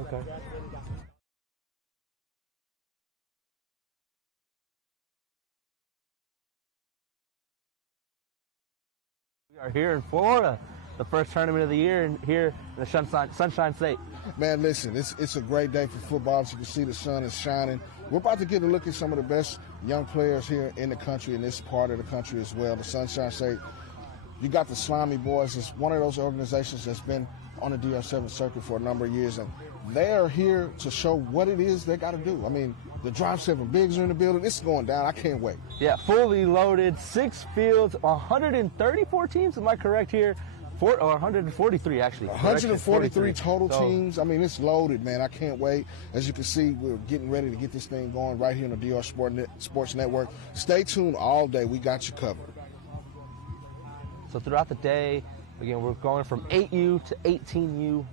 Okay. We are here in Florida, the first tournament of the year, and here in the Sunshine State. Man, listen, it's a great day for football. As you can see, the sun is shining. We're about to get a look at some of the best young players here in the country, in this part of the country as well, the Sunshine State. You got the Slimey Boyz. It's one of those organizations that's been on the DR7 circuit for a number of years, and they are here to show what it is they got to do. I mean, the Drive 7 Bigs are in the building. It's going down. I can't wait. Yeah, fully loaded, 6 fields, 134 teams. Am I correct here? Or 143, actually. 143 total teams. I mean, it's loaded, man. I can't wait. As you can see, we're getting ready to get this thing going right here on the DR Sports Network. Stay tuned all day. We got you covered. So throughout the day, again, we're going from 8U to 18U,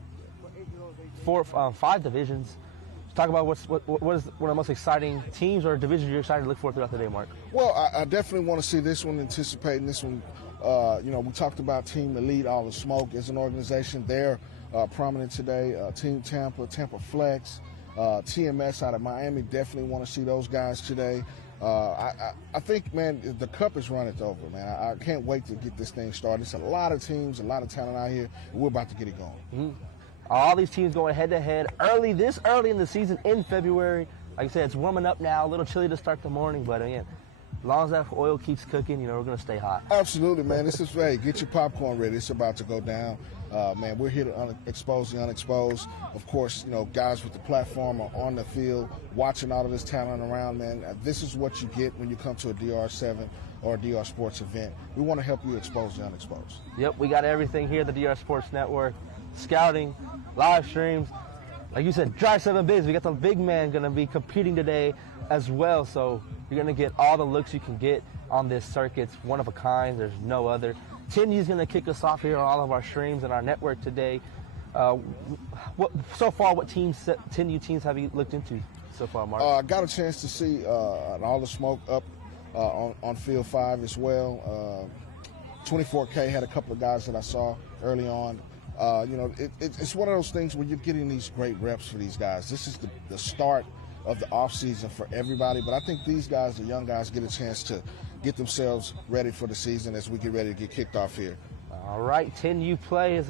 5 divisions. Let's talk about what is one of the most exciting teams or divisions you're excited to look for throughout the day, Mark. Well, I definitely want to see this one, anticipating this one. You know, we talked about Team Elite, All the Smoke as an organization. They're prominent today. Team Tampa Flex, TMS out of Miami. Definitely want to see those guys today. I think, man, the cup is running over, man. I can't wait to get this thing started. It's a lot of teams, a lot of talent out here, and we're about to get it going. Mm-hmm. All these teams going head-to-head this early in the season in February. Like I said, it's warming up now, a little chilly to start the morning, but again, as long as that oil keeps cooking, you know, we're going to stay hot. Absolutely, man. This is right. Get your popcorn ready. It's about to go down. Man, we're here to expose the unexposed. Of course, you know, guys with the platform are on the field, watching all of this talent around, man. This is what you get when you come to a DR7 or a DR Sports event. We want to help you expose the unexposed. Yep, we got everything here at the DR Sports Network. Scouting, live streams. Like you said, Drive 7 Bigs. We got the big man going to be competing today as well. So you're going to get all the looks you can get on this circuit. It's one of a kind. There's no other. 10U is going to kick us off here on all of our streams and our network today. So far, what teams, 10U teams have you looked into so far, Mark? I got a chance to see All the Smoke up on Field 5 as well. 24K had a couple of guys that I saw early on. You know, it's one of those things where you're getting these great reps for these guys. This is the start of the off season for everybody, but I think these guys, the young guys, get a chance to get themselves ready for the season as we get ready to get kicked off here. All right, 10U play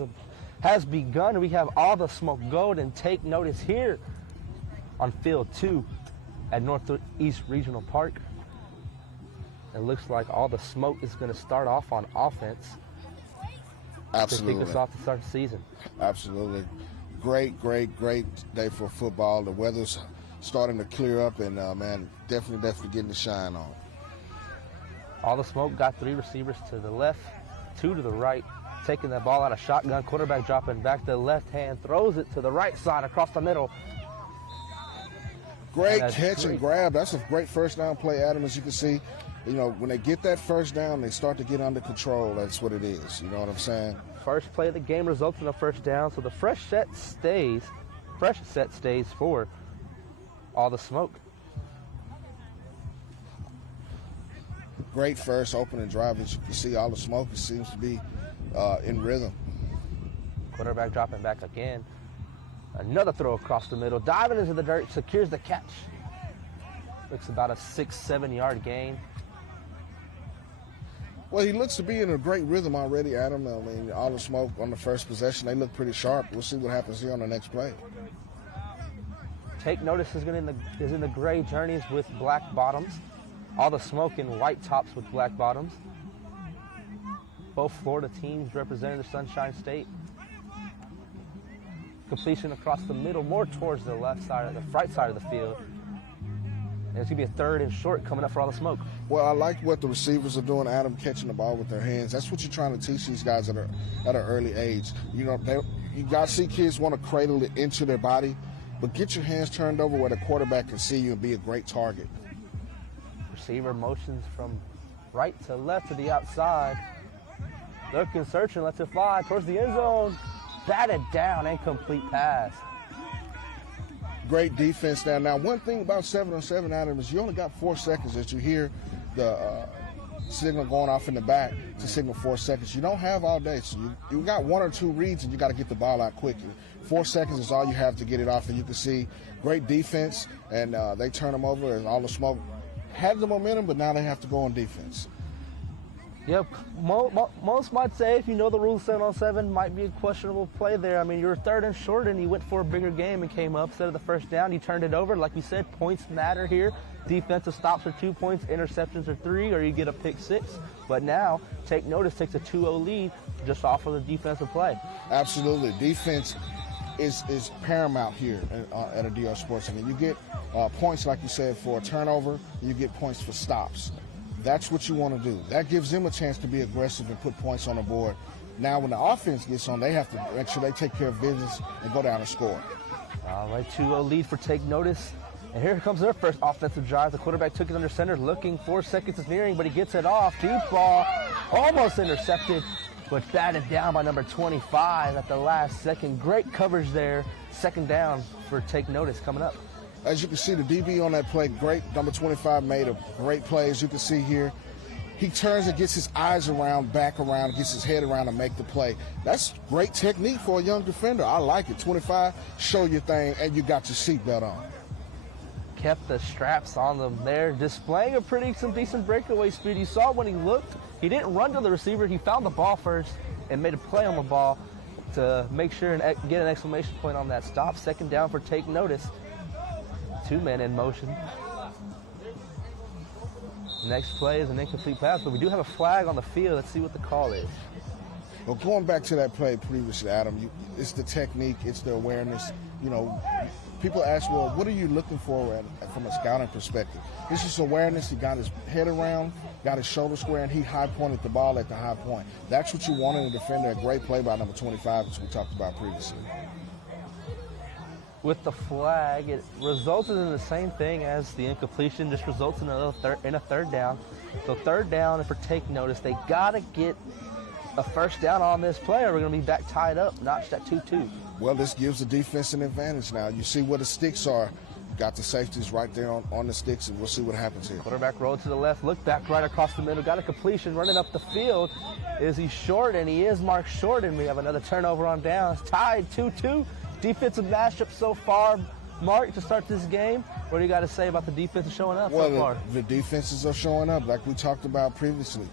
has begun. We have All the Smoke Gold, and take notice here on Field 2 at Northeast Regional Park. It looks like All the Smoke is going to start off on offense. Absolutely. To kick us off to start the season. Absolutely. Great day for football. The weather's starting to clear up, and, man, definitely getting the shine on. All the Smoke got 3 receivers to the left, 2 to the right, taking that ball out of shotgun, quarterback dropping back to the left hand, throws it to the right side across the middle. Great catch and grab. That's a great first down play, Adam. As you can see, you know, when they get that first down, they start to get under control. That's what it is. You know what I'm saying? First play of the game results in a first down, so the fresh set stays for All the Smoke. Great first opening drive. As you can see, All the Smoke seems to be in rhythm. Quarterback dropping back again. Another throw across the middle. Diving into the dirt, secures the catch. Looks about a 6-7 yard gain. Well, he looks to be in a great rhythm already, Adam. I mean, All the Smoke on the first possession, they look pretty sharp. We'll see what happens here on the next play. Take notice is in the gray jerseys with black bottoms. All the Smoke in white tops with black bottoms. Both Florida teams representing the Sunshine State. Completion across the middle, more towards the right side of the field. And it's going to be a 3rd and short coming up for All the Smoke. Well, I like what the receivers are doing, Adam, catching the ball with their hands. That's what you're trying to teach these guys at an early age. You know, you got to see kids want to cradle it into their body, but get your hands turned over where the quarterback can see you and be a great target. Receiver motions from right to left to the outside. Looking, searching, lets it fly towards the end zone. Batted down, incomplete pass. Great defense down. Now, one thing about 7-on-7, Adam, is you only got 4 seconds as you hear the signal going off in the back to signal 4 seconds. You don't have all day, so you got 1 or 2 reads, and you got to get the ball out quickly. 4 seconds is all you have to get it off, and you can see great defense, and they turn them over, and all the smoke had the momentum, but now they have to go on defense. Yep, most might say, if you know the rules 7-on-7, might be a questionable play there. I mean, you were 3rd and short, and you went for a bigger game and came up. Instead of the first down, you turned it over. Like you said, points matter here. Defensive stops are 2 points, interceptions are 3, or you get a pick 6. But now, Take Notice takes a 2-0 lead just off of the defensive play. Absolutely. Defense is paramount here at a DR Sports event. You get points, like you said, for a turnover. You get points for stops. That's what you want to do. That gives them a chance to be aggressive and put points on the board. Now, when the offense gets on, they have to make sure they take care of business and go down and score. All right, 2-0 lead for Take Notice. And here comes their first offensive drive. The quarterback took it under center, looking. 4 seconds is nearing, but he gets it off. Deep ball, almost intercepted, but batted down by number 25 at the last second. Great coverage there. 2nd down for Take Notice coming up. As you can see, the DB on that play, great. Number 25 made a great play, as you can see here. He turns and gets his eyes around, back around, gets his head around to make the play. That's great technique for a young defender. I like it. 25, show your thing, and you got your seatbelt on. Kept the straps on them there, displaying some decent breakaway speed. You saw when he looked, he didn't run to the receiver. He found the ball first and made a play on the ball to make sure and get an exclamation point on that stop. 2nd down for Take Notice. 2 men in motion. Next play is an incomplete pass, but we do have a flag on the field. Let's see what the call is. Well, going back to that play previously, Adam, it's the technique, it's the awareness. You know, people ask, well, what are you looking for from a scouting perspective? It's just awareness. He got his head around, got his shoulder square, and he high-pointed the ball at the high point. That's what you want in a defender. A great play by number 25, as we talked about previously. With the flag, it resulted in the same thing as the incompletion, just results in a 3rd down. So 3rd down, and for Take Notice, they got to get a 1st down on this play, or we're going to be back tied up, notched at 2-2. Well, this gives the defense an advantage now. You see where the sticks are. Got the safeties right there on the sticks, and we'll see what happens here. Quarterback rolled to the left, looked back right across the middle, got a completion, running up the field. Is he short? And he is marked short, and we have another turnover on downs. Tied 2-2. Defensive matchup so far, Mark, to start this game. What do you got to say about the defense showing up so far? The defenses are showing up, like we talked about previously.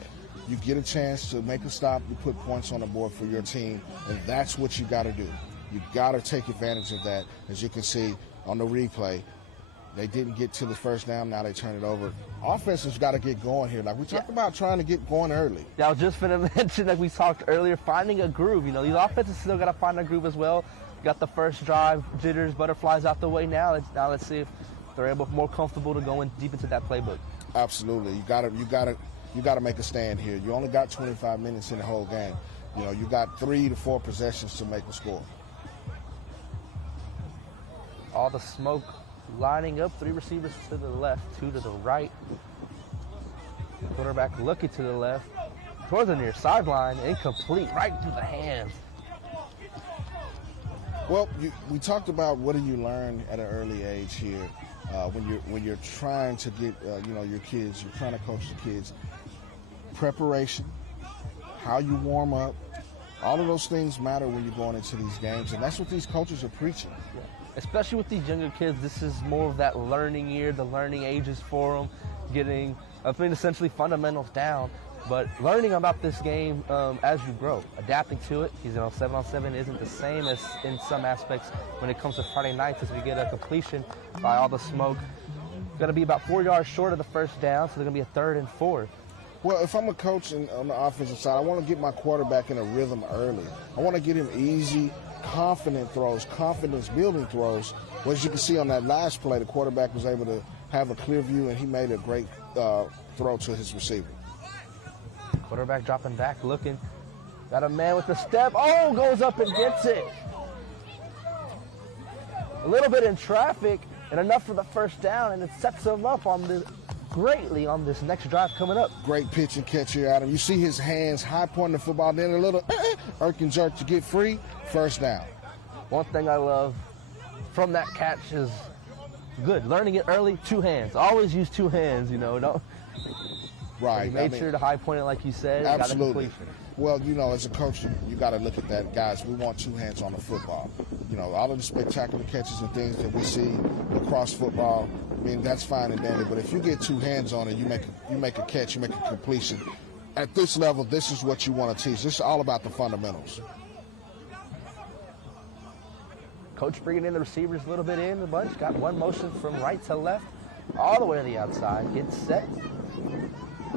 You get a chance to make a stop, you put points on the board for your team, and that's what you got to do. You got to take advantage of that. As you can see on the replay, they didn't get to the 1st down, now they turn it over. Offense has got to get going here. Like we talked about trying to get going early. Yeah, I was just going to mention, like we talked earlier, finding a groove. You know, these offenses still got to find a groove as well. Got the first drive, jitters, butterflies out the way now. Let's see if they're able more comfortable to go in deep into that playbook. Absolutely. You gotta make a stand here. You only got 25 minutes in the whole game. You know, you got 3 to 4 possessions to make a score. All the smoke lining up, 3 receivers to the left, 2 to the right. Quarterback looking to the left, towards the near sideline, incomplete, right through the hands. Well, we talked about what do you learn at an early age here when you're trying to get your kids, you're trying to coach the kids. Preparation, how you warm up, all of those things matter when you're going into these games, and that's what these coaches are preaching. Yeah. Especially with these younger kids, this is more of that learning year, the learning ages for them, getting, essentially fundamentals down. But learning about this game as you grow, adapting to it. 7-on-7 isn't the same as in some aspects when it comes to Friday nights as we get a completion by all the smoke. Going to be about 4 yards short of the 1st down, so they're going to be a 3rd and 4. Well, if I'm a coach on the offensive side, I want to get my quarterback in a rhythm early. I want to get him easy, confident throws, confidence-building throws. Well, as you can see on that last play, the quarterback was able to have a clear view, and he made a great throw to his receiver. Quarterback dropping back, looking. Got a man with the step. Oh, goes up and gets it. A little bit in traffic, and enough for the 1st down, and it sets him up greatly on this next drive coming up. Great pitch and catch here, Adam. You see his hands high pointing the football, then a little irk and jerk to get free. 1st down. One thing I love from that catch is good. Learning it early, 2 hands. Always use 2 hands, Don't Right. He made sure to high point it like you said. Absolutely. Got a completion. Well, you know, as a coach, you got to look at that, guys. We want 2 hands on the football. You know, all of the spectacular catches and things that we see across football, I mean, that's fine and dandy. But if you get 2 hands on it, you make a catch, you make a completion. At this level, this is what you want to teach. This is all about the fundamentals. Coach bringing in the receivers a little bit in the bunch. Got one motion from right to left, all the way to the outside. Gets set.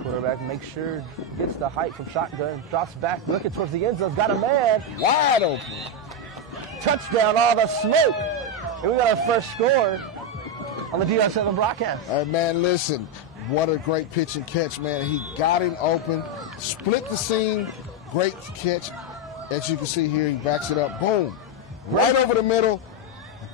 Quarterback makes sure gets the height from shotgun. Drops back, looking towards the end zone. Got a man wide open. Touchdown, all the smoke. And we got our first score on the DR7 broadcast. Hey, man, listen. What a great pitch and catch, man. He got him open, split the seam. Great catch. As you can see here, he backs it up. Boom. Right over the middle,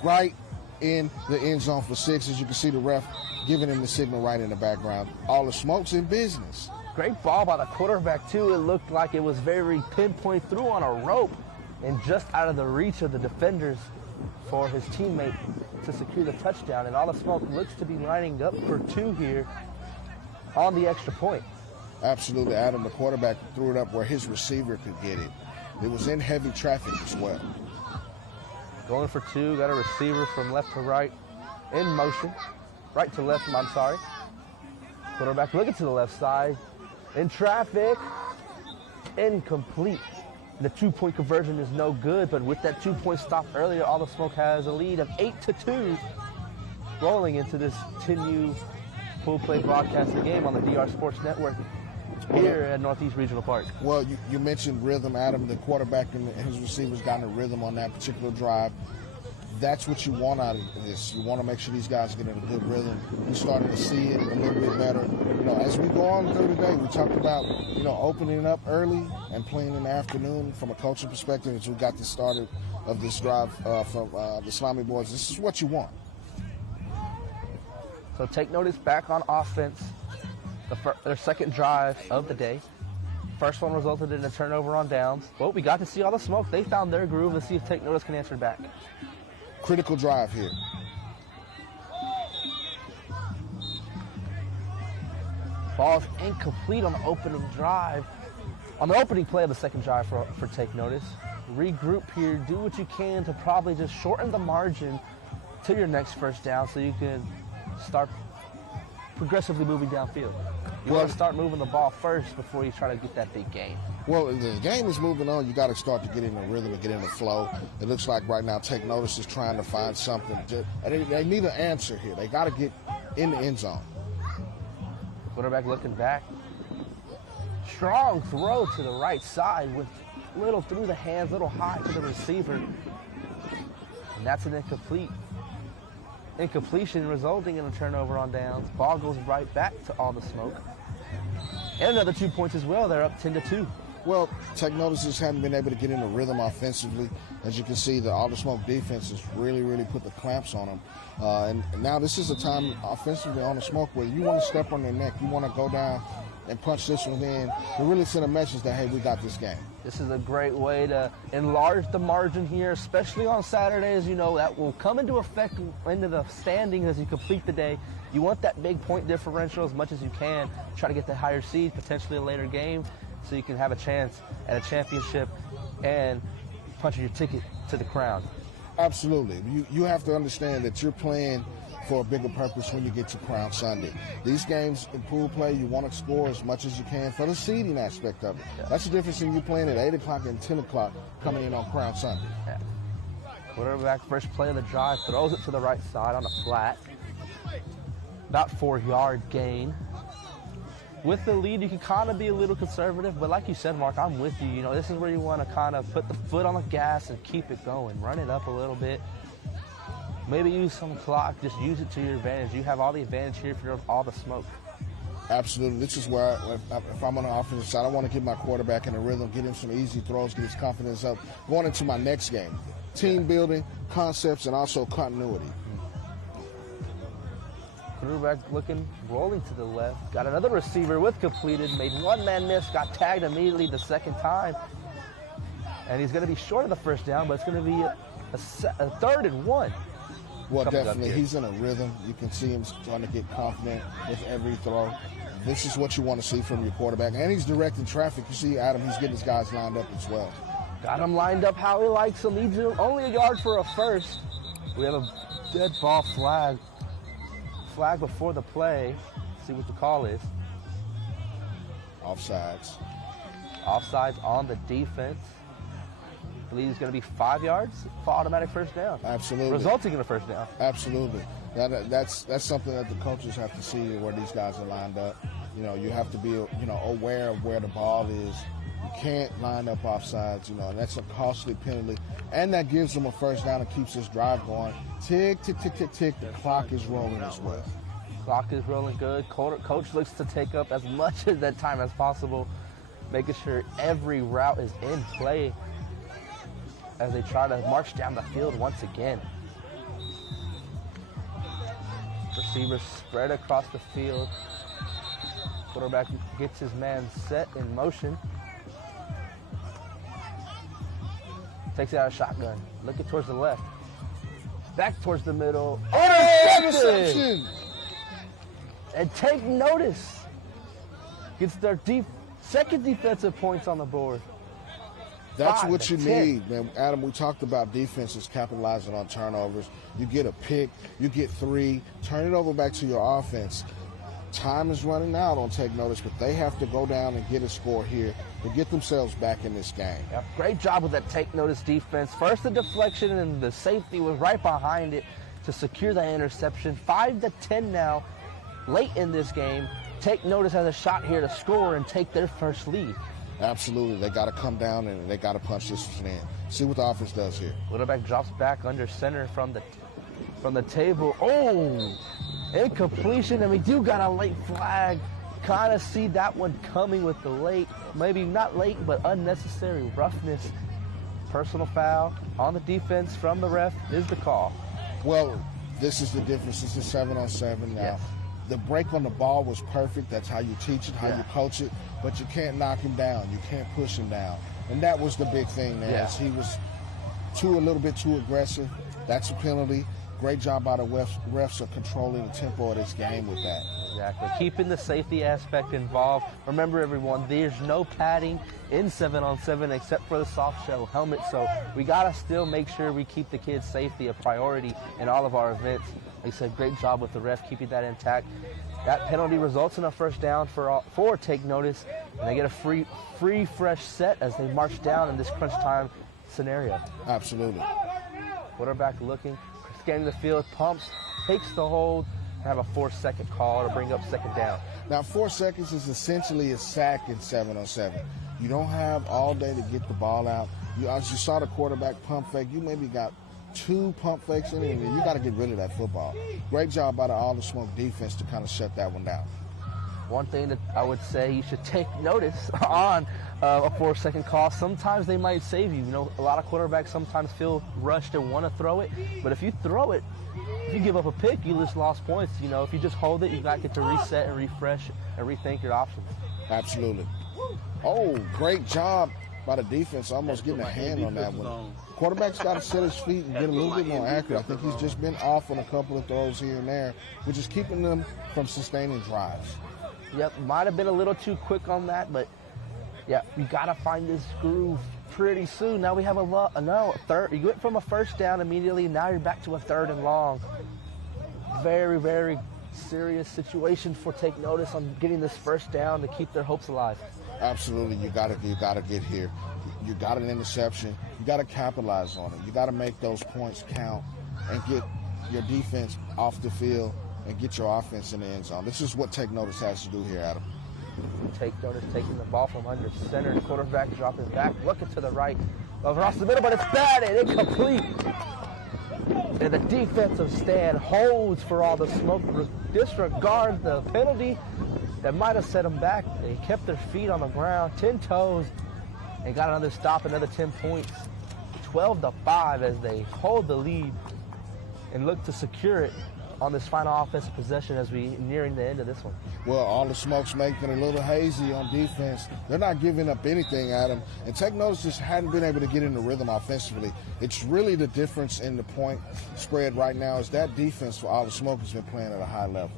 right in the end zone for 6. As you can see, the ref giving him the signal right in the background. All the smoke's in business. Great ball by the quarterback, too. It looked like it was very pinpoint through on a rope and just out of the reach of the defenders for his teammate to secure the touchdown. And all the smoke looks to be lining up for 2 here on the extra point. Absolutely, Adam. The quarterback threw it up where his receiver could get it. It was in heavy traffic as well. Going for 2, got a receiver from left to right in motion. Right to left, I'm sorry. Quarterback looking to the left side. In traffic. Incomplete. The 2-point conversion is no good, but with that 2-point stop earlier, All the Smoke has a lead of 8-2 rolling into this 10U full play broadcasting game on the DR Sports Network here at Northeast Regional Park. Well, you mentioned rhythm, Adam. The quarterback and his receivers got a rhythm on that particular drive. That's what you want out of this. You want to make sure these guys get in a good rhythm. We're starting to see it a little bit better. You know, as we go on through the day, we talked about, you know, opening up early and playing in the afternoon from a coaching perspective as we got the start of this drive from the Slimey Boyz. This is what you want. So take notice back on offense, their second drive of the day. First one resulted in a turnover on downs. Well, we got to see All the Smoke. They found their groove. Let's see if Take Notice can answer back. Critical drive here. Ball's incomplete on the opening drive. On the opening play of the second drive for Take Notice. Regroup here. Do what you can to probably just shorten the margin to your next first down so you can start progressively moving downfield. You want to start moving the ball first before you try to get that big gain. Well, the game is moving on. You got to start to get in the rhythm and get in the flow. It looks like right now Take Notice is trying to find something. They need an answer here. They got to get in the end zone. Quarterback looking back. Strong throw to the right side with little through the hands, little high to the receiver. And that's an incompletion resulting in a turnover on downs. Ball goes right back to All the Smoke. And another 2 points as well. They're up 10-2. Well, Take Notice just haven't been able to get in the rhythm offensively. As you can see, the All the Smoke defense has really put the clamps on them. And now this is a time offensively on the Smoke where you want to step on their neck. You want to go down and punch this one in to really send a message that, hey, we got this game. This is a great way to enlarge the margin here, especially on Saturdays. You know, that will come into effect into the standings as you complete the day. You want that big point differential as much as you can. Try to get the higher seed, potentially a later game, so you can have a chance at a championship and punch your ticket to the crown. Absolutely. You have to understand that you're playing for a bigger purpose when you get to Crown Sunday. These games in pool play, you want to score as much as you can for the seeding aspect of it. Yeah. That's the difference in you playing at 8 o'clock and 10 o'clock coming in on Crown Sunday. Yeah. Quarterback, first play of the drive, throws it to the right side on a flat. About 4-yard gain. With the lead, you can kind of be a little conservative, but like you said, Mark, I'm with you. You know, this is where you want to kind of put the foot on the gas and keep it going. Run it up a little bit. Maybe use some clock. Just use it to your advantage. You have all the advantage here if you're All the Smoke. Absolutely. This is where, if I'm on the offensive side, I want to get my quarterback in the rhythm, get him some easy throws, get his confidence up, going into my next game. Team building, concepts, and also continuity. Quarterback looking, rolling to the left. Got another receiver with completed. Made one man miss. Got tagged immediately the second time. And he's going to be short of the first down, but it's going to be a 3rd and 1. Well, definitely. He's in a rhythm. You can see him starting to get confident with every throw. This is what you want to see from your quarterback. And he's directing traffic. You see, Adam, he's getting his guys lined up as well. Got him lined up how he likes them. He's only a yard for a first. We have a dead ball flag. Flag before the play. See what the call is. Offsides. Offsides on the defense. I believe it's going to be 5 yards for automatic first down. Absolutely. Resulting in a first down. Absolutely. That's something that the coaches have to see where these guys are lined up. You know, you have to be, aware of where the ball is. You can't line up offsides, and that's a costly penalty. And that gives them a first down and keeps this drive going. Tick, tick, tick, tick, tick. The clock is rolling as well. Clock is rolling good. Coach looks to take up as much of that time as possible, making sure every route is in play as they try to march down the field once again. Receivers spread across the field. Quarterback gets his man set in motion. Takes it out of shotgun. Looking towards the left. Back towards the middle. Interception! And take notice. Gets their second defensive points on the board. That's what you need, man. Adam, we talked about defenses capitalizing on turnovers. You get a pick, you get 3, turn it over back to your offense. Time is running out on take notice, but they have to go down and get a score here to get themselves back in this game. Yep, great job with that take notice defense. First the deflection, and the safety was right behind it to secure that interception. 5-10 now, late in this game. Take notice has a shot here to score and take their first lead. Absolutely. They got to come down and they got to punch this one in. See what the offense does here. Quarterback drops back under center from the table. Oh, incompletion, and we do got a late flag. Kind of see that one coming with the late, maybe not late, but unnecessary roughness. Personal foul on the defense from the ref is the call. Well, this is the difference. This is 7-on-7 now. Yes. The break on the ball was perfect. That's how you teach it, how you coach it. But you can't knock him down. You can't push him down. And that was the big thing there. Yeah. As he was a little bit too aggressive. That's a penalty. Great job by the refs of controlling the tempo of this game with that. Exactly. Keeping the safety aspect involved. Remember, everyone, there's no padding in 7-on-7 except for the soft shell helmet. So we got to still make sure we keep the kids' safety a priority in all of our events. Like I said, great job with the ref keeping that intact. That penalty results in a first down for take notice, and they get a free fresh set as they march down in this crunch time scenario. Absolutely. Quarterback looking, scanning the field, pumps, takes the hold, and have a 4-second call to bring up second down. Now, 4 seconds is essentially a sack in 7-on-7. You don't have all day to get the ball out. As you saw the quarterback pump fake, you maybe got 2 pump fakes in it, and you got to get rid of that football. Great job by the All the Smoke defense to kind of shut that one down. One thing that I would say you should take notice on a 4-second call, sometimes they might save you. You know, a lot of quarterbacks sometimes feel rushed and want to throw it, but if you throw it, if you give up a pick, you just lost points. You know, if you just hold it, you got to get to reset and refresh and rethink your options. Absolutely. Oh, great job by the defense, almost getting a hand on that one. Quarterback's got to set his feet and get a little bit more accurate. I think he's just been off on a couple of throws here and there, which is keeping them from sustaining drives. Yep, might have been a little too quick on that, but yeah, you got to find this groove pretty soon. Now we have a third. You went from a first down immediately, now you're back to a 3rd and long. Very, very serious situation for take notice on getting this first down to keep their hopes alive. Absolutely, you got to get here. You got an interception. You got to capitalize on it. You got to make those points count and get your defense off the field and get your offense in the end zone. This is what take notice has to do here, Adam. Take notice, taking the ball from under center. Quarterback dropping back, looking to the right, across the middle, but it's bad and incomplete. And the defensive stand holds for all the smoke. Disregard the penalty that might have set them back. They kept their feet on the ground, 10 toes, and got another stop, another 10 points. 12-5 as they hold the lead and look to secure it on this final offensive possession as we nearing the end of this one. Well, all the smoke's making it a little hazy on defense. They're not giving up anything, Adam. And take notice, just hadn't been able to get in the rhythm offensively. It's really the difference in the point spread right now is that defense for all the smoke has been playing at a high level.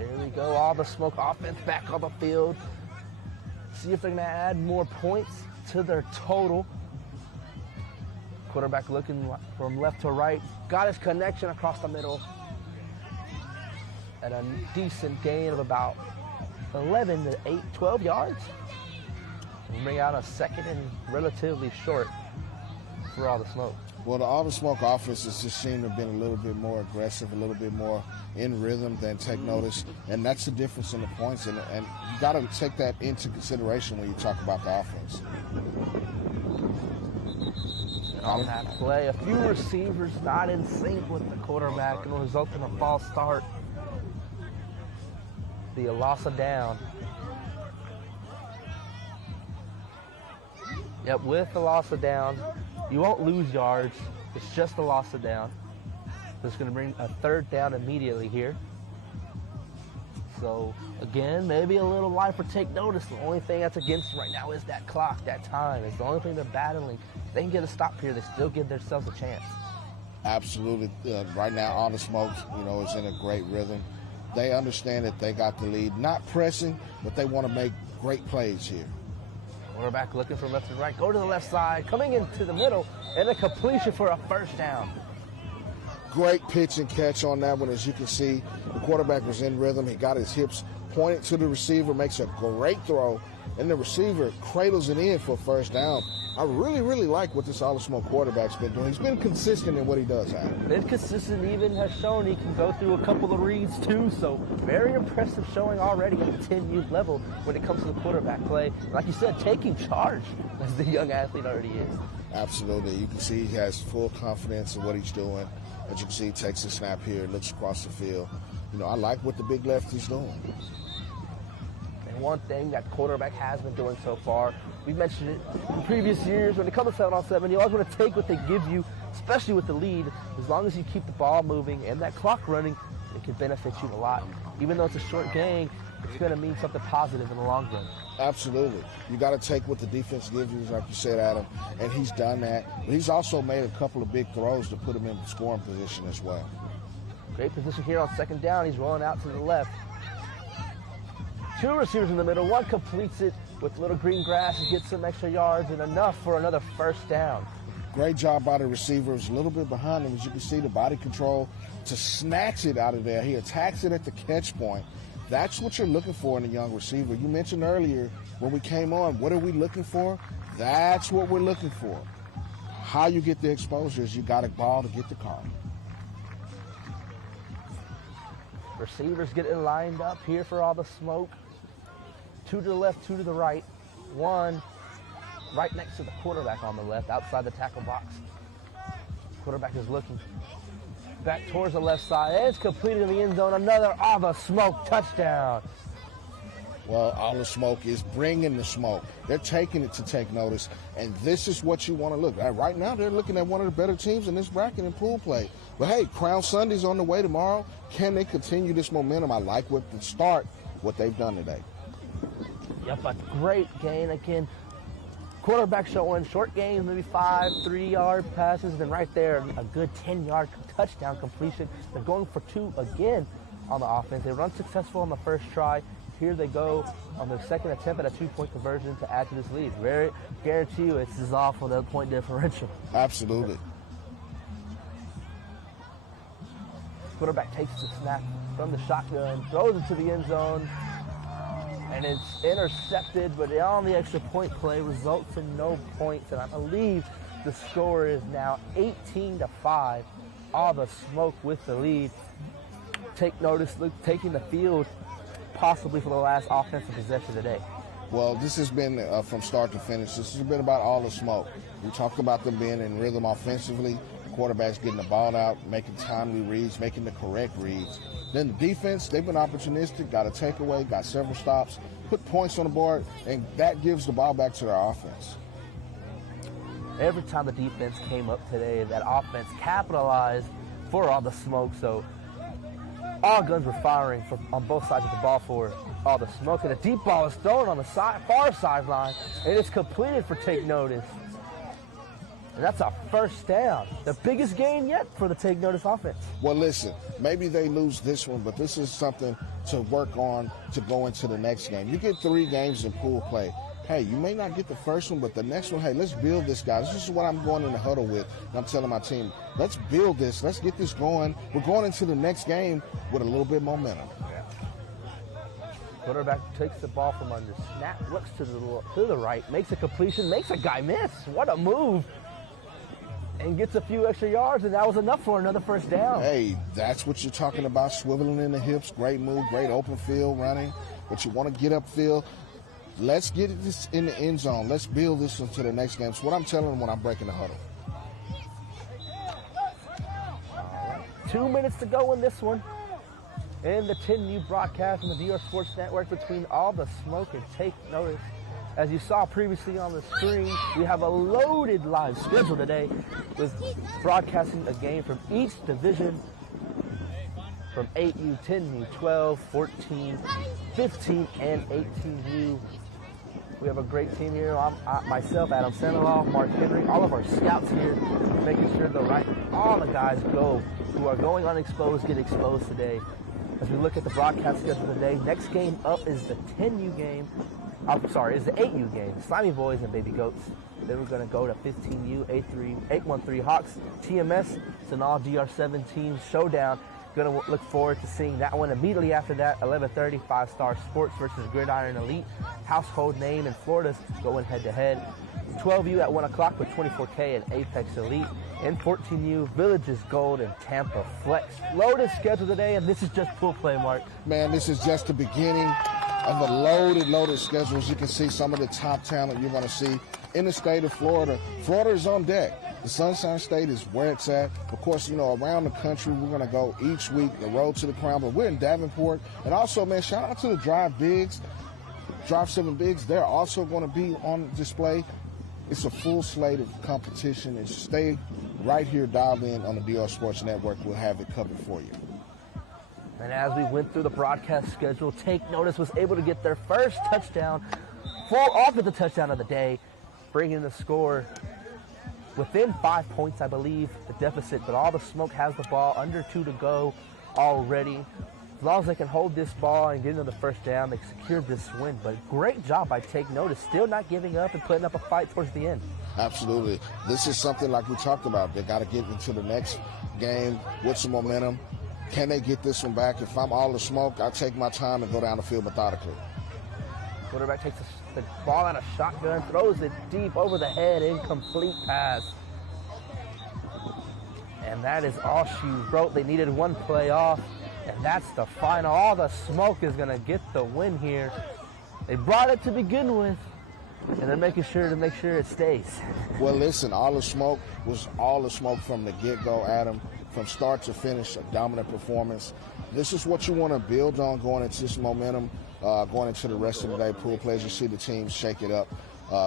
There we go. All the Smoke offense back on the field. See if they're going to add more points to their total. Quarterback looking from left to right. Got his connection across the middle. And a decent gain of about 11 to 12 yards. We'll bring out a second and relatively short for All the Smoke. Well, the All the Smoke offenses just seem to have been a little bit more aggressive, a little bit more in rhythm than Take Notice, and that's the difference in the points, and you got to take that into consideration when you talk about the offense. And on that play, a few receivers not in sync with the quarterback, and will result in a false start. Be a loss of down. Yep, with the loss of down, you won't lose yards. It's just a loss of down. It's going to bring a third down immediately here. So, again, maybe a little life or Take Notice. The only thing that's against right now is that clock, that time. It's the only thing they're battling. If they can get a stop here, they still give themselves a chance. Absolutely. Right now, All the Smoke, is in a great rhythm. They understand that they got the lead. Not pressing, but they want to make great plays here. Quarterback looking from left to right. Go to the left side. Coming into the middle. And a completion for a first down. Great pitch and catch on that one. As you can see, the quarterback was in rhythm. He got his hips pointed to the receiver, makes a great throw, and the receiver cradles it in for a first down. I really, really like what this All the Smoke quarterback's been doing. He's been consistent in what he does, Adam. Been consistent, even has shown he can go through a couple of reads too, so very impressive showing already at the 10U level when it comes to the quarterback play. Like you said, taking charge as the young athlete already is. Absolutely. You can see he has full confidence in what he's doing. As you can see, he takes a snap here, looks across the field. I like what the big lefty's doing. And one thing that quarterback has been doing so far, we mentioned it in previous years, when it comes to 7-on-7, you always want to take what they give you, especially with the lead. As long as you keep the ball moving and that clock running, it can benefit you a lot. Even though it's a short game, it's going to mean something positive in the long run. Absolutely. You got to take what the defense gives you, like you said, Adam, and he's done that. But he's also made a couple of big throws to put him in scoring position as well. Great position here on second down. He's rolling out to the left. Two receivers in the middle. One completes it with little green grass and gets some extra yards and enough for another first down. Great job by the receivers. A little bit behind him, as you can see, the body control to snatch it out of there. He attacks it at the catch point. That's what you're looking for in a young receiver. You mentioned earlier when we came on, what are we looking for? That's what we're looking for. How you get the exposure is you got a ball to get the call. Receivers getting lined up here for All the Smoke. Two to the left, two to the right. One right next to the quarterback on the left, outside the tackle box. Quarterback is looking back towards the left side. It's completed in the end zone. Another All the Smoke touchdown. Well, All the Smoke is bringing the smoke. They're taking it to Take Notice, and this is what you want to look at. Right now, they're looking at one of the better teams in this bracket in pool play. But, hey, Crown Sunday's on the way tomorrow. Can they continue this momentum? I like what they've done today. Yep, a great gain again. Quarterback showing short gains, maybe 5 3-yard passes, and then right there, a good 10-yard touchdown completion. They're going for 2 again on the offense. They were unsuccessful on the first try. Here they go on their second attempt at a 2-point conversion to add to this lead. Very guarantee you it's as awful the point differential. Absolutely. Quarterback takes the snap from the shotgun, throws it to the end zone, and it's intercepted, but on the extra point play results in no points, and I believe the score is now 18-5. All the Smoke with the lead. Take Notice, taking the field possibly for the last offensive possession today. Well, this has been from start to finish. This has been about All the Smoke. We talked about them being in rhythm offensively. The quarterback's getting the ball out, making timely reads, making the correct reads. Then the defense, they've been opportunistic, got a takeaway, got several stops, put points on the board, and that gives the ball back to their offense. Every time the defense came up today, that offense capitalized for All the Smoke. So all guns were firing on both sides of the ball for All the Smoke. And a deep ball is thrown on the far sideline, and it's completed for Take Notice. And that's a first down. The biggest gain yet for the Take Notice offense. Well, listen, maybe they lose this one, but this is something to work on to go into the next game. You get 3 games in pool play. Hey, you may not get the first one, but the next one, hey, let's build this, guys. This is what I'm going in the huddle with. And I'm telling my team, let's build this. Let's get this going. We're going into the next game with a little bit of momentum. Quarterback takes the ball from under, snap, looks to the right, makes a completion, makes a guy miss. What a move. And gets a few extra yards, and that was enough for another first down. Hey, that's what you're talking about, swiveling in the hips. Great move, great open field running. But you want to get upfield. Let's get this in the end zone. Let's build this into the next game. It's what I'm telling them when I'm breaking the huddle. All right. 2 minutes to go in this one. In the 10U broadcast on the DR Sports Network between All the Smoke and Take Notice. As you saw previously on the screen, we have a loaded live schedule today with broadcasting a game from each division from 8U, 10U, 12, 14, 15, and 18U. We have a great team here. Myself, Adam Sandoval, Mark Henry, all of our scouts here, making sure all the guys who are going unexposed get exposed today. As we look at the broadcast schedule today, next game up is the 10U game. Is the 8U game, Slimey Boyz and Baby Goats. Then we're going to go to 15U, 813 Hawks, TMS. It's an all DR7 team showdown. Going to look forward to seeing that one immediately after that. 11:30, FiveStar Sports versus Gridiron Elite. Household name in Florida's going head-to-head. 12U at 1 o'clock with 24K and Apex Elite. And 14U, Villages Gold and Tampa Flex. Loaded schedule today, and this is just pool play, Mark. Man, this is just the beginning of a loaded schedule. As you can see, some of the top talent you're going to see in the state of Florida. Florida is on deck. The Sunshine State is where it's at. Of course, around the country, we're going to go each week, the road to the crown, but we're in Davenport. And also, man, shout out to the Drive 7 Bigs. They're also going to be on display. It's a full slate of competition, and stay right here dialed in on the DR Sports Network. We'll have it covered for you. And as we went through the broadcast schedule, Take Notice was able to get their first touchdown, full offensive touchdown of the day, bringing the score within 5 points, I believe, the deficit. But All the Smoke has the ball, under 2 to go already. As long as they can hold this ball and get into the first down, they secured this win. But great job by Take Notice, still not giving up and putting up a fight towards the end. Absolutely. This is something like we talked about. They got to get into the next game with some momentum. Can they get this one back? If I'm All the Smoke, I take my time and go down the field methodically. Quarterback takes the ball out of shotgun, throws it deep over the head, incomplete pass. And that is all she wrote. They needed one play off, and that's the final. All the Smoke is going to get the win here. They brought it to begin with, and they're making sure it stays. Well, listen, All the Smoke was All the Smoke from the get-go, Adam. From start to finish, a dominant performance. This is what you want to build on going into this momentum, going into the rest of the day. Pool plays, you see the teams shake it up.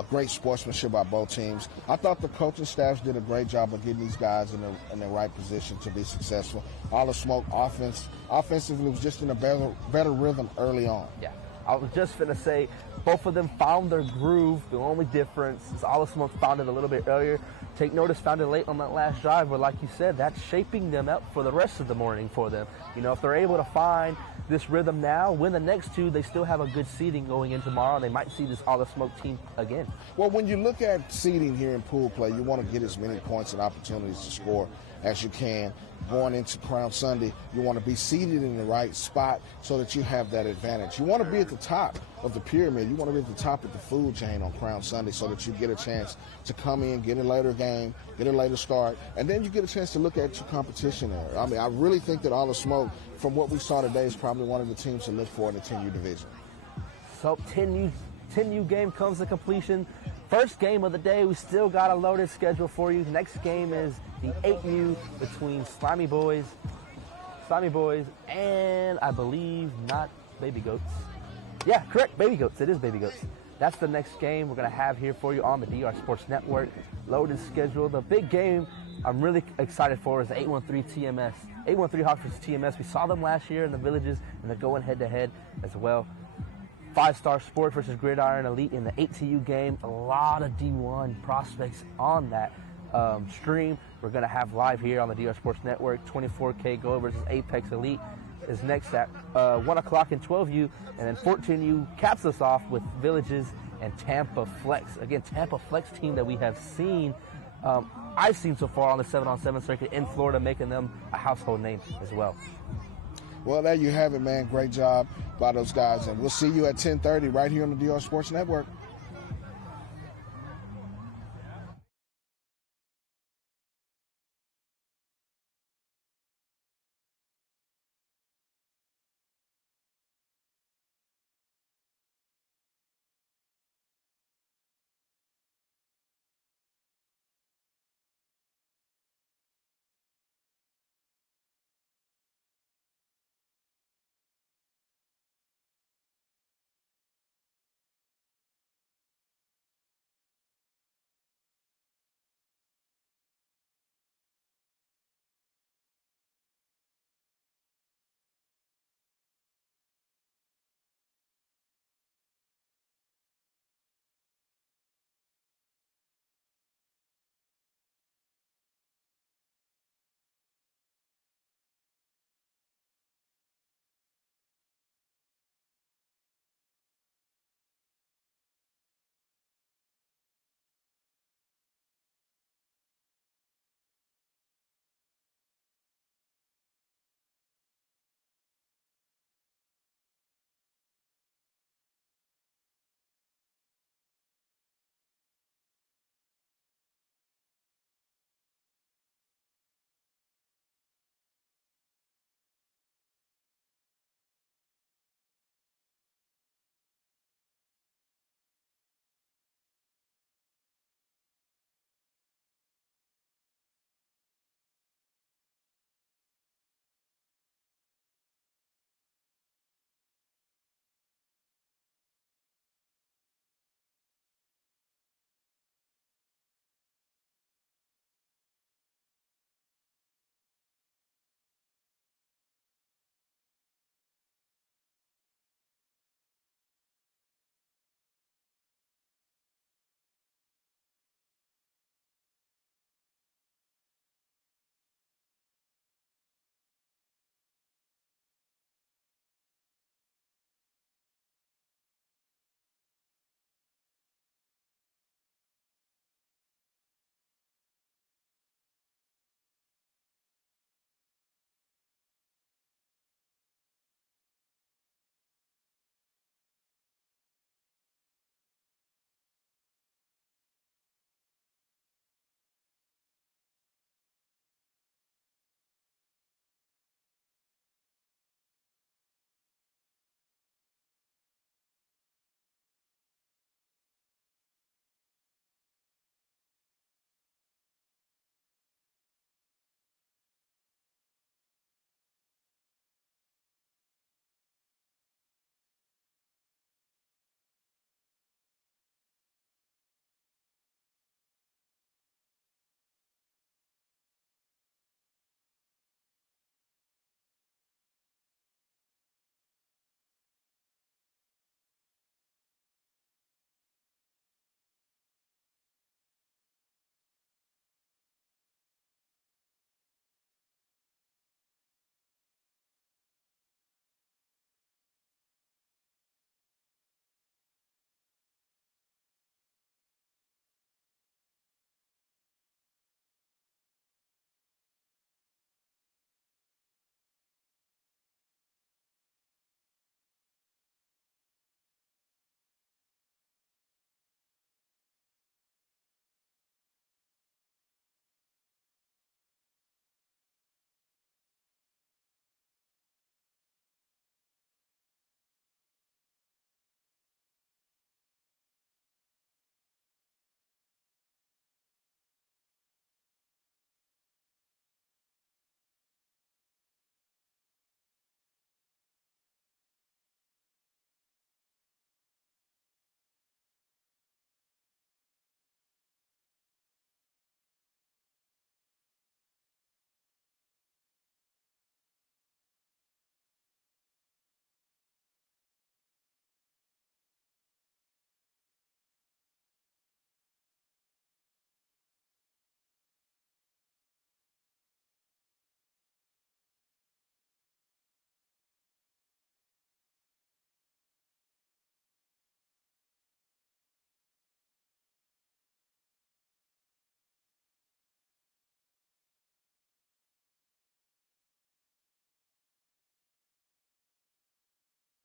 Great sportsmanship by both teams. I thought the coaching staffs did a great job of getting these guys in the right position to be successful. All the Smoke offensively was just in a better rhythm early on. Yeah, I was just going to say, both of them found their groove. The only difference is All the Smoke found it a little bit earlier. Take Notice found it late on that last drive, but like you said, that's shaping them up for the rest of the morning for them. If they're able to find this rhythm now, win the next 2, they still have a good seeding going in tomorrow, and they might see this All the Smoke team again. Well, when you look at seeding here in pool play, you want to get as many points and opportunities to score as you can. Going into Crown Sunday, you want to be seated in the right spot so that you have that advantage. You want to be at the top of the pyramid. You want to be at the top of the food chain on Crown Sunday so that you get a chance to come in, get a later game, get a later start, and then you get a chance to look at your competition there. I mean, I really think that All the Smoke, from what we saw today, is probably one of the teams to look for in the 10U division. So 10U game comes to completion. First game of the day, we still got a loaded schedule for you. Next game is the 8U between Slimey Boyz, and I believe not Baby Goats. Yeah, correct, Baby Goats. It is Baby Goats. That's the next game we're going to have here for you on the DR Sports Network. Loaded schedule. The big game I'm really excited for is the 813 TMS. 813 Hawks versus TMS. We saw them last year in the Villages, and they're going head-to-head as well. FiveStar Sports versus Gridiron Elite in the 8TU game. A lot of D1 prospects on that. stream. We're going to have live here on the DR Sports Network. 24K Go versus Apex Elite is next at 1 o'clock in 12U, and then 14U caps us off with Villages and Tampa Flex. Again, Tampa Flex team that we have seen, I've seen so far on the 7-on-7 circuit in Florida, making them a household name as well. Well, there you have it, man. Great job by those guys, and we'll see you at 10:30 right here on the DR Sports Network.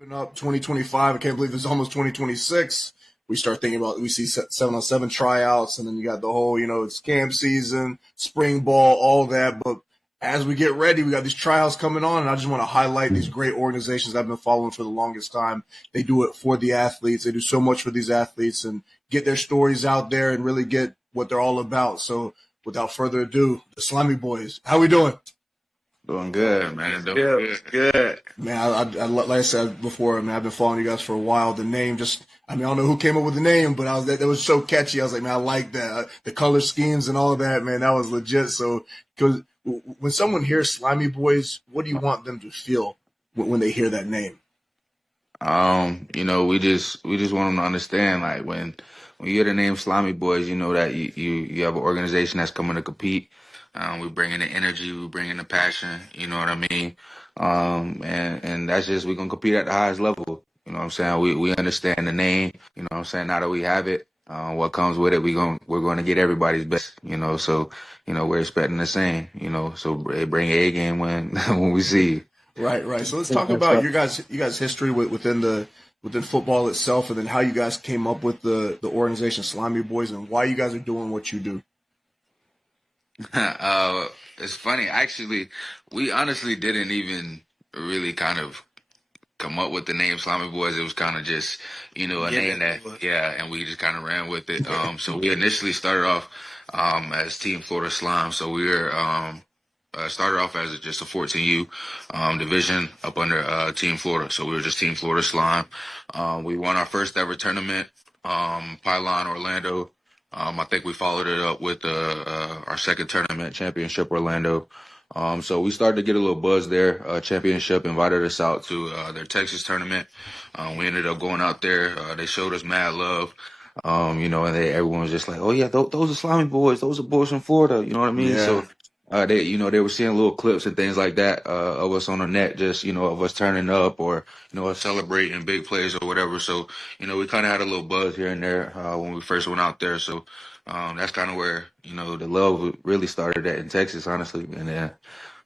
Up 2025. I can't believe it's almost 2026. We start thinking about, we see 7-on-7 tryouts, and then you got the whole, it's camp season, spring ball, all that. But as we get ready, we got these tryouts coming on, and I just want to highlight these great organizations I've been following for the longest time. They do it for the athletes. They do so much for these athletes and get their stories out there and really get what they're all about. So without further ado, the Slimey Boyz. How we doing? Doing good, man. Doing good. Man, I like I said before, man, I've been following you guys for a while. The name I don't know who came up with the name, but that was so catchy. I was like, man, I like that. The color schemes and all of that, man, that was legit. So, because when someone hears Slimey Boyz, what do you want them to feel when they hear that name? We just want them to understand, like, when you hear the name Slimey Boyz, you know that you have an organization that's coming to compete. We bring in the energy, we bring in the passion, you know what I mean? And that's just, we're going to compete at the highest level. You know what I'm saying? We understand the name, you know what I'm saying? Now that we have it, what comes with it, we're going to get everybody's best, so, we're expecting the same, so bring A game when we see you. Right. So let's talk about you guys' history within football itself, and then how you guys came up with the organization Slimey Boyz and why you guys are doing what you do. It's funny. Actually, we honestly didn't even really kind of come up with the name Slimey Boyz. It was kind of just, a name that, and we just kind of ran with it. So we initially started off as Team Florida Slime. So we were started off as just a 14U division up under Team Florida. So we were just Team Florida Slime. We won our first ever tournament, Pylon Orlando. I think we followed it up with our second tournament, Championship Orlando. So we started to get a little buzz there. Championship invited us out to their Texas tournament. We ended up going out there. They showed us mad love. And everyone was just like, "Oh yeah, those are Slimey Boyz. Those are boys from Florida." You know what I mean? Yeah. So they were seeing little clips and things like that of us on the net, just of us turning up or us celebrating big plays or whatever. So we kind of had a little buzz here and there when we first went out there. So that's kind of where the love really started at in Texas, honestly, and then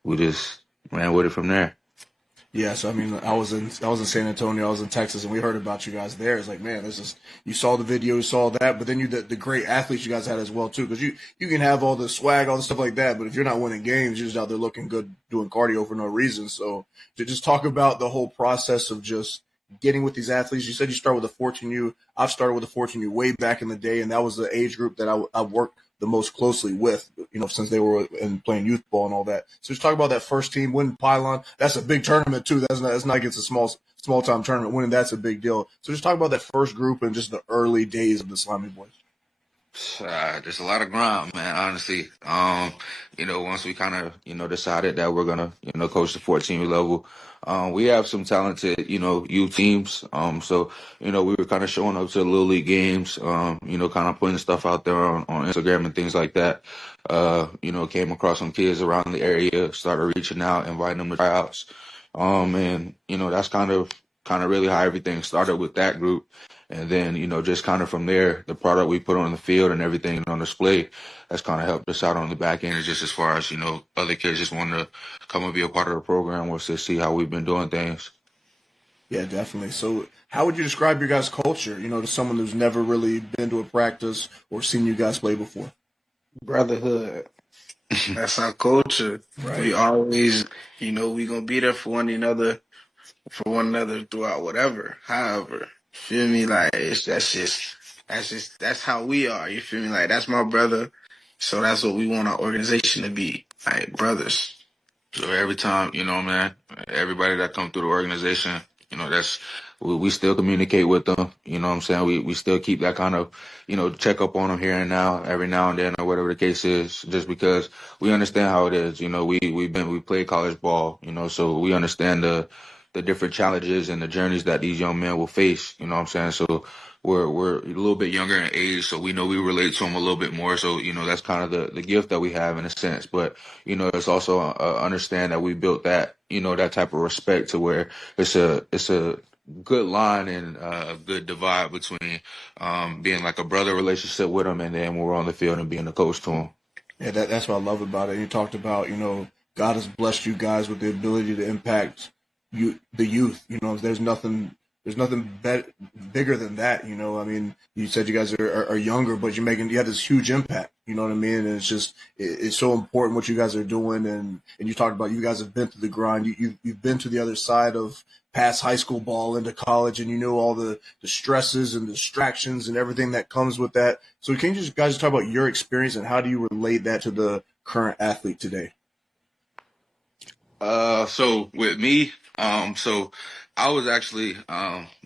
we just ran with it from there. Yeah, so I mean, I was in San Antonio, I was in Texas, and we heard about you guys there. It's like, man, you saw the video, you saw that, but then the great athletes you guys had as well too, because you can have all the swag, all the stuff like that, but if you're not winning games, you're just out there looking good, doing cardio for no reason. So to just talk about the whole process of just getting with these athletes. You said you start with a 14U. I've started with a 14U way back in the day, and that was the age group that I worked the most closely with, since they were playing youth ball and all that. So just talk about that first team, winning Pylon. That's a big tournament too. That's not against a small time tournament. Winning that's a big deal. So just talk about that first group and just the early days of the Slimey Boyz. There's a lot of grind, man, honestly. Once we kind of, decided that we're going to, coach the 14 level, we have some talented, youth teams. So, we were kind of showing up to the Little League games, kind of putting stuff out there on Instagram and things like that. Came across some kids around the area, started reaching out, inviting them to tryouts. And, that's kind of really how everything started with that group. And then, just kind of from there, the product we put on the field and everything on display has kind of helped us out on the back end. Just as far as, other kids just want to come and be a part of the program or to see how we've been doing things. Yeah, definitely. So how would you describe your guys' culture, to someone who's never really been to a practice or seen you guys play before? Brotherhood. That's our culture. Right. We always, we going to be there for one another throughout whatever, however. Feel me? Like, that's how we are. You feel me? Like, that's my brother. So that's what we want our organization to be, like brothers. So every time, man, everybody that come through the organization, we still communicate with them. You know what I'm saying? We still keep that kind of, check up on them here and now, every now and then, or whatever the case is, just because we understand how it is. We played college ball, so we understand the different challenges and the journeys that these young men will face. You know what I'm saying? So we're a little bit younger in age, so we know we relate to them a little bit more. So, that's kind of the gift that we have in a sense. But, it's also understand that we built that, that type of respect to where it's a good line and a good divide between being like a brother relationship with them and then when we're on the field and being a coach to them. Yeah, that's what I love about it. You talked about, God has blessed you guys with the ability to impact the youth. There's nothing bigger than that. I mean, you said you guys are younger, but you have this huge impact. You know what I mean? And it's so important what you guys are doing. And you talked about, you guys have been through the grind. You've been to the other side of past high school ball into college, and you know all the stresses and distractions and everything that comes with that. So can you guys talk about your experience and how do you relate that to the current athlete today? So with me, so I was actually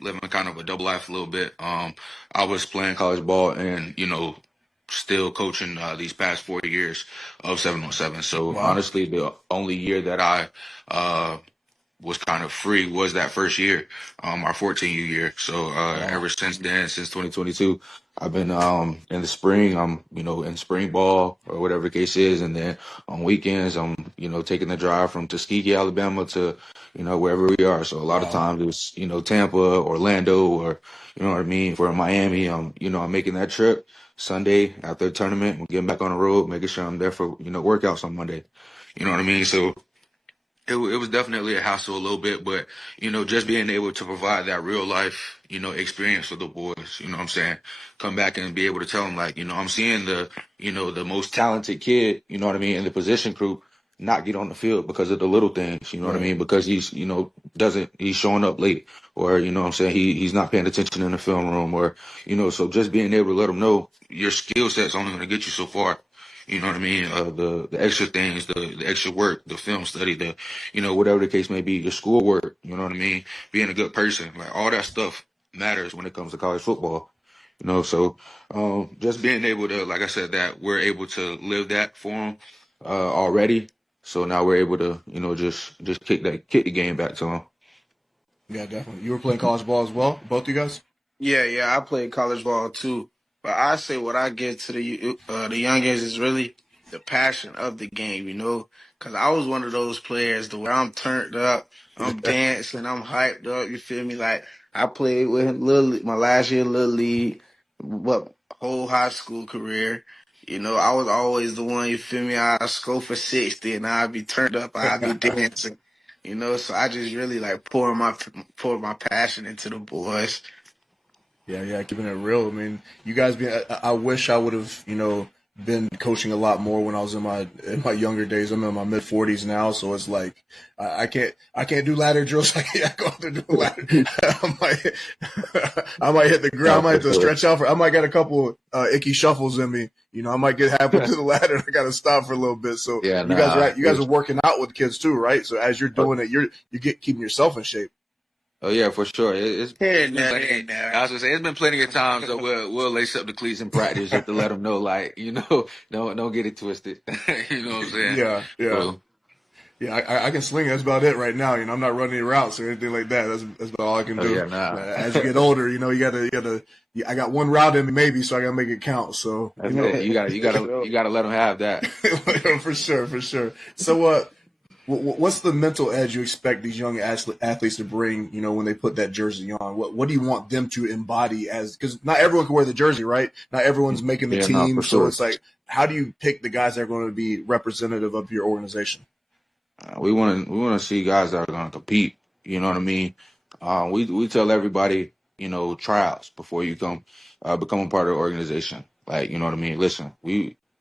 living kind of a double life a little bit. I was playing college ball and still coaching these past 4 years of 7-on-7. So Wow. honestly, the only year that I was kind of free was that first year, our 14U year. So ever since then, since 2022, I've been in the spring, I'm in spring ball or whatever the case is, and then on weekends I'm taking the drive from Tuskegee, Alabama to wherever we are. So a lot of times it's Tampa, Orlando, or what I mean, for Miami. I'm making that trip Sunday after the tournament. I'm getting back on the road, making sure I'm there for workouts on Monday. You know what I mean? So it was definitely a hassle a little bit, but, just being able to provide that real life, experience for the boys, what I'm saying? Come back and be able to tell them, like, I'm seeing the most talented kid, what I mean, in the position group not get on the field because of the little things, what I mean? Because he's, he's showing up late, or, what I'm saying, he's not paying attention in the film room, or, so just being able to let them know your skill set's only going to get you so far. You know what I mean? The extra things, the extra work, the film study, the whatever the case may be, your schoolwork. You know what I mean? Being a good person, like all that stuff matters when it comes to college football. So just being able to, like I said, that we're able to live that for them already. So now we're able to, just kick the game back to them. Yeah, definitely. You were playing college ball as well, both of you guys? Yeah, I played college ball too. But I say what I get to the youngins is really the passion of the game, because I was one of those players where I'm turned up, I'm dancing, I'm hyped up. You feel me? Like I played with him my last year Little League, what whole high school career. I was always the one. You feel me? I'd score for 60, and I'd be turned up. I'd be dancing. So I just really like pour my passion into the boys. Yeah, keeping it real. I mean, you guys I wish I would have, been coaching a lot more when I was in my younger days. I'm in my mid-40s now, so it's like I can't do ladder drills. I can't go out there do ladder. I might hit the ground. I might have to stretch out I might get a couple icky shuffles in me. I might get halfway to the ladder. I got to stop for a little bit. So you guys are working out with kids too, right? So as you're doing it, you keeping yourself in shape. Oh yeah, for sure. I was gonna say it's been plenty of times that we'll lace up the cleats in practice just to let them know, like, don't get it twisted. You know what I'm saying? Yeah. So, yeah, I can sling it. That's about it right now. I'm not running any routes or anything like that. That's about all I can do. As you get older, you gotta. I got one route in me maybe, so I gotta make it count. So you gotta let them have that. For sure. So what's the mental edge you expect these young athletes to bring, when they put that jersey on? What do you want them to embody because not everyone can wear the jersey, right? Not everyone's making the team. So it's like, how do you pick the guys that are going to be representative of your organization? We want to see guys that are going to compete. You know what I mean? We tell everybody, tryouts before you become a part of the organization. Like, you know what I mean? Listen,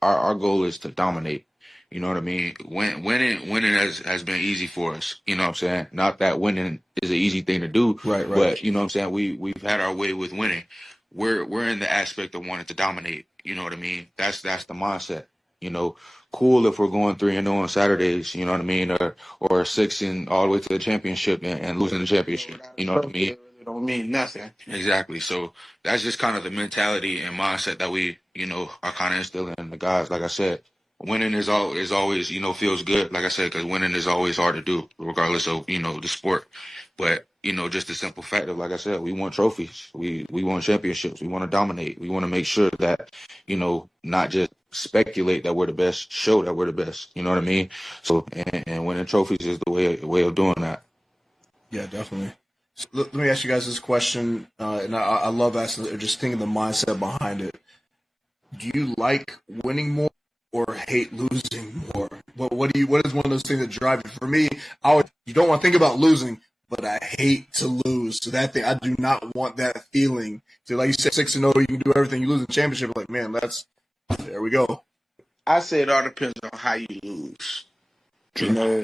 our goal is to dominate. You know what I mean? Winning has been easy for us. You know what I'm saying? Not that winning is an easy thing to do, right. But you know what I'm saying? We've had our way with winning. We're in the aspect of wanting to dominate. You know what I mean? That's the mindset. Cool if we're going 3-0 on Saturdays. You know what I mean? Or 6 and all the way to the championship and losing the championship. You know what I mean? It don't mean nothing. Exactly. So that's just kind of the mentality and mindset that we are kind of instilling in the guys. Like I said. Winning is always, feels good, like I said, because winning is always hard to do, regardless of, the sport. But, just the simple fact of, like I said, we want trophies. We want championships. We want to dominate. We want to make sure that, not just speculate that we're the best, show that we're the best. You know what I mean? So, and winning trophies is the way of doing that. Yeah, definitely. So let me ask you guys this question, and I love asking, or just thinking the mindset behind it. Do you like winning more or hate losing more? What is one of those things that drive you? For me, you don't want to think about losing, but I hate to lose. So that thing, I do not want that feeling. So like you said, 6-0, you can do everything. You lose in the championship, like, man, there we go. I say it all depends on how you lose. You know,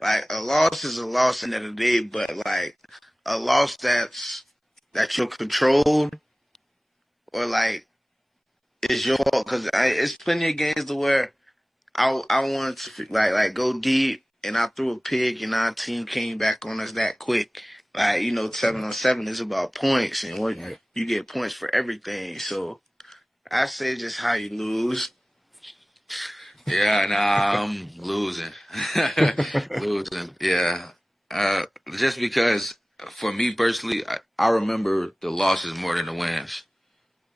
like a loss is a loss in the end of the day, but like a loss that you're controlled or like is your fault, because it's plenty of games to where I wanted to like go deep and I threw a pick and our team came back on us that quick. Like, 7-on-7 is about points and what you get points for everything. So I say just how you lose. Yeah, I'm losing. Losing, yeah. Just because for me personally, I remember the losses more than the wins.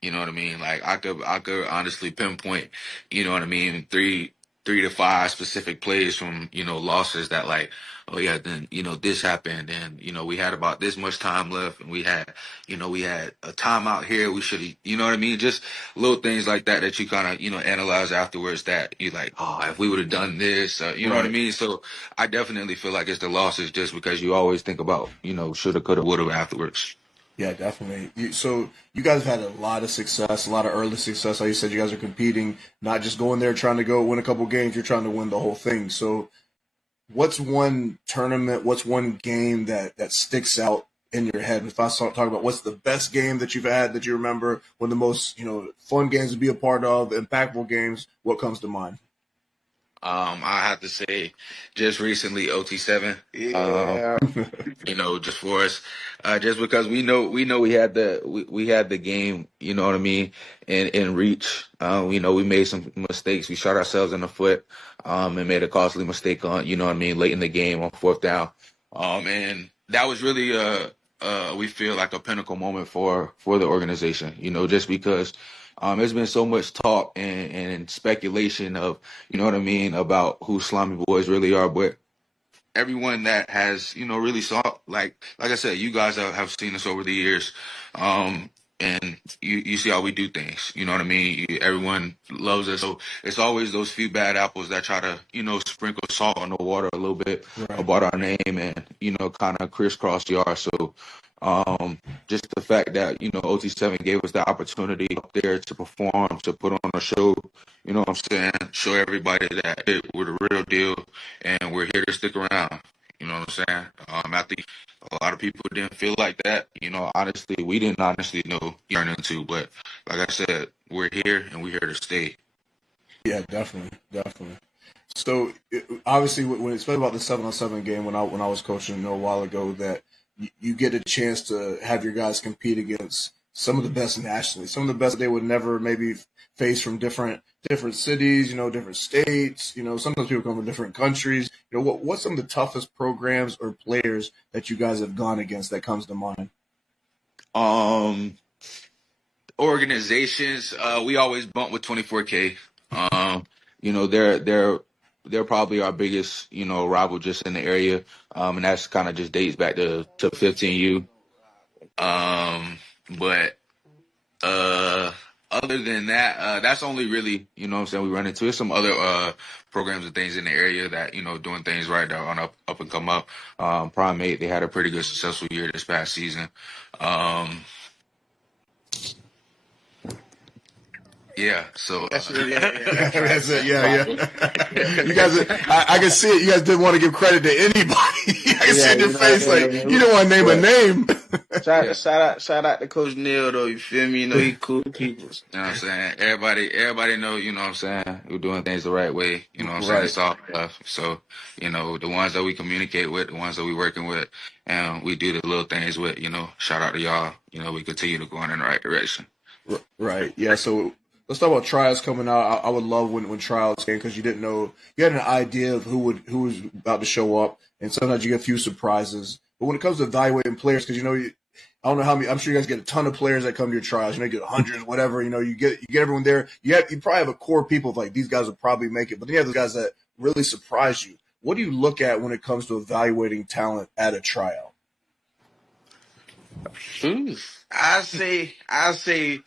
You know what I mean? Like I could honestly pinpoint, you know what I mean, three to five specific plays from, losses that like, oh yeah, then, this happened and, we had about this much time left and we had a timeout here. We should, you know what I mean? Just little things like that you kind of, analyze afterwards that you like, oh, if we would have done this, you know what I mean? So I definitely feel like it's the losses just because you always think about, shoulda, coulda, woulda afterwards. Yeah, definitely. So you guys have had a lot of success, a lot of early success. Like you said, you guys are competing, not just going there trying to go win a couple games. You're trying to win the whole thing. So what's one tournament, what's one game that sticks out in your head? If I start talking about what's the best game that you've had that you remember, one of the most, fun games to be a part of, impactful games, what comes to mind? I have to say, just recently OT7. Yeah. Just for us, just because we know we had the game, you know what I mean, in reach. We made some mistakes. We shot ourselves in the foot, and made a costly mistake on, you know what I mean, late in the game on fourth down. And that was really we feel like a pinnacle moment for the organization, just because there's been so much talk and speculation of, you know what I mean, about who Slimey Boyz really are, but everyone that has, really saw, like I said, you guys have seen us over the years, and you see how we do things. You know what I mean? Everyone loves us. So it's always those few bad apples that try to, sprinkle salt on the water a little bit about our name and, kind of crisscross the yard. So just the fact that, OT7 gave us the opportunity up there to perform, to put on a show, you know what I'm saying? Show everybody that hey, we're the real deal and we're here to stick around. You know what I'm saying? I think a lot of people didn't feel like that. Honestly, we didn't honestly know turn into, but like I said, we're here and we're here to stay. Yeah, definitely. So obviously, when it's about the 7-on-7 game, when I was coaching a while ago, that you get a chance to have your guys compete against some of the best nationally, some of the best they would never maybe face from different cities, different states. Sometimes people come from different countries. What's some of the toughest programs or players that you guys have gone against that comes to mind? Organizations, we always bump with 24K. They're probably our biggest, rival just in the area. And that's kind of just dates back to 15U. But other than that, that's only really, we run into. There's some other programs and things in the area that, doing things right, that are on up and come up. Primate, they had a pretty good successful year this past season. Yeah, so That's it. Yeah. That's it. Yeah. You guys, I can see it. You guys didn't want to give credit to anybody. I can see in your face like you don't want to name a name. Shout out to Coach Neil though. You feel me? He cool people. You know what I'm saying? Everybody know. You know what I'm saying? We're doing things the right way. You know what I'm saying? It's all stuff. So the ones that we communicate with, the ones that we working with, and we do the little things with. Shout out to y'all. We continue to go in the right direction. Right. Yeah. So. Let's talk about trials coming out. I would love when trials came because you didn't know, you had an idea of who was about to show up, and sometimes you get a few surprises. But when it comes to evaluating players, because I don't know how many. I'm sure you guys get a ton of players that come to your trials. You get hundreds, whatever. You get everyone there. You probably have a core people of like these guys will probably make it, but then you have those guys that really surprise you. What do you look at when it comes to evaluating talent at a tryout? I say.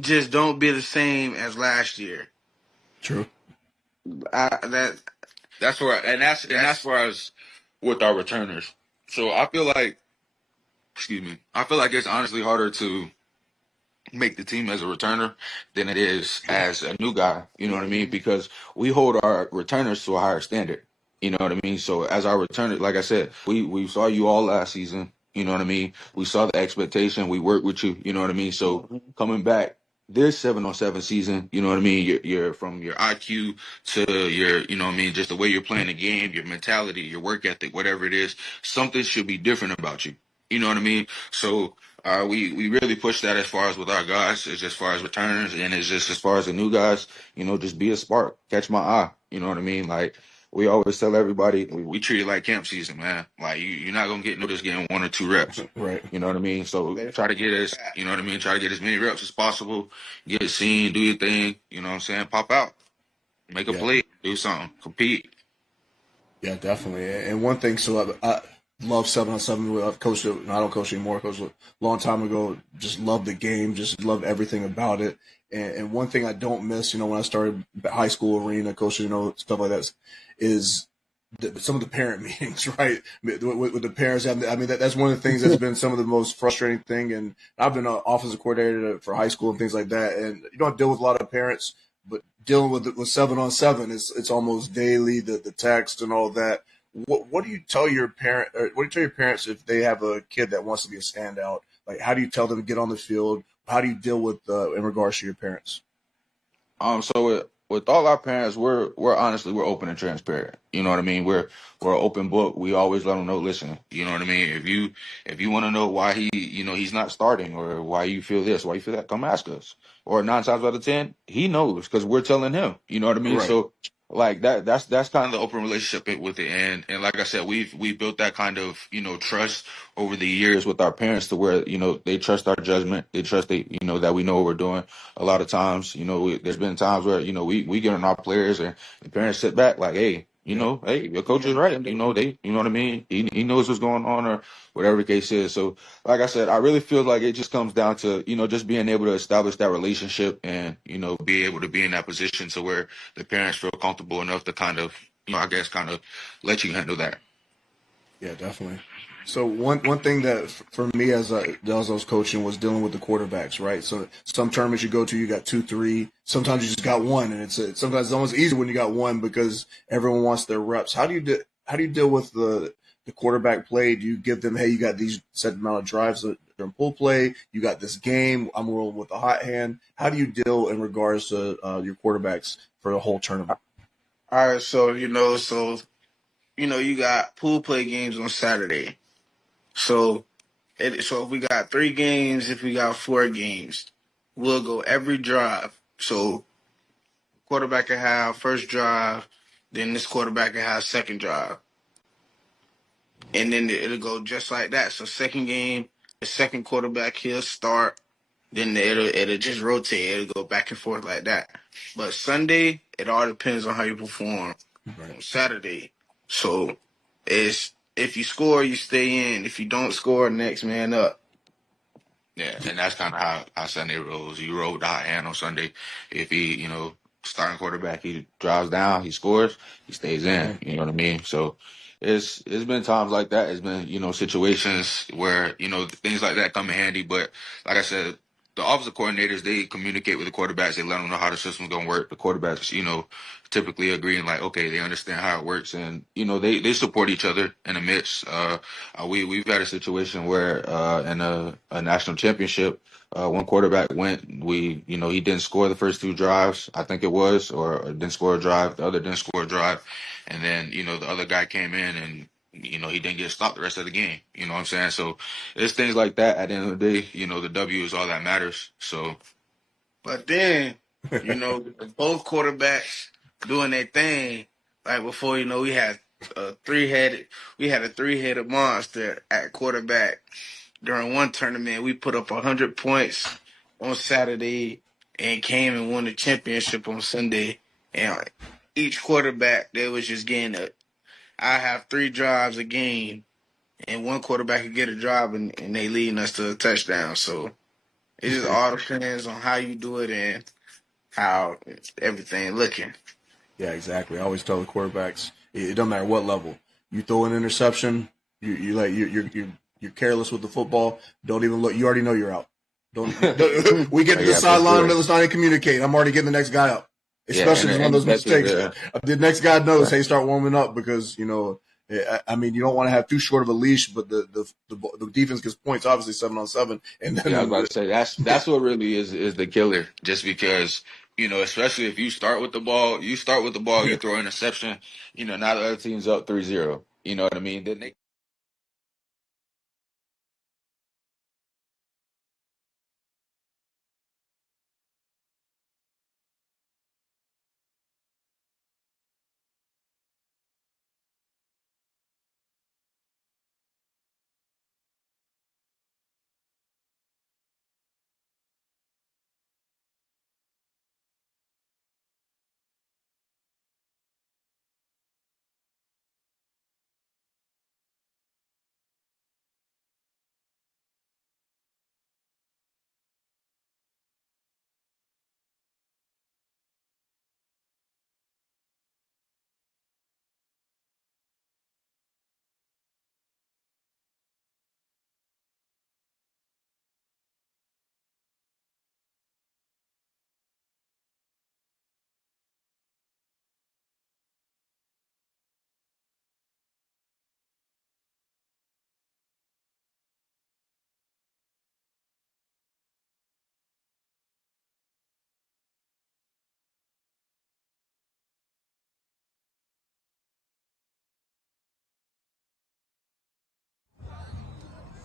Just don't be the same as last year. True. That's for us with our returners. So I feel like, excuse me, I feel like it's honestly harder to make the team as a returner than it is as a new guy. You know what I mean? Because we hold our returners to a higher standard. You know what I mean? So as our returner, like I said, we saw you all last season. You know what I mean? We saw the expectation. We worked with you. You know what I mean? So coming back this 7-on-7 season, you know what I mean? You're from your IQ to your, you know what I mean, just the way you're playing the game, your mentality, your work ethic, whatever it is, something should be different about you. You know what I mean? So we really push that as far as with our guys, as far as returners, and it's just as far as the new guys, you know, just be a spark, catch my eye. You know what I mean? Like we always tell everybody, we treat it like camp season, man. Like you're not gonna get noticed getting 1 or 2 reps. Right. You know what I mean? So try to get as, you know what I mean, try to get as many reps as possible, get seen, do your thing, you know what I'm saying? Pop out, make a play, do something, compete. Yeah, definitely. And one thing, so I love 7-on-7. I've coached it. I don't coach anymore. I coached it a long time ago. Just love the game. Just love everything about it. And one thing I don't miss, you know, when I started high school arena coaching, you know, stuff like that, is some of the parent meetings, right? With the parents. I mean, that's one of the things that's been some of the most frustrating thing. And I've been an offensive coordinator for high school and things like that. And you don't deal with a lot of parents, but dealing with 7-on-7, it's almost daily, the text and all that. What do you tell your parent? Or what do you tell your parents if they have a kid that wants to be a standout? Like, how do you tell them to get on the field? How do you deal with in regards to your parents? So with all our parents, we're honestly we're open and transparent. You know what I mean? We're an open book. We always let them know. Listen, you know what I mean? If you want to know why he's not starting or why you feel this, why you feel that, come ask us. Or 9 times out of 10, he knows because we're telling him. You know what I mean? Right. So like that's kind of the open relationship with it. And like I said, we built that kind of, you know, trust over the years with our parents to where, you know, they trust our judgment. They trust that we know what we're doing. A lot of times, you know, there's been times where, you know, we get on our players and the parents sit back like, hey, hey, your coach is right. You know, you know what I mean? He knows what's going on or whatever the case is. So, like I said, I really feel like it just comes down to, you know, just being able to establish that relationship and, you know, be able to be in that position to where the parents feel comfortable enough to kind of, you know, I guess kind of let you handle that. Yeah, definitely. So one thing that for me as I was coaching was dealing with the quarterbacks, right? So some tournaments you go to, you got 2, 3. Sometimes you just got one, and sometimes it's almost easier when you got one because everyone wants their reps. How do you deal with the quarterback play? Do you give them, hey, you got these set amount of drives during pool play, you got this game, I'm rolling with the hot hand. How do you deal in regards to your quarterbacks for the whole tournament? All right, so you got pool play games on Saturday. So if we got 3 games, if we got 4 games, we'll go every drive. So quarterback can have first drive, then this quarterback can have second drive. And then it'll go just like that. So second game, the second quarterback he'll start, then it'll just rotate. It'll go back and forth like that. But Sunday, it all depends on how you perform on Saturday. So it's if you score, you stay in. If you don't score, next man up. Yeah, and that's kind of how Sunday rolls. You roll the hot hand on Sunday. If he, you know, starting quarterback, he drives down, he scores, he stays in. You know what I mean? So it's been times like that. It's been, you know, situations where, you know, things like that come in handy. But like I said, the offensive coordinators, they communicate with the quarterbacks. They let them know how the system's going to work. The quarterbacks, you know, typically agreeing like, okay, they understand how it works. And, you know, they support each other in the midst. We've had a situation where in a national championship, one quarterback went. He didn't score the first 2 drives, I think it was, or didn't score a drive. The other didn't score a drive, and then you know the other guy came in and you know he didn't get stopped the rest of the game. You know what I'm saying? So it's things like that. At the end of the day, you know the W is all that matters. So, But then, both quarterbacks doing their thing. Like before, we had a 3-headed monster at quarterback. During one tournament, we put up 100 points on Saturday and came and won the championship on Sunday. And each quarterback, they was just getting I have 3 drives a game, and one quarterback could get a drive, and they leading us to a touchdown. So it just all depends on how you do it and how everything looking. Yeah, exactly. I always tell the quarterbacks, it doesn't matter what level. You throw an interception, You're careless with the football. Don't even look. You already know you're out. We get to the sideline, let's not even communicate. I'm already getting the next guy up. Especially if it's one of those mistakes. The next guy knows, hey, start warming up because, you know, I mean, you don't want to have too short of a leash, but the defense gets points, obviously 7-on-7. And then I was about to say that's what really is the killer. Just because, you know, especially if you start with the ball, you throw interception. You know, now the other team's up 3-0. You know what I mean? Then they.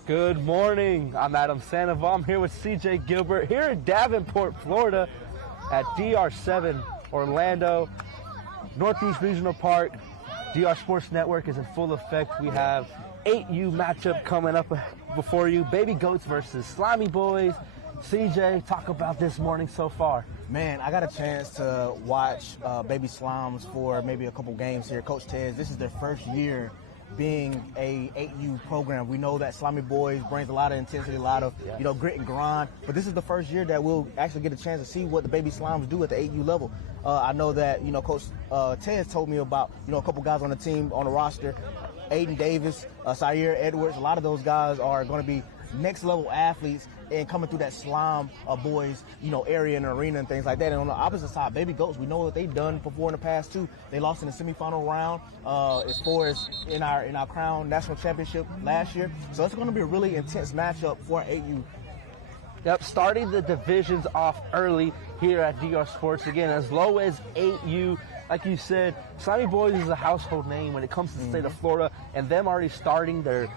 Good morning. I'm Adam Sandoval. I'm here with CJ Gilbert here in Davenport, Florida at DR7 Orlando, Northeast Regional Park. DR Sports Network is in full effect. We have 8U matchup coming up before you. Baby Goats versus Slimey Boyz. CJ, talk about this morning so far. Man, I got a chance to watch Baby Slimes for maybe a couple games here. Coach Tez, this is their first year being a 8U program. We know that Slimey Boyz brings a lot of intensity, a lot of grit and grind, but this is the first year that we'll actually get a chance to see what the Baby Slimes do at the 8U level. I know that Coach Tez told me about a couple guys on the team, on the roster, Aiden Davis, Sire Edwards. A lot of those guys are going to be next level athletes and coming through that Slime Boys, area and arena and things like that. And on the opposite side, Baby Goats, we know what they've done before in the past too. They lost in the semifinal round as far as in our Crown National Championship last year. So it's going to be a really intense matchup for 8U. Yep, starting the divisions off early here at DR Sports. Again, as low as 8U. Like you said, Slimey Boyz is a household name when it comes to the state of Florida, and them already starting their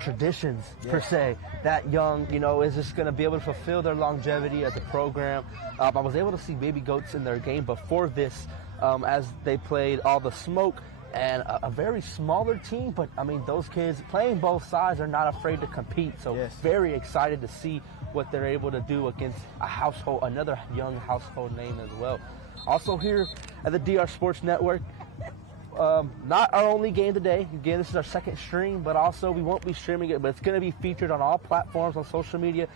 traditions, per se, that young, is just going to be able to fulfill their longevity as a program. I was able to see Baby Goats in their game before this as they played All the Smoke, and a very smaller team, but, I mean, those kids playing both sides are not afraid to compete, so very excited to see what they're able to do against another young household name as well. Also here at the DR Sports Network, not our only game today. Again, this is our second stream, but also we won't be streaming it, but it's going to be featured on all platforms on social media.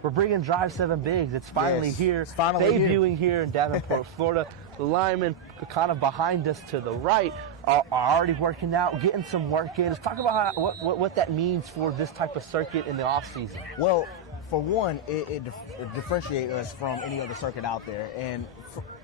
We're bringing Drive 7 Bigs. It's finally here. It's finally debuting here in Davenport, Florida. The linemen kind of behind us to the right are already working out, getting some work in. Let's talk about what that means for this type of circuit in the offseason. Well, for one, it differentiates us from any other circuit out there, and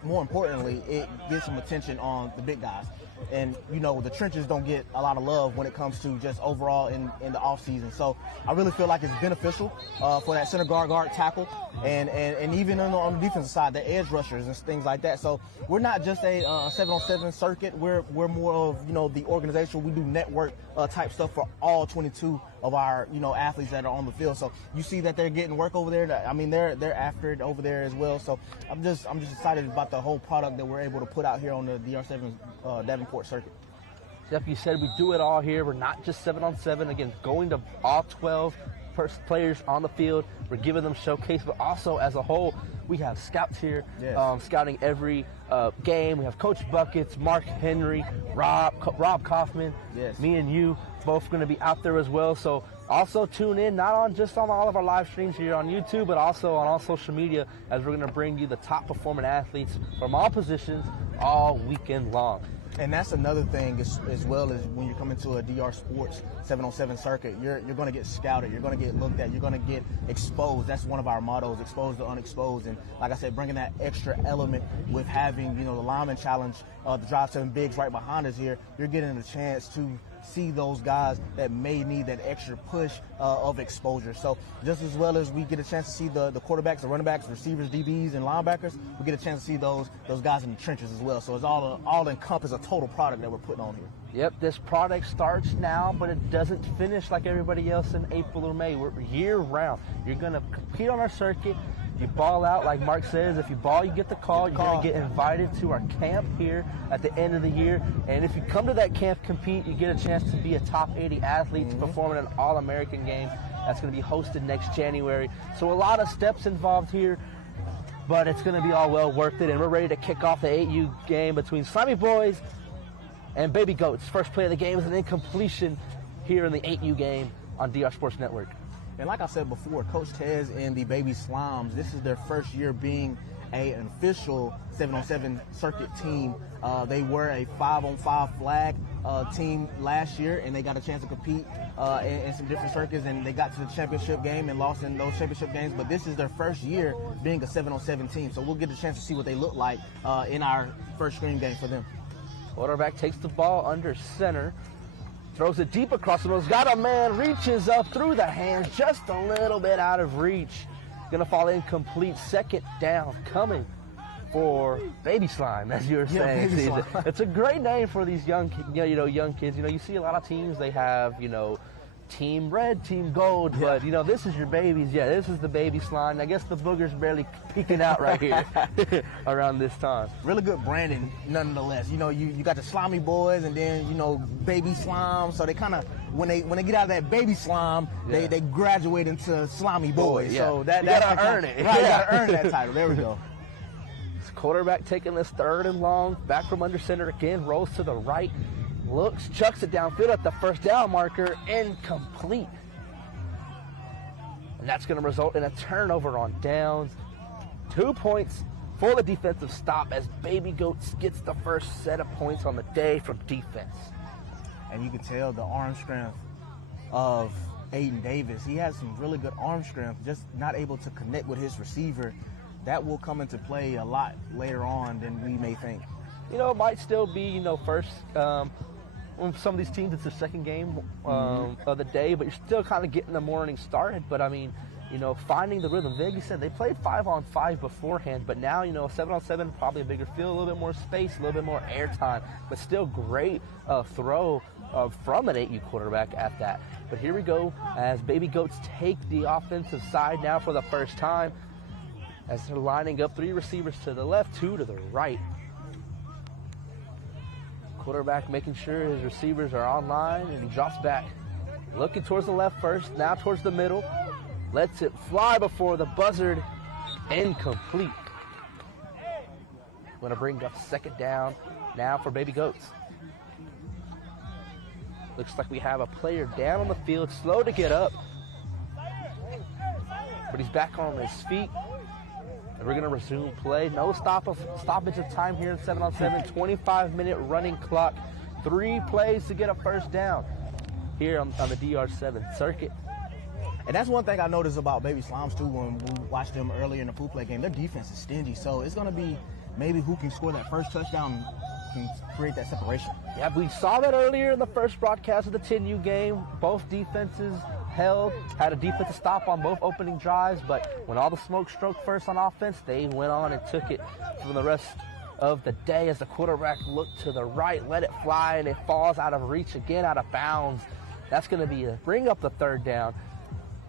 more importantly, it gets some attention on the big guys. And, the trenches don't get a lot of love when it comes to just overall in the offseason. So I really feel like it's beneficial for that center guard tackle, and even on the defensive side, the edge rushers and things like that. So we're not just a 7-on-7 circuit. We're more of, the organization. We do network type stuff for all 22 of our, athletes that are on the field. So you see that they're getting work over there. I mean, they're after it over there as well. So I'm just excited about the whole product that we're able to put out here on the DR7 Davenport circuit. Like you said, we do it all here. We're not just 7-on-7. Again, going to all 12 players on the field. We're giving them showcase, but also as a whole, we have scouts here scouting every game. We have Coach Buckets, Mark Henry, Rob Kaufman, me and you, both going to be out there as well. So also tune in, not just on all of our live streams here on YouTube, but also on all social media, as we're going to bring you the top performing athletes from all positions all weekend long. And that's another thing as well as when you're coming to a DR Sports 7-on-7 circuit, you're going to get scouted, you're going to get looked at, you're going to get exposed. That's one of our mottos, expose the unexposed. And like I said, bringing that extra element with having, the lineman challenge, the Drive 7 Bigs right behind us here, you're getting a chance to see those guys that may need that extra push of exposure. So just as well as we get a chance to see the quarterbacks, the running backs, receivers, DBs, and linebackers, we get a chance to see those guys in the trenches as well. So it's all encompass a total product that we're putting on here. Yep, this product starts now, but it doesn't finish like everybody else in April or May. We're year round. You're going to compete on our circuit. You ball out, like Mark says, if you ball, you get the call. You're going to get invited to our camp here at the end of the year. And if you come to that camp, compete, you get a chance to be a top 80 athlete to perform in an All-American game that's going to be hosted next January. So a lot of steps involved here, but it's going to be all well worth it. And we're ready to kick off the 8U game between Slimey Boyz and Baby Goats. First play of the game is an incompletion here in the 8U game on DR Sports Network. And like I said before, Coach Tez and the Baby Slimes, this is their first year being an official 7-on-7 circuit team. They were a 5-on-5 flag team last year, and they got a chance to compete in some different circuits, and they got to the championship game and lost in those championship games. But this is their first year being a 7-on-7 team, so we'll get a chance to see what they look like in our first screen game for them. Quarterback takes the ball under center, throws it deep across the nose, got a man, reaches up through the hands, just a little bit out of reach. Gonna fall incomplete. Second down coming for Baby Slime, as you were saying. Yeah, it's a great name for these young kids. You see a lot of teams, they have, Team Red, Team Gold, but this is your babies. Yeah, this is the Baby Slime. I guess the booger's barely peeking out right here around this time. Really good branding, nonetheless. You got the Slimey Boyz, and then Baby Slime. So they kind of when they get out of that Baby Slime, they graduate into Slimey Boyz. Yeah. So that you gotta earn it. Right, you gotta earn that title. There we go. Quarterback taking this third and long, back from under center again, rolls to the right. Looks, chucks it downfield at the first down marker, incomplete. And that's going to result in a turnover on downs. 2 points for the defensive stop as Baby Goats gets the first set of points on the day from defense. And you can tell the arm strength of Aiden Davis. He has some really good arm strength, just not able to connect with his receiver. That will come into play a lot later on than we may think. It might still be, first. On some of these teams, it's their second game of the day, but you're still kind of getting the morning started. But finding the rhythm. Like you said, they played 5-on-5 beforehand, but now 7-on-7, probably a bigger field, a little bit more space, a little bit more airtime, but still great throw from an 8U quarterback at that. But here we go as Baby Goats take the offensive side now for the first time, as they're lining up 3 receivers to the left, 2 to the right. Quarterback making sure his receivers are online, and he drops back. Looking towards the left first, now towards the middle. Lets it fly before the buzzard. Incomplete. Going to bring up second down now for Baby Goats. Looks like we have a player down on the field, slow to get up. But he's back on his feet. And we're going to resume play. No stoppage of time here in 7-on-7. 25-minute running clock. 3 plays to get a first down here on the DR7 circuit. And that's one thing I noticed about Baby Slimes, too, when we watched them earlier in the pool play game. Their defense is stingy, so it's going to be maybe who can score that first touchdown can create that separation. Yeah, we saw that earlier in the first broadcast of the 10U game. Both defenses had a defensive stop on both opening drives, but when all the smoke struck first on offense, they went on and took it for the rest of the day as the quarterback looked to the right, let it fly, and it falls out of reach again, out of bounds. That's going to be bring up the third down.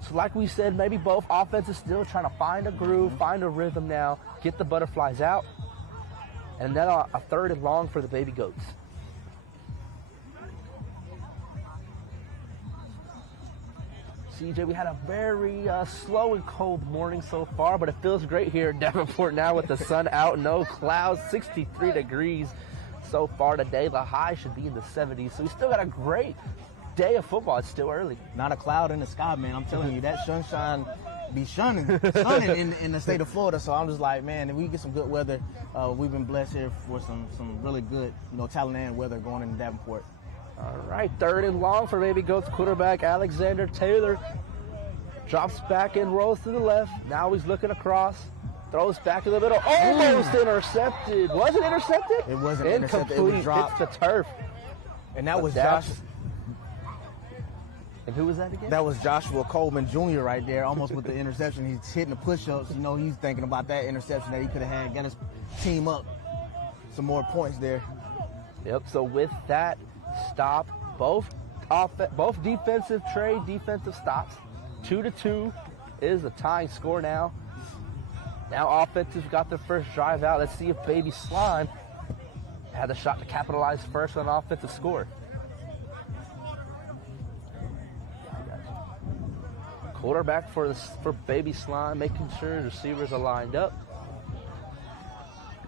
So like we said, maybe both offenses still trying to find a groove, find a rhythm now, get the butterflies out, and then a third and long for the Baby Goats. CJ, we had a very slow and cold morning so far, but it feels great here in Davenport now with the sun out, no clouds, 63 degrees so far today. The high should be in the 70s, so we still got a great day of football. It's still early. Not a cloud in the sky, man. I'm telling you, that sunshine be shunning in the state of Florida. So I'm just like, man, if we get some good weather, we've been blessed here for some really good, Talent weather going into Davenport. All right, 3rd and long for Baby Goats quarterback Alexander Taylor. Drops back and rolls to the left. Now he's looking across. Throws back to the middle. Almost intercepted. Was it intercepted? It wasn't intercepted. It was dropped. Hits the turf. And that was Josh. And who was that again? That was Joshua Coleman Jr. right there, almost with the interception. He's hitting the push-ups. He's thinking about that interception that he could have had. Got his team up some more points there. Yep, so with that stop, both defensive stops. 2-2 is the tying score now. Now offensive got their first drive out. Let's see if Baby Slime had a shot to capitalize first on an offensive score. Quarterback for Baby Slime, making sure the receivers are lined up.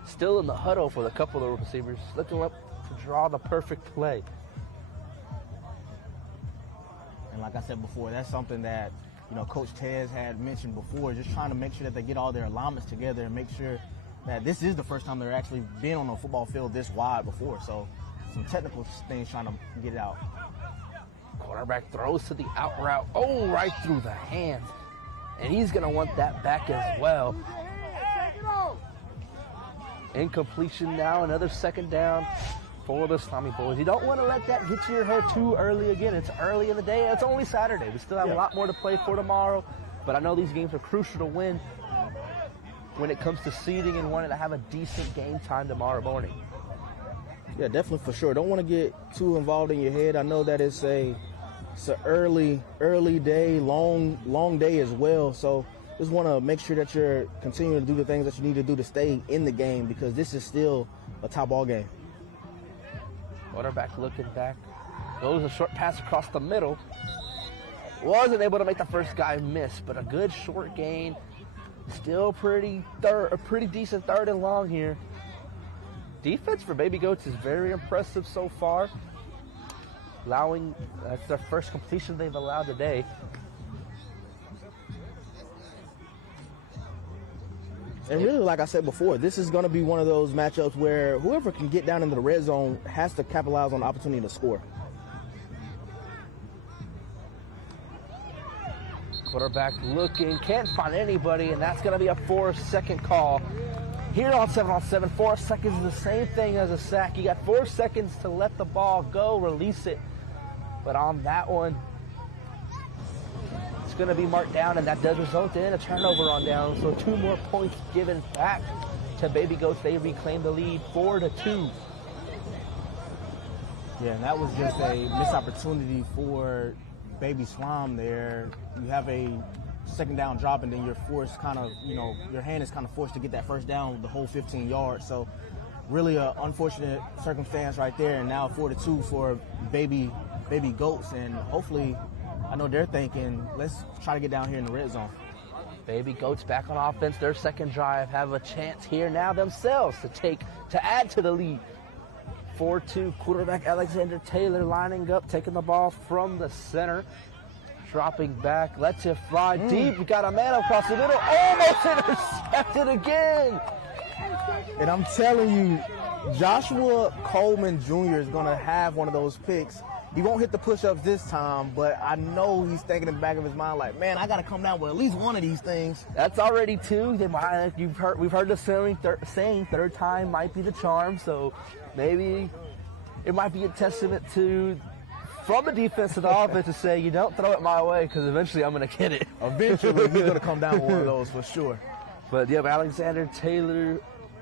Still in the huddle for the couple of receivers, looking up to draw the perfect play. And like I said before, that's something that Coach Tez had mentioned before, just trying to make sure that they get all their alignments together and make sure that this is the first time they're actually been on a football field this wide before. So some technical things trying to get it out. Quarterback throws to the out route. Oh, right through the hands. And he's going to want that back as well. Incompletion now, another 2nd down for the Slimey Boyz. You don't want to let that get to your head too early again. It's early in the day. It's only Saturday. We still have a lot more to play for tomorrow. But I know these games are crucial to win when it comes to seeding and wanting to have a decent game time tomorrow morning. Yeah, definitely for sure. Don't want to get too involved in your head. I know that it's an early day, long day as well. So just want to make sure that you're continuing to do the things that you need to do to stay in the game, because this is still a top ball game. Quarterback looking back. Goes a short pass across the middle. Wasn't able to make the first guy miss, but a good short gain. Still pretty decent 3rd and long here. Defense for Baby Goats is very impressive so far. That's their first completion they've allowed today. And really, like I said before, this is going to be one of those matchups where whoever can get down into the red zone has to capitalize on the opportunity to score. Quarterback looking, can't find anybody, and that's going to be a 4-second call. Here on 7-on-7, 4 seconds is the same thing as a sack. You got 4 seconds to let the ball go, release it. But on that one, it's going to be marked down, and that does result in a turnover on down. So 2 more points given back to Baby Goats. They reclaim the lead 4-2. Yeah, and that was just a missed opportunity for Baby Slime there. You have a 2nd down drop, and then you're forced your hand is kind of forced to get that 1st down the whole 15 yards. So really an unfortunate circumstance right there. And now 4-2 for Baby Goats. And hopefully, I know they're thinking, let's try to get down here in the red zone. Baby Goats back on offense. Their 2nd drive have a chance here now themselves to add to the lead. 4-2, quarterback Alexander Taylor lining up, taking the ball from the center. Dropping back, lets it fly deep. You got a man across the middle, almost intercepted again. And I'm telling you, Joshua Coleman Jr. is going to have one of those picks. He won't hit the push-ups this time, but I know he's thinking in the back of his mind, like, man, I got to come down with at least one of these things. That's already 2. We've heard the saying 3rd time might be the charm, so maybe it might be a testament from the defense to the offense to say, you don't throw it my way, because eventually I'm going to get it. Eventually he's going to come down with one of those for sure. But yeah, Alexander Taylor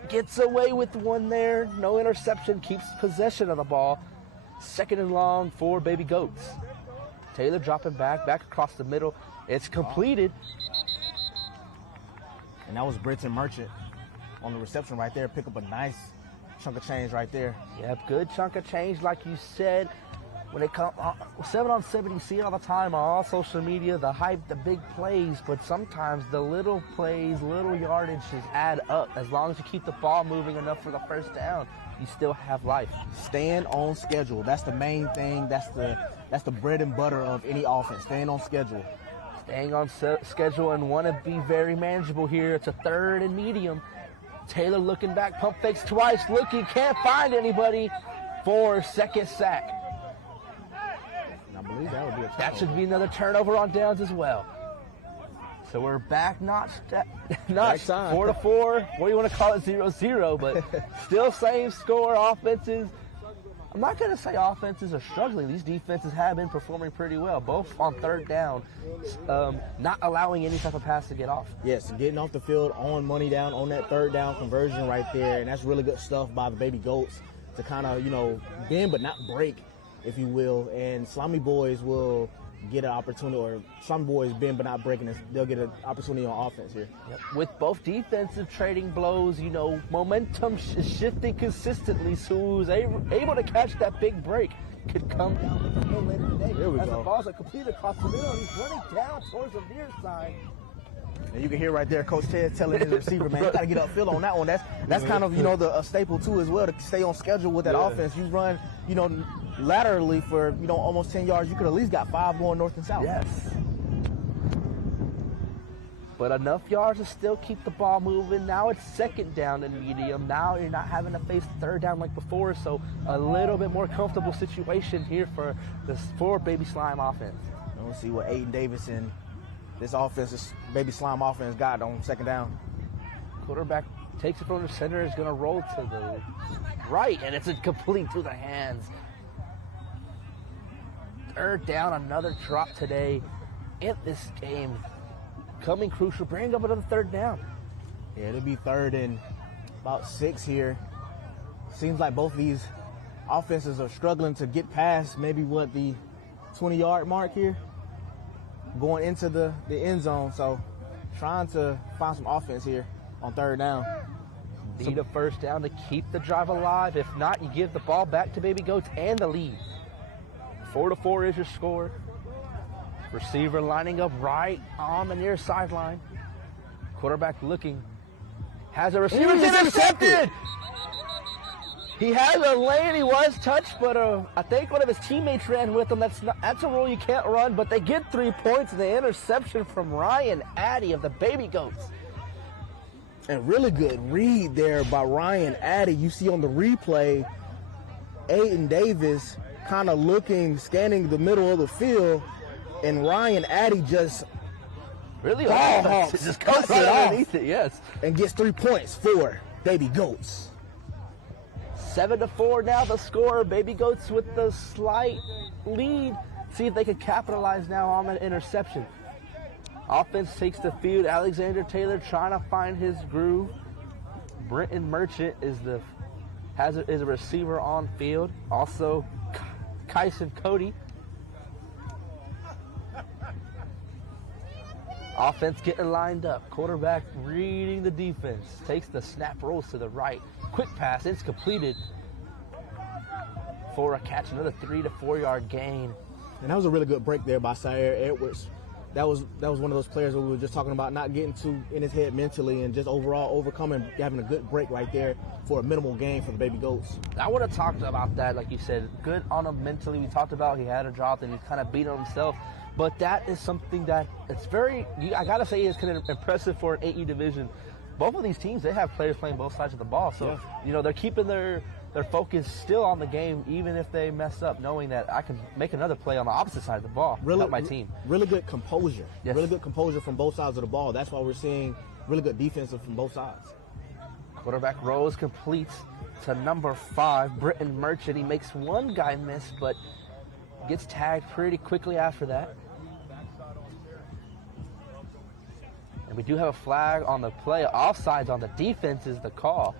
gets away with one there. No interception, keeps possession of the ball. 2nd and long for Baby Goats. Taylor dropping back across the middle. It's completed. And that was Britton Merchant on the reception right there. Pick up a nice chunk of change right there. Yep, good chunk of change, like you said. When it comes 7-on-7, you see it all the time on all social media, the hype, the big plays, but sometimes the little plays, little yardages add up. As long as you keep the ball moving enough for the 1st down, you still have life. Staying on schedule. That's the main thing. That's the bread and butter of any offense. Staying on schedule. staying on schedule and want to be very manageable here. It's a 3rd and medium. Taylor looking back, pump fakes twice, looking, can't find anybody for 2nd sack. I believe that would be a turnover. That should be another turnover on downs as well. So we're back, not 4-4. What do you want to call it, 0-0, but still same score. Offenses, I'm not going to say offenses are struggling. These defenses have been performing pretty well, both on 3rd down, not allowing any type of pass to get off. Yes, getting off the field on money down on that 3rd down conversion right there, and that's really good stuff by the Baby Goats to kind of, bend but not break, if you will, and Slimey Boyz will get an opportunity, or Slimey Boyz bend but not breaking, they'll get an opportunity on offense here. Yep. With both defensive trading blows, momentum is shifting consistently, so who's able to catch that big break could come down later today. Here we As go. the ball's completed across the middle, he's running down towards the near side. And you can hear right there Coach Ted telling his receiver, man, you got to get upfield on that one. That's kind of, a staple too as well, to stay on schedule with that offense. You run, laterally for, almost 10 yards. You could at least got 5 going north and south. Yes. But enough yards to still keep the ball moving. Now it's 2nd down and medium. Now you're not having to face 3rd down like before, so a little bit more comfortable situation here for Baby Slime offense. Let's see what Aiden Davis and this Baby Slime offense got on 2nd down. Quarterback takes it from the center, is going to roll to the right, and it's incomplete to the hands. 3rd down, another drop today in this game. Coming crucial, bring up another 3rd down. Yeah, it'll be 3rd and about 6 here. Seems like both these offenses are struggling to get past maybe the 20-yard mark here, going into the end zone. So trying to find some offense here on 3rd down. Need a 1st down to keep the drive alive. If not, you give the ball back to Baby Goats and the lead. 4-4 is your score. Receiver lining up right on the near sideline. Quarterback looking. Has a receiver intercepted. He has a lane. He was touched, but I think one of his teammates ran with him. That's a rule you can't run, but they get 3 points. The interception from Ryan Addy of the Baby Goats. And really good read there by Ryan Addy. You see on the replay, Aiden Davis kind of scanning the middle of the field, and Ryan Addy just really just cuts it underneath off. It, yes. And gets 3 points for Baby Goats. 7-4 now the score. Baby Goats with the slight lead. See if they can capitalize now on that interception. Offense takes the field. Alexander Taylor trying to find his groove. Brenton Merchant is a receiver on field. Also, Kyson Cody. Offense getting lined up. Quarterback reading the defense. Takes the snap, rolls to the right. Quick pass, it's completed for a catch. Another 3 to 4 yard gain. And that was a really good break there by Sire Edwards. That was one of those players that we were just talking about, not getting too in his head mentally and just overall overcoming, having a good break right there for a minimal gain for the Baby Goats. I would have talked about that, like you said, good on him mentally. We talked about he had a drop and he kind of beat on himself. But that is something that it's I got to say, it's kind of impressive for an 8U division. Both of these teams, they have players playing both sides of the ball. So, they're keeping their focus still on the game, even if they mess up, knowing that I can make another play on the opposite side of the ball, help my team. Really good composure. Yes. Really good composure from both sides of the ball. That's why we're seeing really good defensive from both sides. Quarterback rolls completes to number 5, Brenton Merchant. He makes one guy miss, but gets tagged pretty quickly after that. And we do have a flag on the play. Offsides on the defense is the call.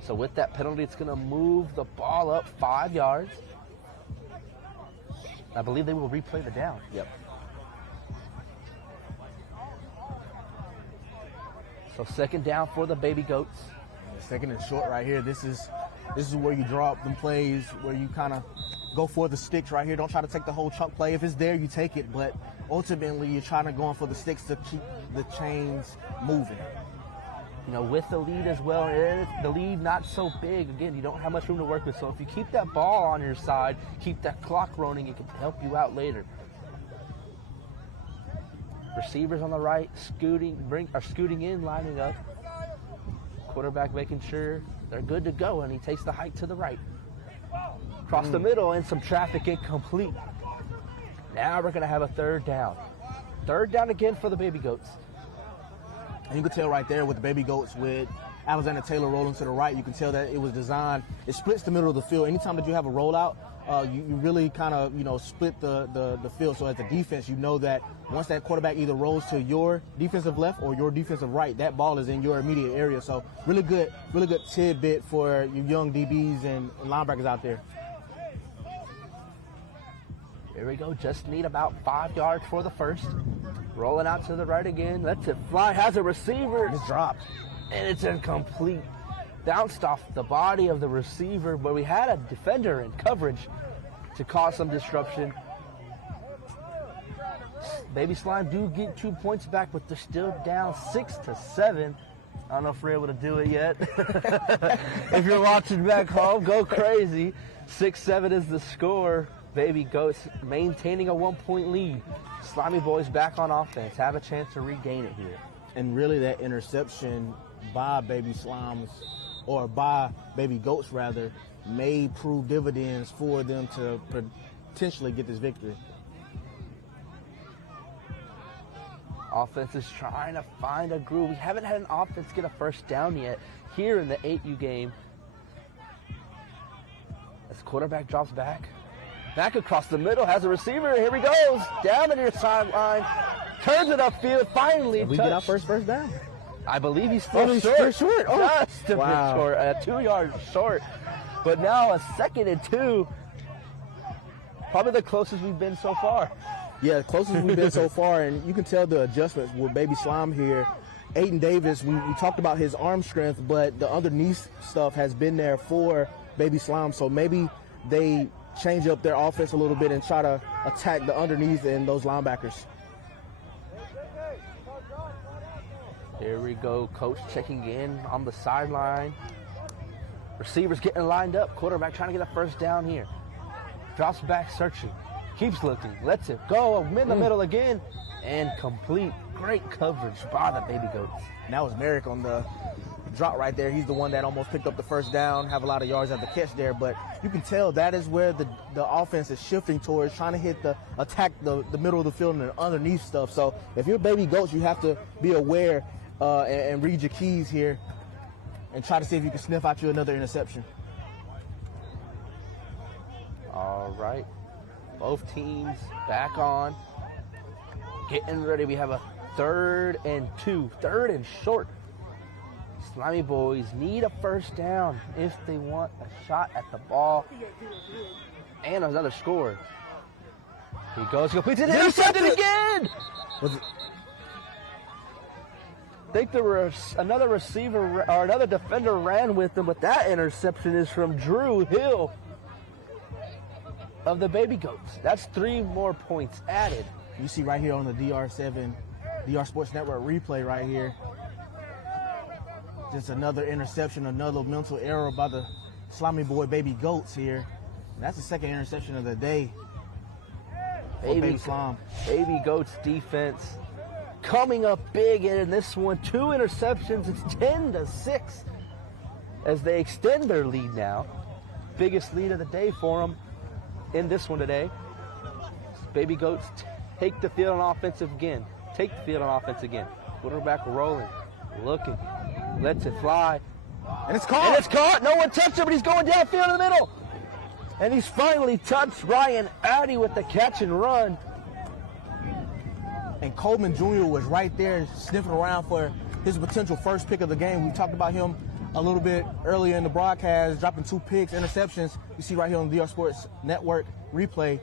So with that penalty, it's going to move the ball up 5 yards. I believe they will replay the down. Yep. So 2nd down for the Baby Goats. 2nd and short right here. This is where you draw up them plays, where you kind of go for the sticks right here. Don't try to take the whole chunk play. If it's there, you take it. But ultimately, you're trying to go in for the sticks to keep the chains moving. you know, with the lead as well. The lead not so big. Again, you don't have much room to work with. So if you keep that ball on your side, keep that clock running, it can help you out later. Receivers on the right, scooting in, lining up. Quarterback making sure they're good to go, and he takes the hike to the right. Across the middle, and some traffic incomplete. Now we're going to have a third down. Third down again for the Baby Goats. And you can tell right there with the Baby Goats, with Alexander Taylor rolling to the right, you can tell that it was designed. It splits the middle of the field. Anytime that you have a rollout, you really kind of, you know, split the field. So as a defense, you know that once that quarterback either rolls to your defensive left or your defensive right, that ball is in your immediate area. So really good tidbit for you young DBs and linebackers out there. Here we go. Just need about 5 yards for the first. Rolling out to the right again. Lets it fly. Has a receiver. It's dropped. And it's incomplete. Bounced off the body of the receiver, but we had a defender in coverage to cause some disruption. Baby Slime do get 2 points back, but they're still down 6-7. I don't know if we're able to do it yet. If you're watching back home, go crazy. 6-7 is the score. Baby Goats maintaining a 1-point lead. Slimey Boyz back on offense. Have a chance to regain it here. And really that interception by Baby Slimes, or by Baby Goats rather, may prove dividends for them to potentially get this victory. Offense is trying to find a groove. We haven't had an offense get a first down yet here in the 8U game. As quarterback drops back. Back across the middle, has a receiver. Here he goes. Down the near sideline. Turns it upfield. Finally, we get our first down. I believe he's still short. Oh, just a bit short. 2 yards short. But now a 2nd and 2. Probably the closest we've been so far. Yeah, closest we've been so far. And you can tell the adjustments with Baby Slime here. Aiden Davis, we talked about his arm strength, but the underneath stuff has been there for Baby Slime. So maybe they change up their offense a little bit and try to attack the underneath and those linebackers. Here we go, coach checking in on the sideline. Receivers getting lined up. Quarterback trying to get a first down here. Drops back, searching. Keeps looking. Lets it go. In the middle again. And complete. Great coverage by the Baby Goats. And that was Merrick on the drop right there. He's the one that almost picked up the first down, have a lot of yards at the catch there, but you can tell that is where the offense is shifting towards, trying to attack the middle of the field and the underneath stuff. So if you're Baby Goats, you have to be aware and read your keys here and try to see if you can sniff out you another interception. All right. Both teams back on. Getting ready. We have a 3rd and 2. 3rd and short. Slimey Boyz need a first down if they want a shot at the ball and another score. He goes, completes it, intercepted again! I think there was another receiver or another defender ran with him, but that interception is from Drew Hill of the Baby Goats. That's 3 more points added. You see right here on the DR Sports Network replay right here. Just another interception, another mental error by the Slimey Boy Baby Goats here. That's the 2nd interception of the day. Baby Slime. Baby Goats defense coming up big, and in this one, 2 interceptions. It's 10-6 as they extend their lead now. Biggest lead of the day for them in this one today. Baby Goats take the field on offense again. Quarterback rolling, looking. Lets it fly. And it's caught. No one touched him, but he's going downfield in the middle. And he's finally touched Ryan Addy with the catch and run. And Coleman Jr. was right there sniffing around for his potential first pick of the game. We talked about him a little bit earlier in the broadcast, dropping 2 picks, interceptions. You see right here on the DR Sports Network replay.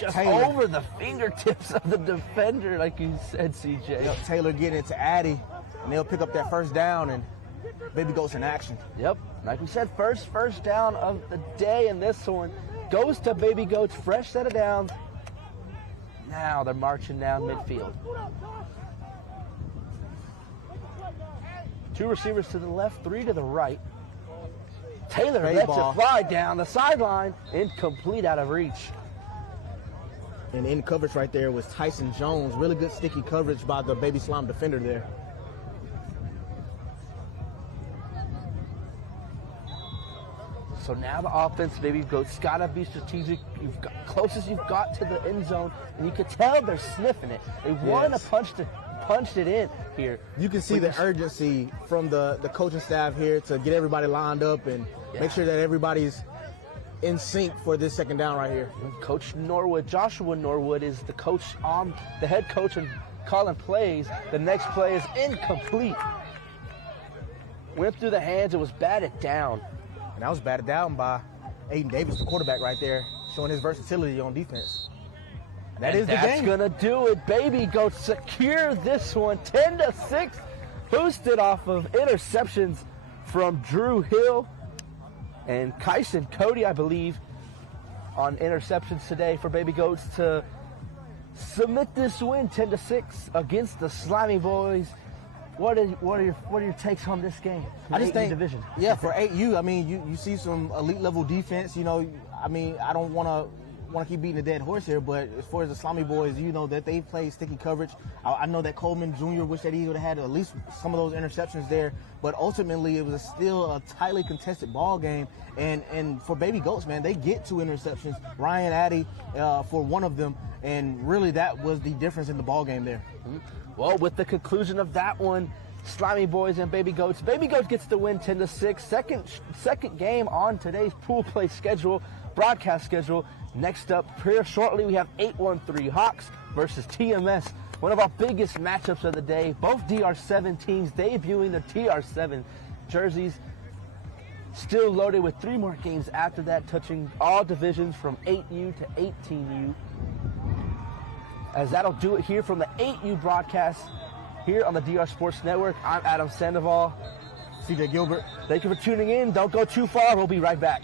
Just over the fingertips of the defender, like you said, CJ. Yep, Taylor getting it to Addy, and they'll pick up that first down, and Baby Goats in action. Yep, like we said, first down of the day, and this one goes to Baby Goats, fresh set of downs. Now they're marching down midfield. 2 receivers to the left, 3 to the right. Taylor Great lets ball. it fly down the sideline, incomplete, out of reach. And in coverage right there was Tyson Jones. Really good sticky coverage by the Baby Slime defender there. So now the offense, Baby Goats, gotta be strategic. You've got closest you've got to the end zone, and you can tell they're sniffing it. They want to punch it in here. You can see the urgency from the coaching staff here to get everybody lined up and make sure that everybody's in sync for this second down right here. Coach Norwood, Joshua Norwood, is the coach on the head coach and calling plays. The next play is incomplete. Went through the hands. It was batted down. And that was batted down by Aiden Davis, the quarterback right there, showing his versatility on defense. That is the game. That's going to do it. Baby Goats secure this one 10-6, boosted off of interceptions from Drew Hill and Kyson Cody, I believe, on interceptions today for Baby Goats to submit this win 10-6 against the Slimey Boyz. What are your takes on this game? I just think division. Yeah, for 8U, I mean, you see some elite level defense. You know, I mean, I don't want to keep beating a dead horse here, but as far as the Slimey Boyz, you know that they play sticky coverage. I know that Coleman Jr. wish that he would have had at least some of those interceptions there, but ultimately it was still a tightly contested ball game. And for Baby Goats, man, they get 2 interceptions. Ryan Addy for one of them, and really that was the difference in the ball game there. Well, with the conclusion of that one, Slimey Boyz and Baby Goats. Baby Goats gets the win 10-6. Second game on today's pool play schedule, broadcast schedule. Next up, here shortly, we have 813 Hawks versus TMS. One of our biggest matchups of the day. Both DR7 teams debuting their TR7 jerseys. Still loaded with 3 more games after that, touching all divisions from 8U to 18U. As that'll do it here from the 8U broadcast here on the DR Sports Network. I'm Adam Sandoval. CJ Gilbert. Thank you for tuning in. Don't go too far. We'll be right back.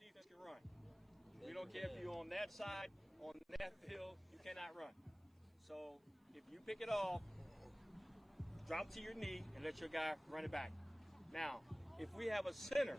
Defense can run. We don't care if you're on that side, on that field, you cannot run. So if you pick it off, drop to your knee and let your guy run it back. Now, if we have a center,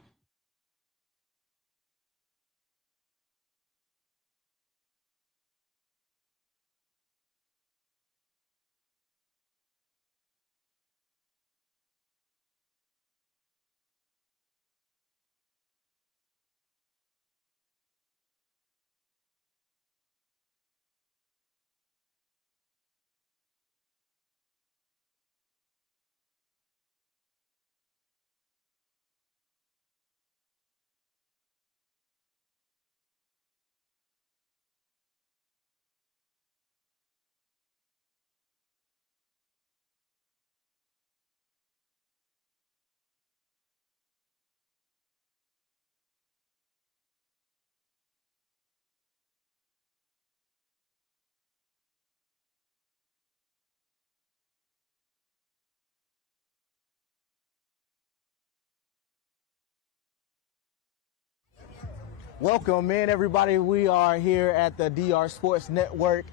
Welcome in, everybody. We are here at the DR Sports Network.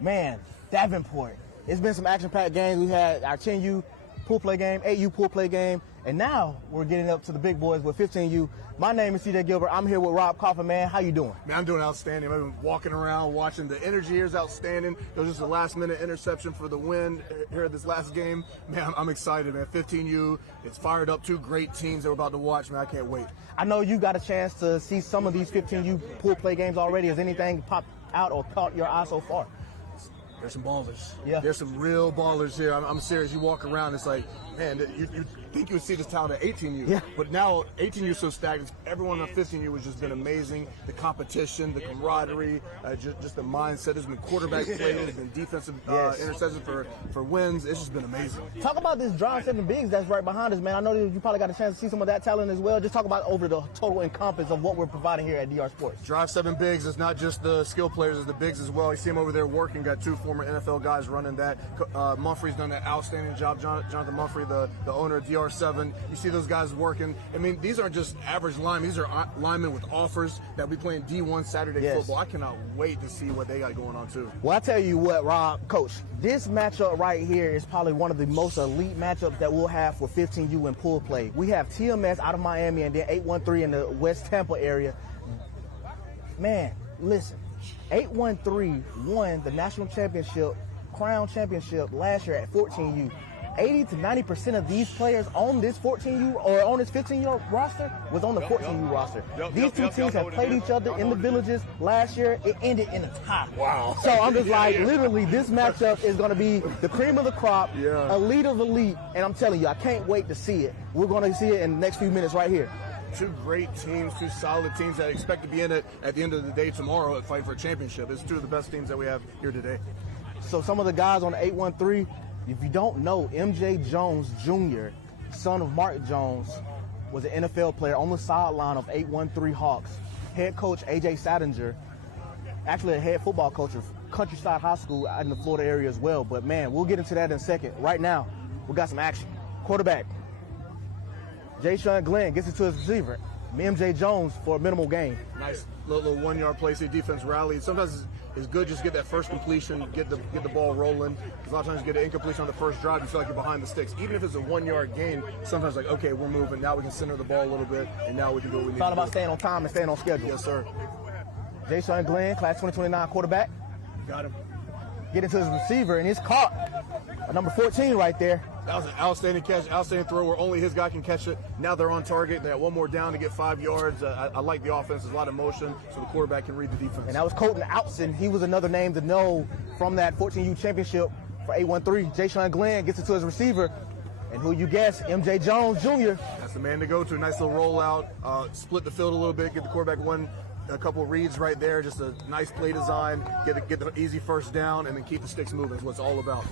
Man, Davenport. It's been some action-packed games. We had our 10U pool play game, 8U pool play game, and now we're getting up to the big boys with 15U. My name is CJ Gilbert. I'm here with Rob Coffin. Man, how you doing? Man, I'm doing outstanding. I've been walking around, watching. The energy here is outstanding. There was just a last-minute interception for the win here at this last game. Man, I'm excited, man. 15U, it's fired up. Two great teams that we're about to watch, man. I can't wait. I know you got a chance to see some of these 15U pool play games already. Has anything popped out or caught your eye so far? There's some ballers. Yeah. There's some real ballers here. I'm serious. You walk around, it's like, man, you think you would see this talent at 18U. Yeah. But now 18U is so stacked. Everyone on 15U has just been amazing. The competition, the camaraderie, just the mindset. There's been quarterback play. There's been defensive interceptions for wins. It's just been amazing. Talk about this Drive 7 Bigs that's right behind us, man. I know that you probably got a chance to see some of that talent as well. Just talk about over the total encompass of what we're providing here at DR Sports. Drive 7 Bigs is not just the skill players, it's the bigs as well. You see him over there working. Got two former NFL guys running that. Mumphrey's done an outstanding job. Jonathan Mumphrey, the owner of DR7. You see those guys working. I mean, these aren't just average linemen. These are linemen with offers that will be playing D1 Saturday football. I cannot wait to see what they got going on, too. Well, I tell you what, Rob, Coach, this matchup right here is probably one of the most elite matchups that we'll have for 15U in pool play. We have TMS out of Miami and then 813 in the West Tampa area. Man, listen, 813 won the national championship, crown championship last year at 14U. 80 to 90% of these players on this 14U or on this 15U roster was on the 14U roster. These two teams have played each other in the villages last year. It ended in a tie. Wow. So I'm just like, literally, this matchup is going to be the cream of the crop, elite of elite, and I'm telling you, I can't wait to see it. We're going to see it in the next few minutes right here. Two great teams, two solid teams that expect to be in it at the end of the day tomorrow and fight for a championship. It's two of the best teams that we have here today. So some of the guys on the 813, if you don't know, MJ Jones Jr., son of Mark Jones, was an NFL player on the sideline of 813 Hawks. Head coach AJ Sadinger, actually a head football coach of Countryside High School out in the Florida area as well. But man, we'll get into that in a second. Right now, we got some action. Quarterback, Jay-Sean Glenn gets it to his receiver. MJ Jones for a minimal gain. Nice little 1 yard play. See defense rally. Sometimes it's good just get that first completion, get the ball rolling. Because a lot of times you get an incompletion on the first drive, you feel like you're behind the sticks. Even if it's a 1 yard gain, sometimes like, okay, we're moving. Now we can center the ball a little bit, and now we can do what we need It's all to about do. staying on time and staying on schedule. Yes, sir. Jay-Sean Glenn, class 2029 quarterback. Got him. Get into his receiver, and it's caught. Number 14 right there. That was an outstanding catch, outstanding throw where only his guy can catch it. Now they're on target. They have one more down to get 5 yards. I like the offense. There's a lot of motion, so the quarterback can read the defense. And that was Colton Outson. He was another name to know from that 14U championship for 813. Jay-Sean Glenn gets it to his receiver. And who you guess? MJ Jones Jr. That's the man to go to. Nice little rollout. Split the field a little bit. Get the quarterback a couple of reads right there. Just a nice play design. Get the easy first down, and then keep the sticks moving is what it's all about.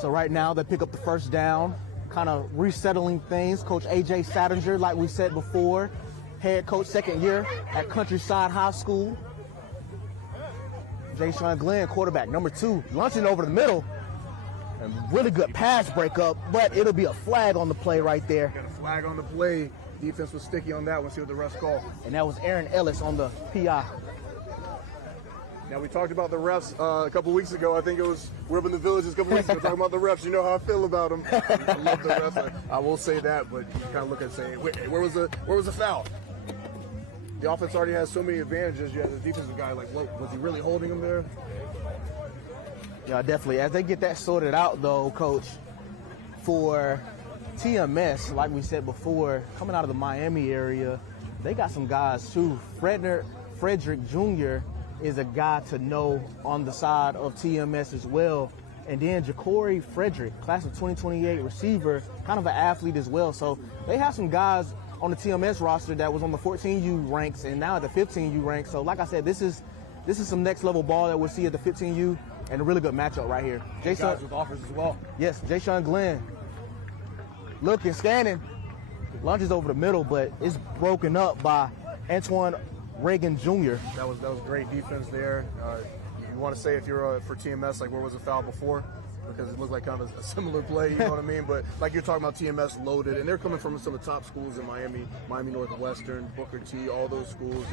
So right now they pick up the first down, kind of resettling things. Coach AJ Sadinger, like we said before, head coach second year at Countryside High School. Jay-Sean Glenn, quarterback number 2, launching over the middle. And really good pass breakup, but it'll be a flag on the play right there. Got a flag on the play. Defense was sticky on that one. See what the refs call. And that was Aaron Ellis on the PI. Now, we talked about the refs a couple weeks ago. I think it was we're up in the Villages a couple weeks ago talking about the refs. You know how I feel about them. I love the refs. I will say that, but you kind of look and say, wait, where was the foul? The offense already has so many advantages. You have the defensive guy, like, what, was he really holding him there? Yeah, definitely. As they get that sorted out, though, Coach, for TMS, like we said before, coming out of the Miami area, they got some guys, too. Frederick Jr. is a guy to know on the side of TMS as well. And then Ja'Cory Frederick, class of 2028 receiver, kind of an athlete as well. So they have some guys on the TMS roster that was on the 14U ranks and now at the 15U ranks. So like I said, this is some next level ball that we'll see at the 15U and a really good matchup right here. Guys with offers as well. Yes, Jay-Sean Glenn. Looking, scanning. Launches over the middle, but it's broken up by Antoine Reagan Jr. That was great defense there. You want to say if you're for TMS, like where was the foul before? Because it looked like kind of a similar play, you know what I mean? But like you're talking about TMS loaded, and they're coming from some of the top schools in Miami Northwestern, Booker T, all those schools.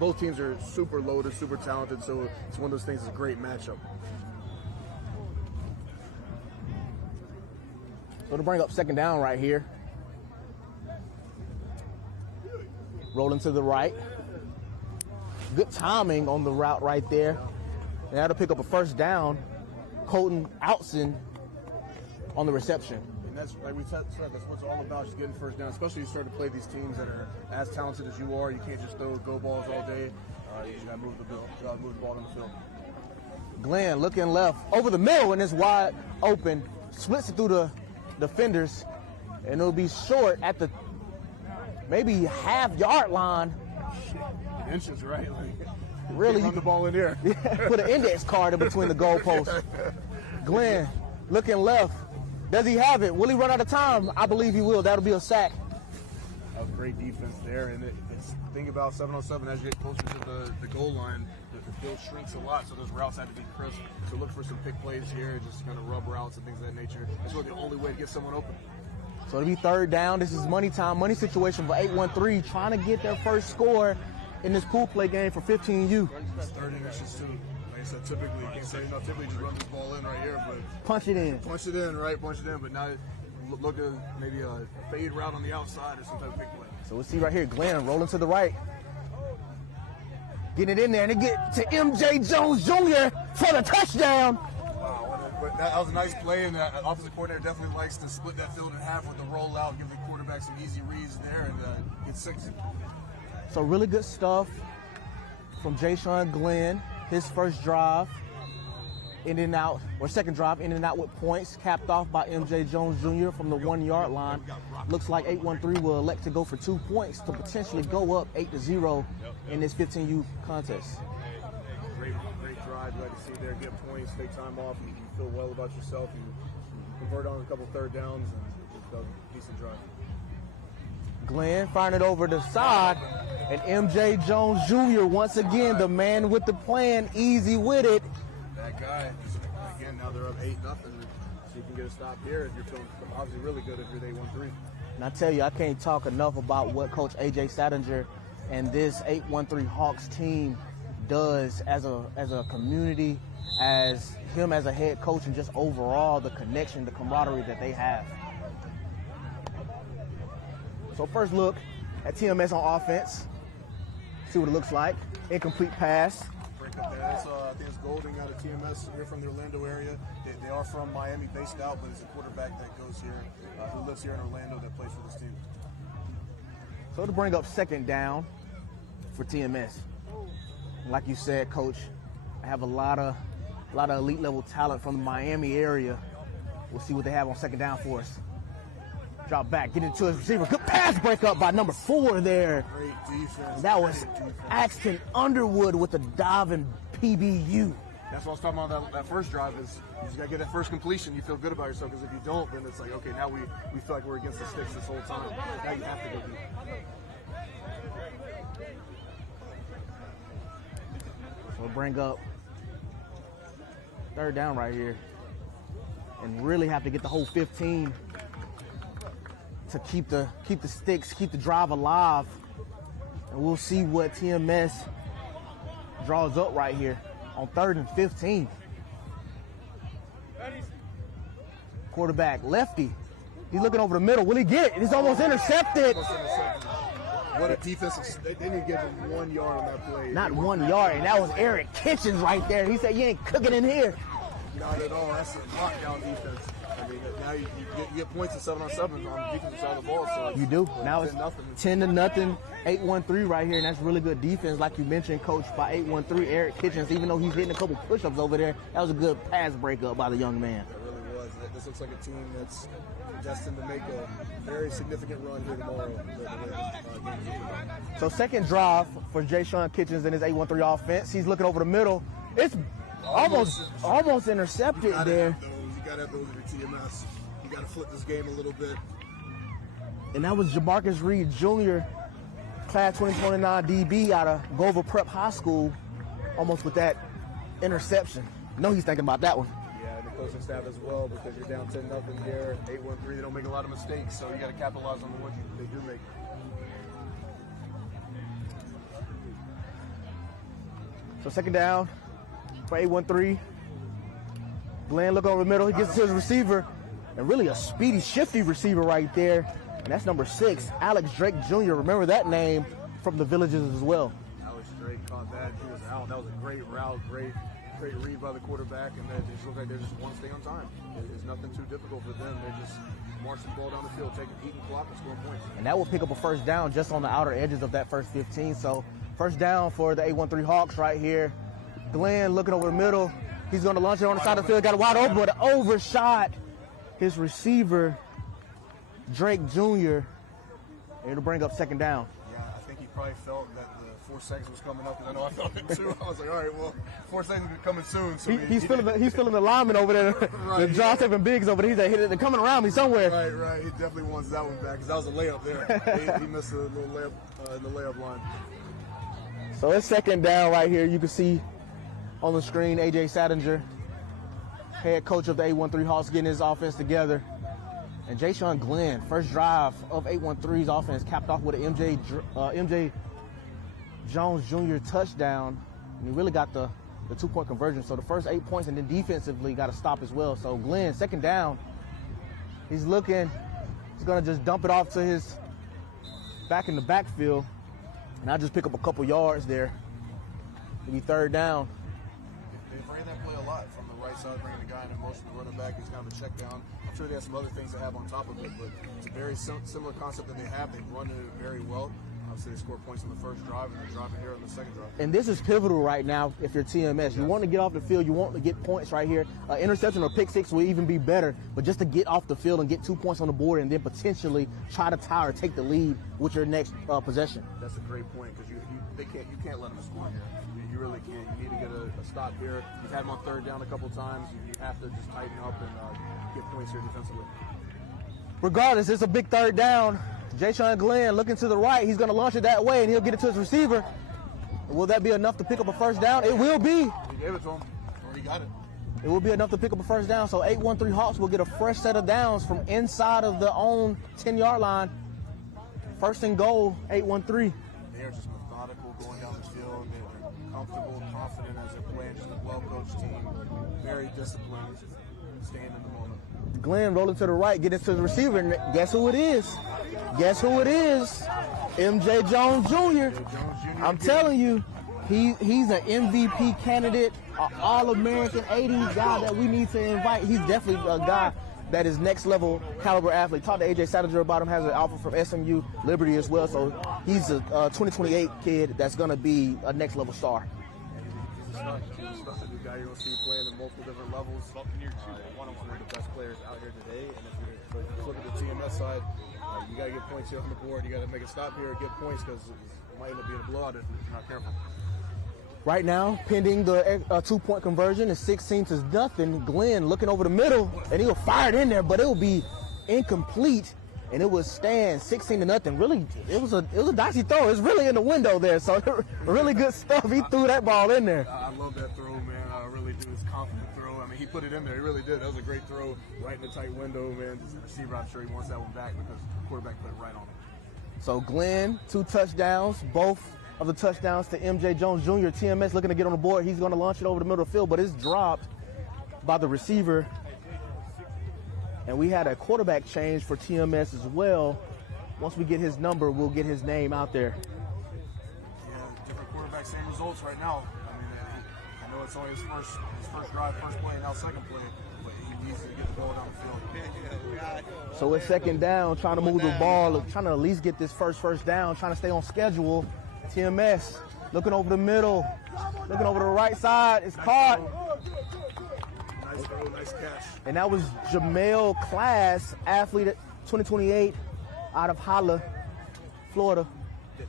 Both teams are super loaded, super talented, so it's one of those things that's a great matchup. So to bring up second down right here. Rolling to the right. Good timing on the route right there. And that'll pick up a first down. Colton Outson on the reception. And that's, like we said, that's what it's all about, just getting first down, especially you start to play these teams that are as talented as you are. You can't just throw go balls all day. You just got to move the ball on the field. Glenn looking left over the middle, and it's wide open. Splits it through the defenders, and it'll be short at the maybe half-yard line. Inches, right? Like, really, run the ball in there. Put an index card in between the goalposts. Glenn looking left. Does he have it? Will he run out of time? I believe he will. That'll be a sack. That was great defense there. And it's think about 7-on-7 as you get closer to the goal line, the field shrinks a lot, so those routes have to be crisp. So look for some pick plays here, just kind of rub routes and things of that nature. That's really the only way to get someone open. So it'll be third down. This is money time, money situation for 813, trying to get their first score in this pool play game for 15U. It's third inches too. Like I said, typically, you can't say, typically just run this ball in right here, but punch it in. Punch it in, right? Punch it in, but now look at maybe a fade route on the outside or some type of big play. So we'll see right here, Glenn rolling to the right. Getting it in there, and they get to MJ Jones Jr. for the touchdown. Wow, but that was a nice play, and the offensive coordinator definitely likes to split that field in half with the rollout, give the quarterback some easy reads there, and get 6. So really good stuff from Jay-Sean Glenn. His first drive, in and out, or second drive, in and out with points, capped off by MJ Jones Jr. from the 1 yard line. Looks like 813 will elect to go for 2 points to potentially go up 8-0 in this 15U contest. Great drive. Glad to see there. Get points, take time off, and you feel well about yourself. You convert on a couple third downs, and it's a decent drive. Glenn firing it over the side, and MJ Jones Jr. once again, the man with the plan, easy with it. That guy, again, now they're up 8-0. So you can get a stop here if you're feeling obviously really good if you're 8-1-3. And I tell you, I can't talk enough about what Coach A.J. Sattinger and this 813 Hawks team does as a community, as him as a head coach, and just overall the connection, the camaraderie that they have. So first look at TMS on offense. See what it looks like. Incomplete pass. Break up there. That's, I think it's Golding out of TMS here from the Orlando area. They are from Miami, based out, but it's a quarterback that goes here, who lives here in Orlando, that plays for this team. So to bring up second down for TMS. Like you said, Coach, I have a lot of elite level talent from the Miami area. We'll see what they have on second down for us. Drop back, get into his receiver. Good pass breakup by number 4 there. Great defense. That was Axton Underwood with the Davenport PBU. That's what I was talking about that first drive is you just got to get that first completion. You feel good about yourself, because if you don't, then it's like, okay, now we feel like we're against the sticks this whole time. Now you have to go deep. So we'll bring up third down right here and really have to get the whole 15 to keep the sticks, keep the drive alive. And we'll see what TMS draws up right here on 3rd and 15. Quarterback, lefty. He's looking over the middle. Will he get it? It's almost intercepted. What a defense. They didn't give him 1 yard on that play. Not 1 yard, and that was Eric Kitchens right there. He said, you ain't cooking in here. Not at all. That's a lockdown defense. I mean, now you get points at 7-on-7 on the defensive side of the ball. So you do. Now it's 10-0, 8-1-3 right here, and that's really good defense, like you mentioned, coach, by 8-1-3. Eric Kitchens, even though he's hitting a couple push-ups over there, that was a good pass breakup by the young man. It really was. This looks like a team that's destined to make a very significant run here tomorrow. So second drive for Jay-Sean Kitchens and his 8-1-3 offense. He's looking over the middle. It's almost intercepted there. You got to have those in your TMS. You got to flip this game a little bit. And that was Jamarcus Reed Jr., class 2029 DB out of Gova Prep High School, almost with that interception. No, he's thinking about that one. Yeah, and the coaching staff as well, because you're down 10-0 here, 8-1-3. They don't make a lot of mistakes, so you got to capitalize on the ones they do make. So second down for 8-1-3. Glenn look over the middle. He gets to his receiver, and really a speedy, shifty receiver right there. And that's number 6, Alex Drake Jr. Remember that name from the Villages as well. Alex Drake caught that. He was out. That was a great route, great read by the quarterback, and they just look like they just want to stay on time. It's nothing too difficult for them. They just march the ball down the field, take a eating clock, and score points. And that will pick up a first down just on the outer edges of that first 15. So first down for the 8-1-3 Hawks right here. Glenn looking over the middle. He's going to launch it on the side of the field. Got it wide open, but overshot his receiver, Drake Jr. And it'll bring up second down. Yeah, I think he probably felt that the 4 seconds was coming up, because I know I felt it too. I was like, all right, well, 4 seconds is coming soon. So he's feeling the lineman over there, right, the John Stephen Biggs over there. He's like, they're coming around me somewhere. Right. He definitely wants that one back, because that was a layup there. he missed a little layup in the layup line. So it's second down right here. You can see on the screen A.J. Sadinger, head coach of the 8-1-3 Hawks, getting his offense together. And Jay-Sean Glenn, first drive of 8-1-3's offense, capped off with an MJ Jones Jr. touchdown. And he really got the 2-point conversion. So the first 8 points, and then defensively got a stop as well. So Glenn, second down, he's looking. He's going to just dump it off to his back in the backfield. And I'll just pick up a couple yards there. It'll be third down. They ran that play a lot from the right side, bringing the guy in motion, the running back. He's kind of a check down. I'm sure they have some other things to have on top of it, but it's a very similar concept that they have. They've run it very well. Obviously, they scored points on the first drive, and they're driving here on the second drive. And this is pivotal right now if you're TMS. Yes. You want to get off the field. You want to get points right here. Interception or pick six will even be better, but just to get off the field and get 2 points on the board and then potentially try to tie or take the lead with your next possession. That's a great point, because you can't let them score here. You really can't. You need to get a stop here. You've had them on third down a couple times. You have to just tighten up and get points here defensively. Regardless, it's a big third down. Jay-Sean Glenn looking to the right. He's going to launch it that way, and he'll get it to his receiver. Will that be enough to pick up a first down? It will be. He gave it to him. Or he got it. It will be enough to pick up a first down. So 8-1-3 Hawks will get a fresh set of downs from inside of their own 10-yard line. First and goal, 8-1-3. They are just methodical going down the field. They're comfortable, confident as they're playing. Just a well-coached team. Very disciplined. Staying in the moment. Glenn rolling to the right, getting to the receiver, and guess who it is? Guess who it is? MJ Jones Jr. I'm telling you, he's an MVP candidate, an All-American 80s guy that we need to invite. He's definitely a guy that is next level caliber athlete. Talked to AJ Sadinger about him, has an offer from SMU Liberty as well. So he's a 2028 kid that's going to be a next level star. He's a new guy you're going to see playing at multiple different levels. One of the best players out here today. And if you're looking at the TMS side, you got to get points here on the board. You got to make a stop here, get points, because it might end up being a blowout if you're not careful. Right now, pending the 2-point conversion, is 16-0. Glenn looking over the middle, and he'll fire it in there, but it will be incomplete, and it will stand 16-0. Really, it was a dicey throw. It's really in the window there, so really good stuff. He threw that ball in there. I love that throw, man. I really do. It's a confident throw. I mean, he put it in there. He really did. That was a great throw, right in the tight window, man. Just the receiver, I'm sure he wants that one back, because the quarterback put it right on him. So Glenn, 2 touchdowns, both of the touchdowns to MJ Jones Jr. TMS looking to get on the board. He's going to launch it over the middle of the field, but it's dropped by the receiver. And we had a quarterback change for TMS as well. Once we get his number, we'll get his name out there. Yeah, different quarterback, same results right now. I mean, I know it's only his first drive, first play, and now second play, but he needs to get the ball down the field. So it's second down, trying to move the ball, trying to at least get this first down, trying to stay on schedule. TMS looking over the middle, looking over the right side. It's caught. Nice throw, nice catch. And that was Jamel Class, athlete at 2028 out of Holla, Florida.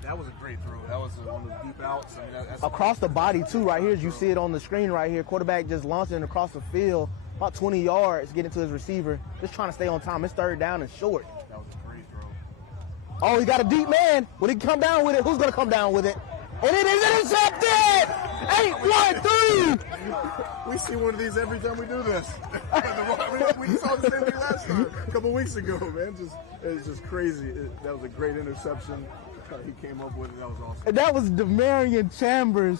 That was a great throw. That was one of the deep outs. I mean, that's across the body too, right here, as you see it on the screen right here. Quarterback just launching across the field, about 20 yards, getting to his receiver, just trying to stay on time. It's third down and short. That was a great throw. Oh, he got a deep man. Will he come down with it? Who's going to come down with it? And it is intercepted! 8-1-3! We see one of these every time we do this. We saw the same thing last time, a couple weeks ago, man. It's just crazy. That was a great interception. He came up with it. That was awesome. And that was Demarion Chambers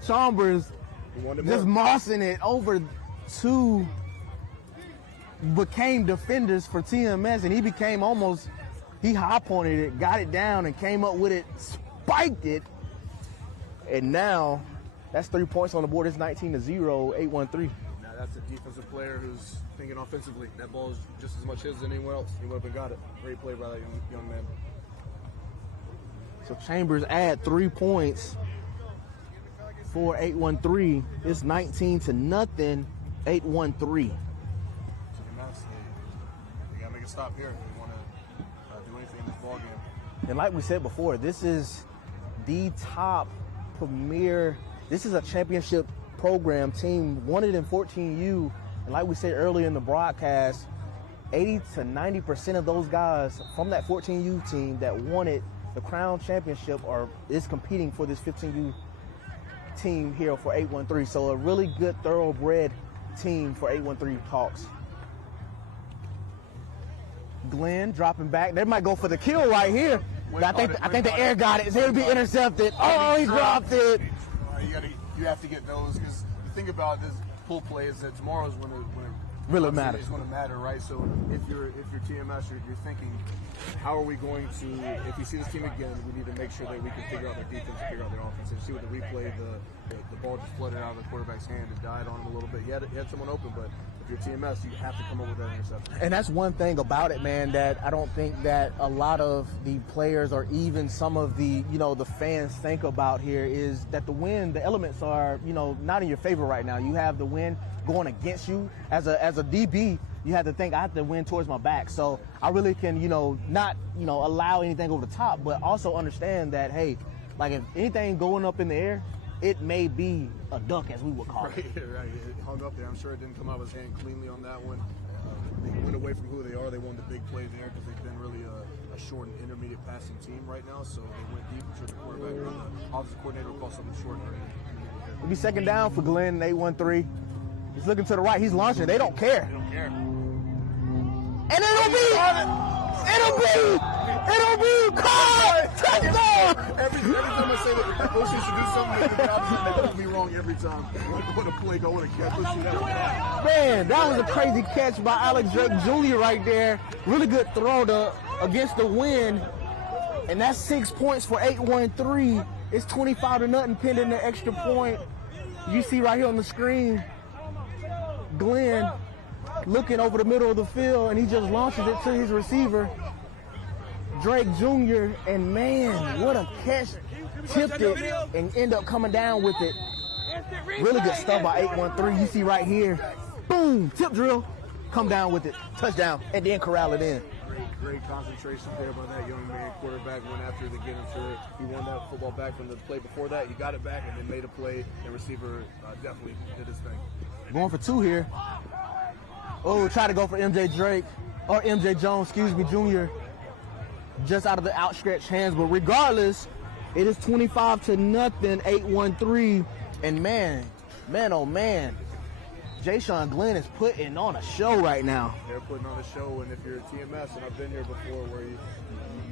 just mossing it over two became defenders for TMS, and he became almost, he high-pointed it, got it down, and came up with it, spiked it, and now that's 3 points on the board. It's 19-0, 8-1-3. Now that's a defensive player who's thinking offensively. That ball is just as much his as anyone else. He went up and got it. Great play by that young man. So Chambers add 3 points for 8-1-3. It's 19-0, 8-1-3. They gotta make a stop here if they want to do anything in this ball game. And like we said before, this is the top premier. This is a championship program team, wanted in 14U. And like we said earlier in the broadcast, 80 to 90% of those guys from that 14U team that wanted the Crown Championship is competing for this 15U team here for 8-1-3. So a really good thoroughbred team for 8-1-3 Hawks. Glenn dropping back. They might go for the kill right here. I think the air got it. It'll be intercepted. Oh, he dropped it. You have to get those, because you think about this pull play is that tomorrow's when it really matters. It's going to matter, right? So if you're TMS, you're thinking, how are we going to, if we see this team again, we need to make sure that we can figure out their defense and figure out their offense. And see with the replay, the ball just flooded out of the quarterback's hand. It died on him a little bit. He had someone open, but if you're TMS, you have to come up with that interception. And that's one thing about it, man, that I don't think that a lot of the players or even some of the, the fans think about here is that the elements are, not in your favor right now. You have the wind going against you. As a DB, you have to think, I have to win towards my back. So I really can, not, allow anything over the top, but also understand that, hey, like if anything going up in the air, it may be a duck, as we would call it. Right. It hung up there. I'm sure it didn't come out of his hand cleanly on that one. They went away from who they are. They won the big play there because they've been really a short and intermediate passing team right now. So they went deep. I'm sure the quarterback or the offensive coordinator will call something short. It'll be second down for Glenn, 8-1-3. He's looking to the right. He's launching. They don't care. They don't care. And it'll be caught! Touchdown! Every time I say that, OC should do something, they prove me wrong every time. What a play, what a catch. Man, that was a crazy catch by Alex Drake Jr. right there. Really good throw against the wind. And that's 6 points for 8-1-3. It's 25-0 pending the extra point. You see right here on the screen, Glenn looking over the middle of the field, and he just launches it to his receiver, Drake Jr., and man, what a catch. Tipped it and end up coming down with it. Really good stuff by 8-1-3. You see right here, boom, tip drill, come down with it, touchdown, and then corral it in. Great concentration there by that young man. Quarterback went after to get him sure he won that football back from the play before that. He got it back and then made a play. The receiver definitely did his thing. Going for two here. Oh, try to go for MJ Jones, Jr. Just out of the outstretched hands. But regardless, it is 25-0, 8-1-3. And man, oh man, Jay-Sean Glenn is putting on a show right now. They're putting on a show, and if you're a TMS, and I've been here before where you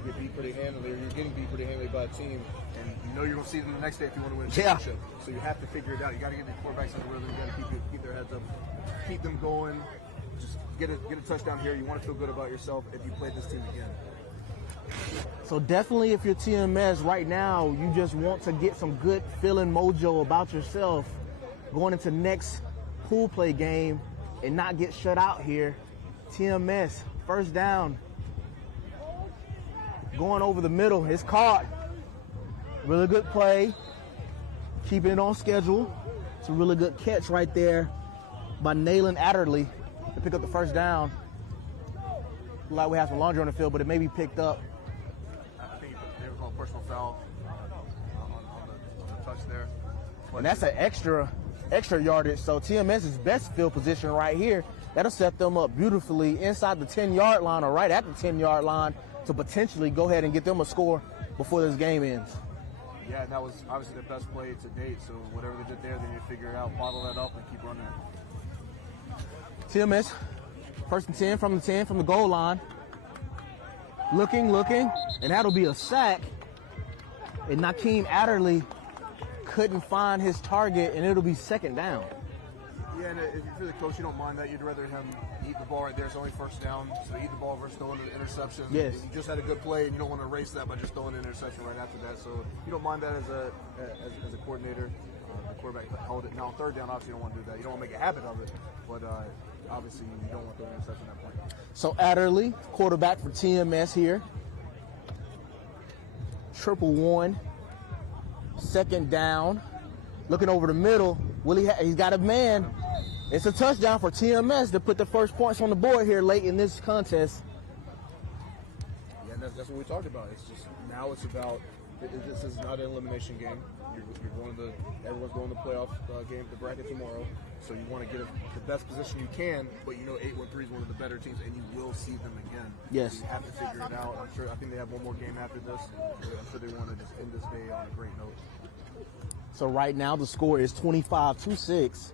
get beat pretty handily, or you're getting beat pretty handily by a team, and you know you're going to see them the next day if you want to win a championship. So you have to figure it out. You got to get the quarterbacks in the rhythm. You got to keep their heads up, keep them going. Just get a touchdown here. You want to feel good about yourself if you play this team again. So definitely if you're TMS right now, you just want to get some good feeling mojo about yourself going into next pool play game and not get shut out here. TMS, first down. Going over the middle, it's caught. Really good play. Keeping it on schedule. It's a really good catch right there by Nayland Adderley to pick up the first down. Look like we have some laundry on the field, but it may be picked up. I think they were called personal foul on the touch there. And that's an extra yardage. So TMS's best field position right here, that'll set them up beautifully inside the 10-yard line or right at the 10-yard line to potentially go ahead and get them a score before this game ends. Yeah, and that was obviously the best play to date. So whatever they did there, then you figure it out, bottle that up, and keep running. TMS, first and 10 from the 10 from the goal line. Looking, and that'll be a sack. And Nakeem Adderley couldn't find his target, and it'll be second down. Yeah, and if you're the coach, you don't mind that. You'd rather him eat the ball right there. It's only first down, so eat the ball versus throwing an interception. Yes. You just had a good play, and you don't want to erase that by just throwing an interception right after that. So you don't mind that as a coordinator. The quarterback held it. Now, on third down, obviously you don't want to do that. You don't want to make a habit of it, but obviously you don't want to throw an interception at that point. So Adderley, quarterback for TMS here. 1-1. Second down. Looking over the middle. He's got a man. It's a touchdown for TMS to put the first points on the board here late in this contest. Yeah, that's what we talked about. It's just now it's about this is not an elimination game. Everyone's going to the playoff game, the bracket tomorrow. So you want to get the best position you can, but you know 8-1-3 is one of the better teams, and you will see them again. Yes. So you have to figure it out. I think they have one more game after this. I'm sure they want to just end this day on a great note. So right now the score is 25-6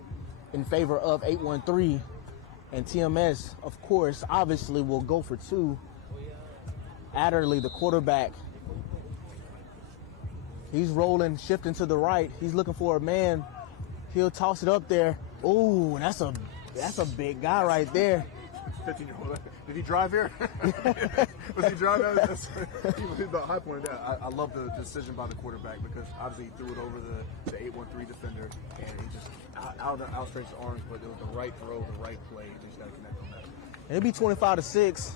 in favor of 8-1-3. And TMS, of course, obviously will go for two. Adderley, the quarterback, he's rolling, shifting to the right. He's looking for a man. He'll toss it up there. Ooh, that's a big guy right there. 15-year-old. Did he drive here? Was he driving? He's about high point. I love the decision by the quarterback because obviously he threw it over the 8-1-3 defender, and he just outstretched his arms, but it was the right throw, the right play. You just got to connect on that. It'll be 25-6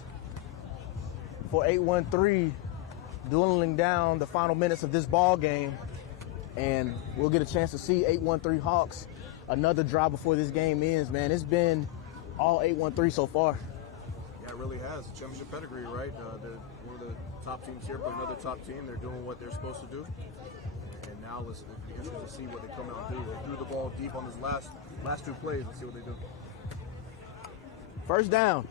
for 8-1-3, dueling down the final minutes of this ball game, and we'll get a chance to see 8-1-3 Hawks another drive before this game ends. Man, it's been all 8-1-3 so far. Yeah, it really has. Championship pedigree, right? They're one of the top teams here, but another top team. They're doing what they're supposed to do. And now it'll be interesting to see what they come out and do. They threw the ball deep on his last two plays. Let's see what they do. First down.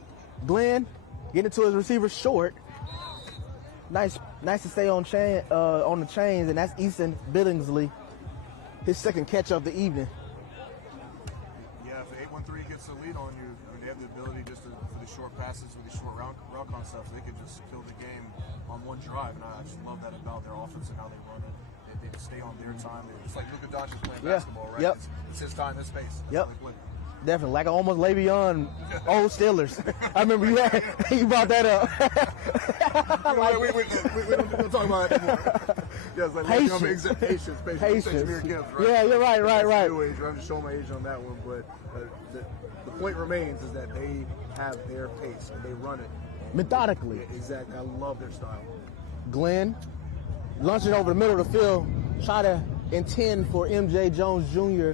Glenn getting to his receiver short. Nice to stay on the chains, and that's Easton Billingsley. His second catch of the evening. Yeah, if 8-1-3 gets the lead on you, I mean, they have the ability just for the short passes, for the short route concepts, they could just kill the game on one drive. And I just love that about their offense and how they run it. They just stay on their time. It's like Luka Doncic playing basketball, right? Yep. It's his time, his space. That's yep. how they play. Definitely, like almost Le'Veon, old Steelers. I remember you brought that up. We don't talk about that anymore. Yeah, it's like patience. Gibbs, right? Yeah, you're right. New age, right? I'm just showing my age on that one, but the point remains is that they have their pace and they run it methodically. Yeah, exactly. I love their style. Glenn launching over the middle of the field, try to intend for MJ Jones Jr.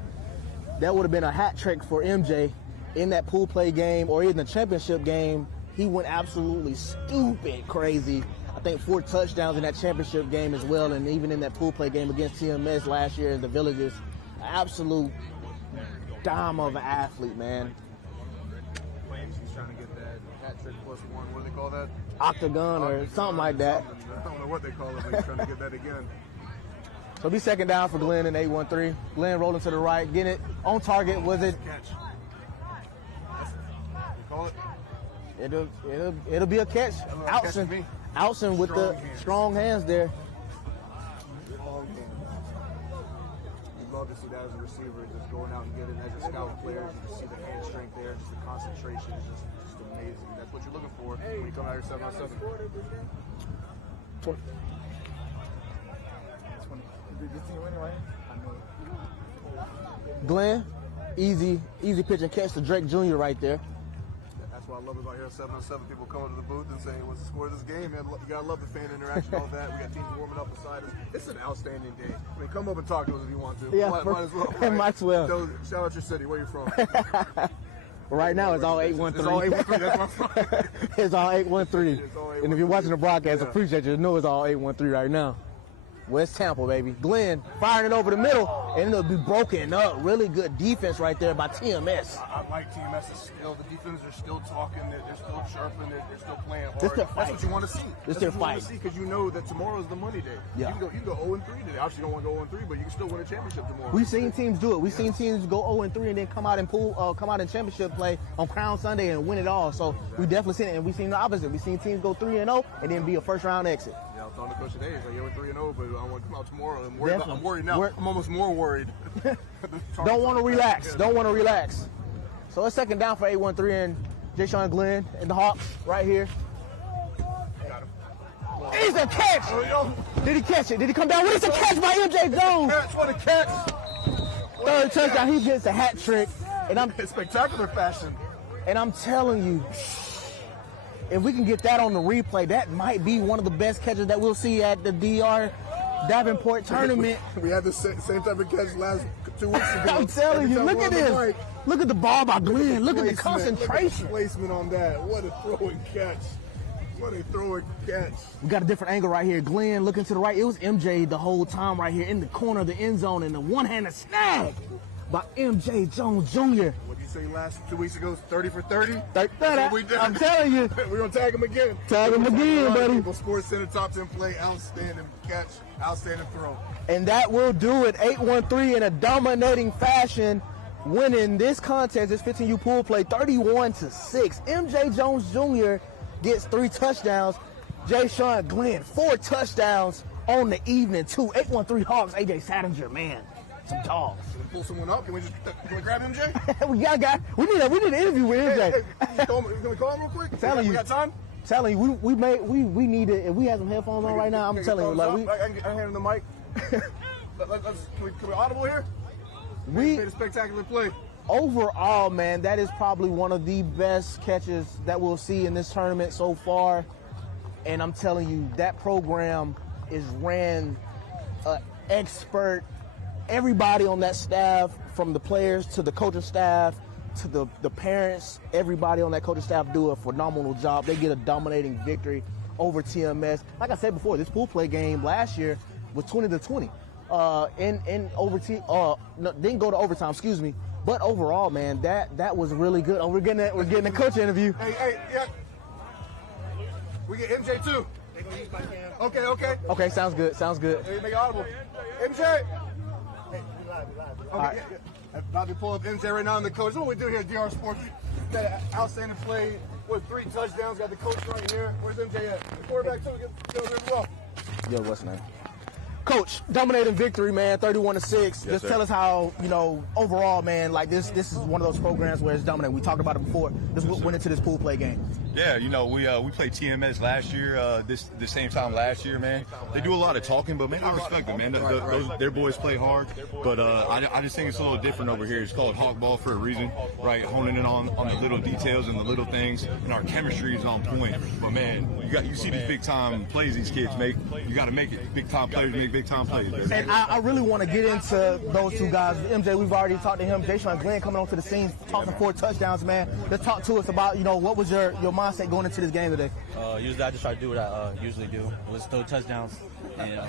That would have been a hat trick for MJ in that pool play game or in the championship game. He went absolutely stupid crazy. I think 4 touchdowns in that championship game as well, and even in that pool play game against TMS last year in the Villages. Absolute dime of an athlete, man. He's trying to get that hat trick +1. What do they call that? Octagon or something like that. I don't know what they call it, but he's trying to get that again. So it'll be second down for Glenn in 8-1-3. Glenn rolling to the right, getting it on target. Was it? Catch. call it? It'll be a catch. Outson with the strong hands there. You'd love to see that as a receiver, just going out and getting it as a scout player. You can see the hand strength there, just the concentration is just amazing. That's what you're looking for when you come out here 7-on-7. 20. Glenn, easy pitch and catch to Drake Jr. right there. That's what I love about here at 7-on-7. People coming to the booth and saying, "What's the score of this game?" And you gotta love the fan interaction, all that. We got teams warming up beside us. It's an outstanding day. I mean, come up and talk to us if you want to. Yeah, might as well. Right? Might as well. So, shout out your city. Where you from? Right now, it's all 813. It's all 813. That's my phone. It's all 813. It's all 813. And if you're watching the broadcast, appreciate you. Know it's all 813 right now. West Tampa, baby. Glenn firing it over the middle, and it'll be broken up. Really good defense right there by TMS. I like TMS still. The defenders are still talking. They're still sharpening. They're still playing hard. This their fight. That's what you want to see. This their fight. Because you know that tomorrow's the money day. Yeah. You can go 0-3 today. Obviously, you don't want to go 0-3, but you can still win a championship tomorrow. We've seen teams do it. We've seen teams go 0-3 and then come out in championship play on Crown Sunday and win it all. So we definitely seen it, and we've seen the opposite. We've seen teams go 3-0 and then be a first round exit. Yeah, I was talking to Coach today. He's like, "Yeah, we're 3-0, but I want to come out tomorrow." I'm worried now. I'm almost more worried. Don't want to relax. Don't want to relax. So it's second down for 813 and Jay-Sean Glenn and the Hawks right here. Got him. It's a catch. Did he catch it? Did he come down? It's a catch by MJ Jones. What a catch. Third touchdown. He gets a hat trick. And in spectacular fashion. And I'm telling you, if we can get that on the replay, that might be one of the best catches that we'll see at the DR Davenport tournament. We had the same type of catch last 2 weeks ago. I'm telling you, look at this. Look at the ball by Glenn. Look at the concentration. Look at the placement on that. What a throwing catch. What a throwing catch. We got a different angle right here. Glenn looking to the right. It was MJ the whole time right here in the corner of the end zone, and the one-handed snag by MJ Jones Jr. What did you say last 2 weeks ago? 30 for 30? I'm telling you. We're going to tag him again. Tag him again, buddy. Sports Center top 10 play. Outstanding catch. Outstanding throw. And that will do it. 813 in a dominating fashion, winning this contest, this 15U pool play, 31-6. MJ Jones Jr. gets 3 touchdowns. Jay-Sean Glenn, 4 touchdowns on the evening, too. 813 Hawks, AJ Sattinger, man. Some dogs. Can we pull someone up? Can we grab MJ? We got a guy. We need an interview with MJ. Can we call him real quick? Telling you. We got time? Telling you, we need it. If we have some headphones on right now, I'm telling you, like I hand him the mic. Can we audible here? We made a spectacular play. Overall, man, that is probably one of the best catches that we'll see in this tournament so far. And I'm telling you, that program is ran expert. Everybody on that staff, from the players to the coaching staff to the parents, everybody on that coaching staff do a phenomenal job. They get a dominating victory over TMS. Like I said before, this pool play game last year was 20-20. Didn't go to overtime, excuse me. But overall, man, that was really good. Oh, we're getting a coach interview. Hey, yeah. We get MJ too. Okay. Okay, sounds good. Hey, make it audible. MJ. Okay, yeah. About to pull up MJ right now and the coach. That's what we do here at DR Sports. We got an outstanding play with 3 touchdowns. Got the coach right here. Where's MJ at? The quarterback too. Get over as well. Yo, what's name? Coach, dominating victory, man, 31-6. Yes, Just sir. tell us how, overall, man, like this is one of those programs where it's dominating. We talked about it before. This went into this pool play game. Yeah, we played TMS last year, the same time last year, man. They do a lot of talking, but man, I respect them, man. Their boys play hard, but I just think it's a little different over here. It's called hawk ball for a reason, right? Honing in on the little details and the little things, and our chemistry is on point. But man, you see these big time plays these kids make. You got to make it. Big time players make big time plays. Baby. And I really want to get into those 2 guys. MJ, we've already talked to him. Jay-Sean Glenn coming onto the scene, talking 4 touchdowns, man. Let's talk to us about, what was your mindset going into this game today? Usually I just try to do what I usually do, was throw touchdowns and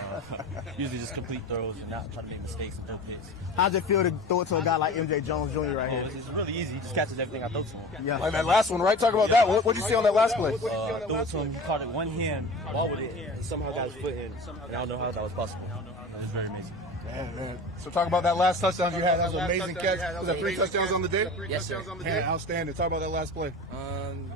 usually just complete throws and not try to make mistakes and throw picks. How's it feel to throw it to a guy like MJ Jones Jr. right here? It's really easy. He just catches everything I throw to him. Yeah. Like that last one, right? Talk about that. What'd you see on that last play? Threw it to him. He caught it one hand, ball with it, and somehow got his foot in. And I don't know how that was possible. was very amazing. Man. So talk about that last touchdown you had. That was an amazing catch. Was that 3 touchdowns on the day? Yes, sir. Man, outstanding. Talk about that last play.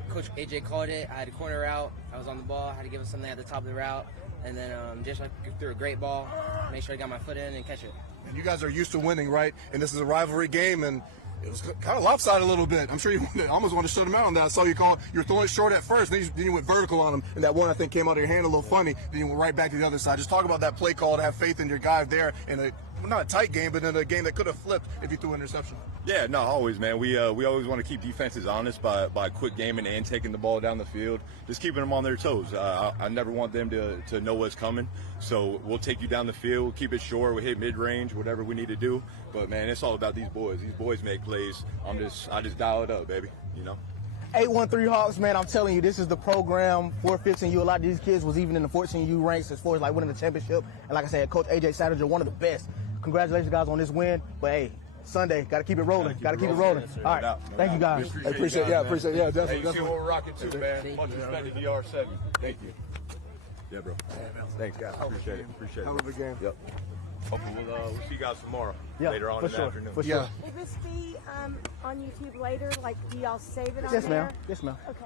Coach AJ called it. I had a corner route. I was on the ball. I had to give him something at the top of the route. And then just like threw a great ball. Make sure I got my foot in and catch it. And you guys are used to winning, right? And this is a rivalry game, and it was kind of lopsided a little bit. I'm sure you almost want to shut him out on that. I saw you were throwing it short at first, then you went vertical on him, and that one I think came out of your hand a little funny. Then you went right back to the other side. Just talk about that play call to have faith in your guy there in not a tight game, but in a game that could have flipped if you threw an interception. Yeah, no, always, man. We always want to keep defenses honest by quick gaming and taking the ball down the field, just keeping them on their toes. I never want them to know what's coming. So we'll take you down the field, keep it short, we'll hit mid-range, whatever we need to do. But, man, it's all about these boys. These boys make plays. I just dial it up, baby, 813 Hawks, man, I'm telling you, this is the program for 15U. A lot of these kids was even in the 14U ranks as far as like winning the championship. And like I said, Coach AJ Satterger, one of the best. Congratulations, guys, on this win. But, hey, Sunday, got to keep it rolling. Got to keep it rolling. All right. Thank you, guys. Appreciate it, definitely. Hey, you see what we're rocking too, man. Much respect to DR7. Thank you. Yeah, bro. Thanks, guys. Appreciate it. Hell of a game. Yep. Hopefully we'll see you guys tomorrow. Yeah, later on in the afternoon. For sure. Will this be on YouTube later? Like, do y'all save it on Yes, there? ma'am. Yes, ma'am. Okay.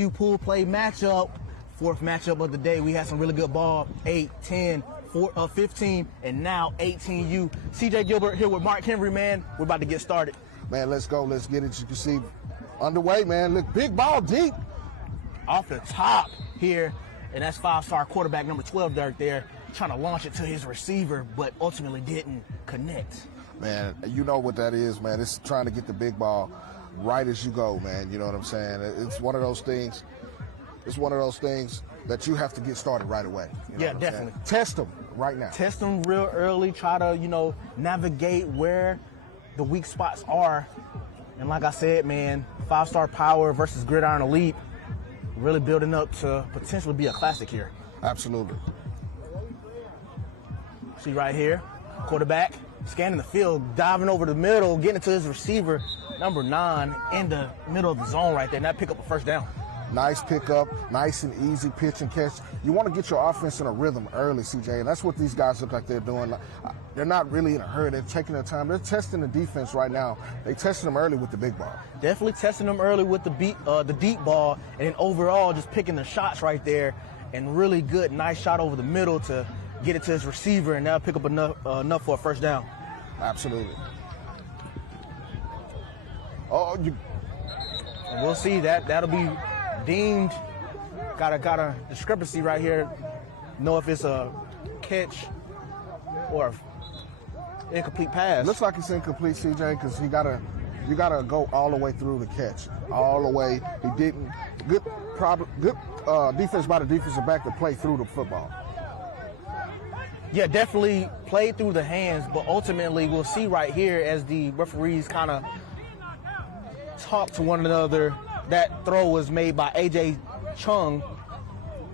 8U pool play matchup. Fourth matchup of the day. We had some really good ball. 8, 10, 15, and now 18U. CJ Gilbert here with Mark Henry, man. We're about to get started. Man, let's go. Let's get it. You can see underway, man. Look, big ball deep. Off the top here, and that's 5-star quarterback number 12 Dirk there, trying to launch it to his receiver, but ultimately didn't connect. Man, you know what that is, man. It's trying to get the big ball right as you go, man. You know what I'm saying? It's one of those things. It's one of those things that you have to get started right away. You know yeah, definitely. Test them right now. Test them real early. Try to, navigate where the weak spots are. And like I said, man, 5-star power versus Gridiron Elite, really building up to potentially be a classic here. Absolutely. See right here, quarterback scanning the field, diving over the middle, getting it to his receiver, number 9, in the middle of the zone right there, and that pick up a first down. Nice pickup, nice and easy pitch and catch. You want to get your offense in a rhythm early, CJ, and that's what these guys look like they're doing. They're not really in a hurry. They're taking their time. They're testing the defense right now. They tested them early with the big ball. Definitely testing them early with the deep ball, and then overall just picking the shots right there, and really good, nice shot over the middle to get it to his receiver, and that'll pick up enough for a first down. Absolutely. And we'll see that'll be deemed. Got a discrepancy right here. Know if it's a catch or incomplete pass. Looks like it's incomplete, CJ, because you gotta go all the way through the catch, all the way. He didn't. Good defense by the defensive back to play through the football. Yeah, definitely played through the hands, but ultimately we'll see right here as the referees kind of talk to one another. That throw was made by A.J. Chung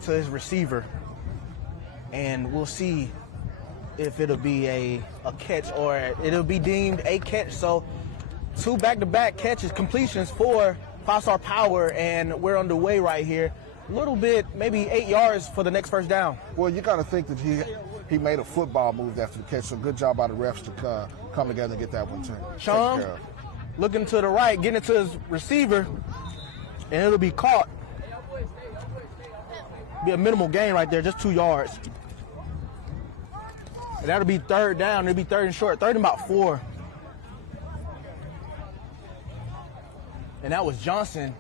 to his receiver, and we'll see if it'll be a catch or it'll be deemed a catch. So 2 back-to-back catches, completions for 5-star power, and we're underway right here. A little bit, maybe 8 yards for the next first down. Well, you got to think that he made a football move after the catch, so good job by the refs to come together and get that one taken Chung care of. Looking to the right, getting it to his receiver, and it'll be caught. Be a minimal gain right there, just 2 yards. And that'll be third down. It'll be third and short, third and about 4. And that was Johnson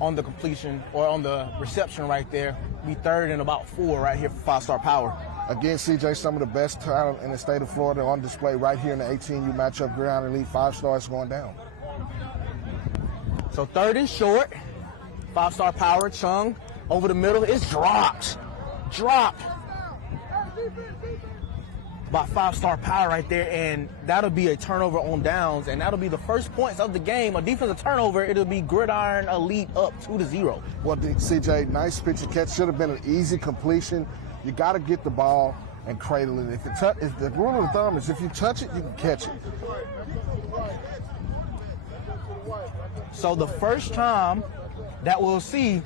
on the completion or on the reception right there. Be third and about 4 right here for 5-star power. Again, CJ, some of the best talent in the state of Florida on display right here in the 18U matchup. Gridiron Elite 5-stars going down. So third and short, 5-star power, Chung over the middle. It's dropped by 5-star power right there, and that'll be a turnover on downs, and that'll be the first points of the game. A defensive turnover, it'll be Gridiron Elite up 2-0. Well, CJ, nice pitch and catch. Should have been an easy completion. You got to get the ball and cradle it. If the rule of thumb is if you touch it, you can catch it. So the first time that we'll see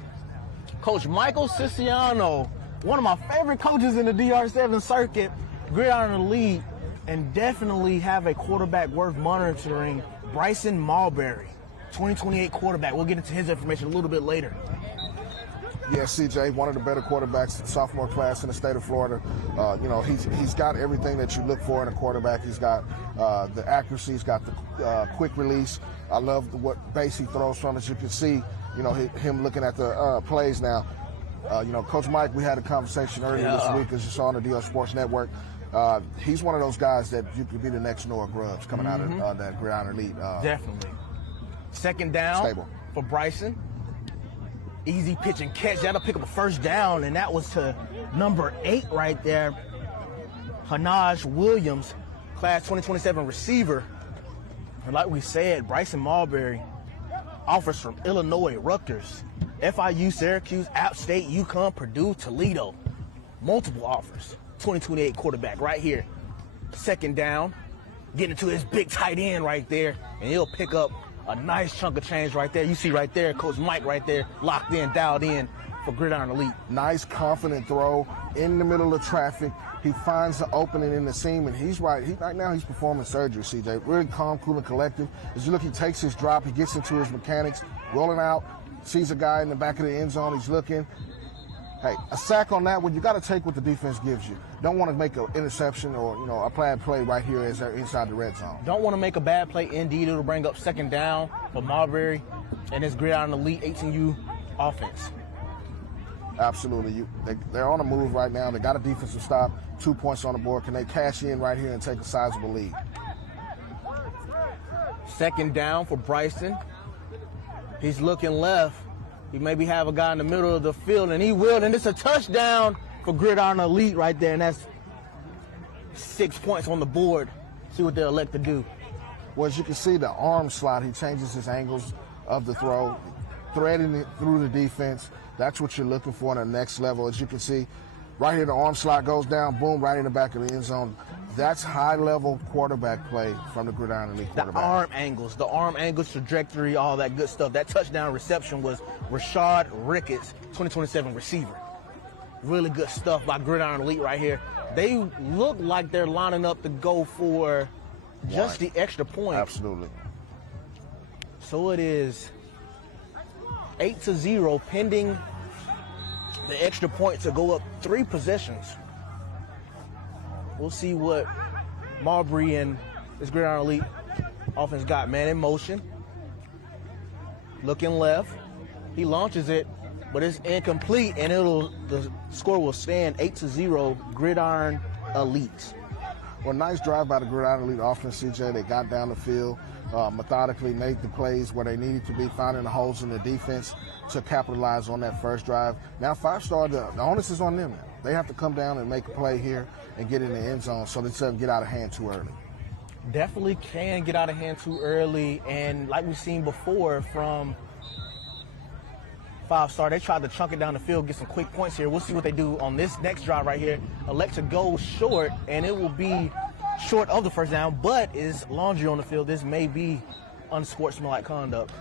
Coach Michael Siciliano, one of my favorite coaches in the DR7 circuit, Gridiron Elite, and definitely have a quarterback worth monitoring, Bryson Marbury, 2028 quarterback. We'll get into his information a little bit later. Yeah, CJ, one of the better quarterbacks in the sophomore class in the state of Florida. He's got everything that you look for in a quarterback. He's got the accuracy. He's got the quick release. I love what base he throws from. As you can see, him looking at the plays now. Coach Mike, we had a conversation earlier this week, as you saw on the DR Sports Network. He's one of those guys that you could be the next Noah Grubbs coming out of that Gridiron Elite. Definitely. Second down for Bryson. Easy pitch and catch. That'll pick up a first down, and that was to number 8 right there, Hanaj Williams, class 2027 receiver. And like we said, Bryson Marbury offers from Illinois, Rutgers, FIU, Syracuse, App State, UConn, Purdue, Toledo. Multiple offers. 2028 quarterback right here. Second down, getting to his big tight end right there, and he'll pick up a nice chunk of change right there. You see right there, Coach Mike right there, locked in, dialed in for Gridiron Elite. Nice, confident throw in the middle of traffic. He finds the opening in the seam, and he's right. Right now, he's performing surgery, CJ. Really calm, cool, and collected. As you look, he takes his drop. He gets into his mechanics, rolling out, sees a guy in the back of the end zone. He's looking. Hey, a sack on that one, you got to take what the defense gives you. Don't want to make an interception or, a bad play right here as they're inside the red zone. Don't want to make a bad play. Indeed, it'll bring up second down for Marbury and his Gridiron Elite 18U offense. Absolutely. They're on the move right now. They got a defensive stop, 2 points on the board. Can they cash in right here and take a sizable lead? Second down for Bryson. He's looking left. He maybe have a guy in the middle of the field, and he will. And it's a touchdown for Gridiron Elite right there, and that's 6 points on the board. See what they'll elect to do. Well, as you can see, the arm slot, he changes his angles of the throw, threading it through the defense. That's what you're looking for in the next level. As you can see, right here, the arm slot goes down, boom, right in the back of the end zone. That's high-level quarterback play from the Gridiron Elite quarterback. The arm angles, trajectory, all that good stuff. That touchdown reception was Rashad Ricketts, 2027 receiver. Really good stuff by Gridiron Elite right here. They look like they're lining up to go for just the extra point. Absolutely. So it is 8-0, pending the extra point to go up 3 possessions. We'll see what Marbury and this Gridiron Elite offense got. Man in motion. Looking left. He launches it, but it's incomplete, and the score will stand 8-0, Gridiron Elite. Well, nice drive by the Gridiron Elite offense, CJ. They got down the field, methodically made the plays where they needed to be, finding the holes in the defense to capitalize on that first drive. Now, FiveStar, the onus is on them now. They have to come down and make a play here and get in the end zone so this doesn't get out of hand too early. Definitely can get out of hand too early, and like we've seen before from FiveStar, they tried to chunk it down the field, get some quick points here. We'll see what they do on this next drive right here. Elect to go short, and it will be short of the first down, but is laundry on the field. This may be unsportsmanlike conduct.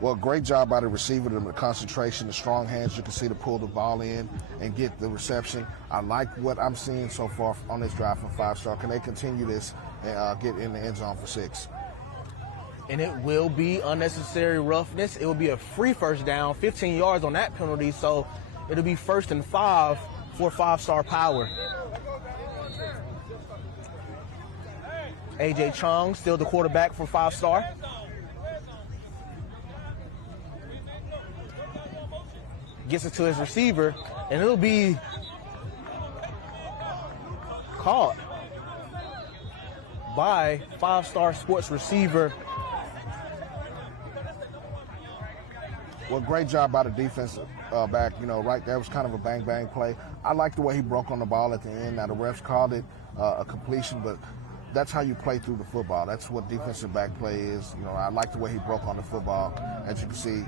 Well, great job by the receiver, the concentration, the strong hands. You can see to pull the ball in and get the reception. I like what I'm seeing so far on this drive from FiveStar. Can they continue this and get in the end zone for 6? And it will be unnecessary roughness. It will be a free first down, 15 yards on that penalty, so it'll be 1st and 5 for FiveStar Power. A.J. Chung, still the quarterback for FiveStar. Gets it to his receiver, and it'll be caught by FiveStar Sports receiver. Well, great job by the defensive back. Right there was kind of a bang-bang play. I like the way he broke on the ball at the end. Now, the refs called it a completion, but that's how you play through the football. That's what defensive back play is. I like the way he broke on the football. As you can see,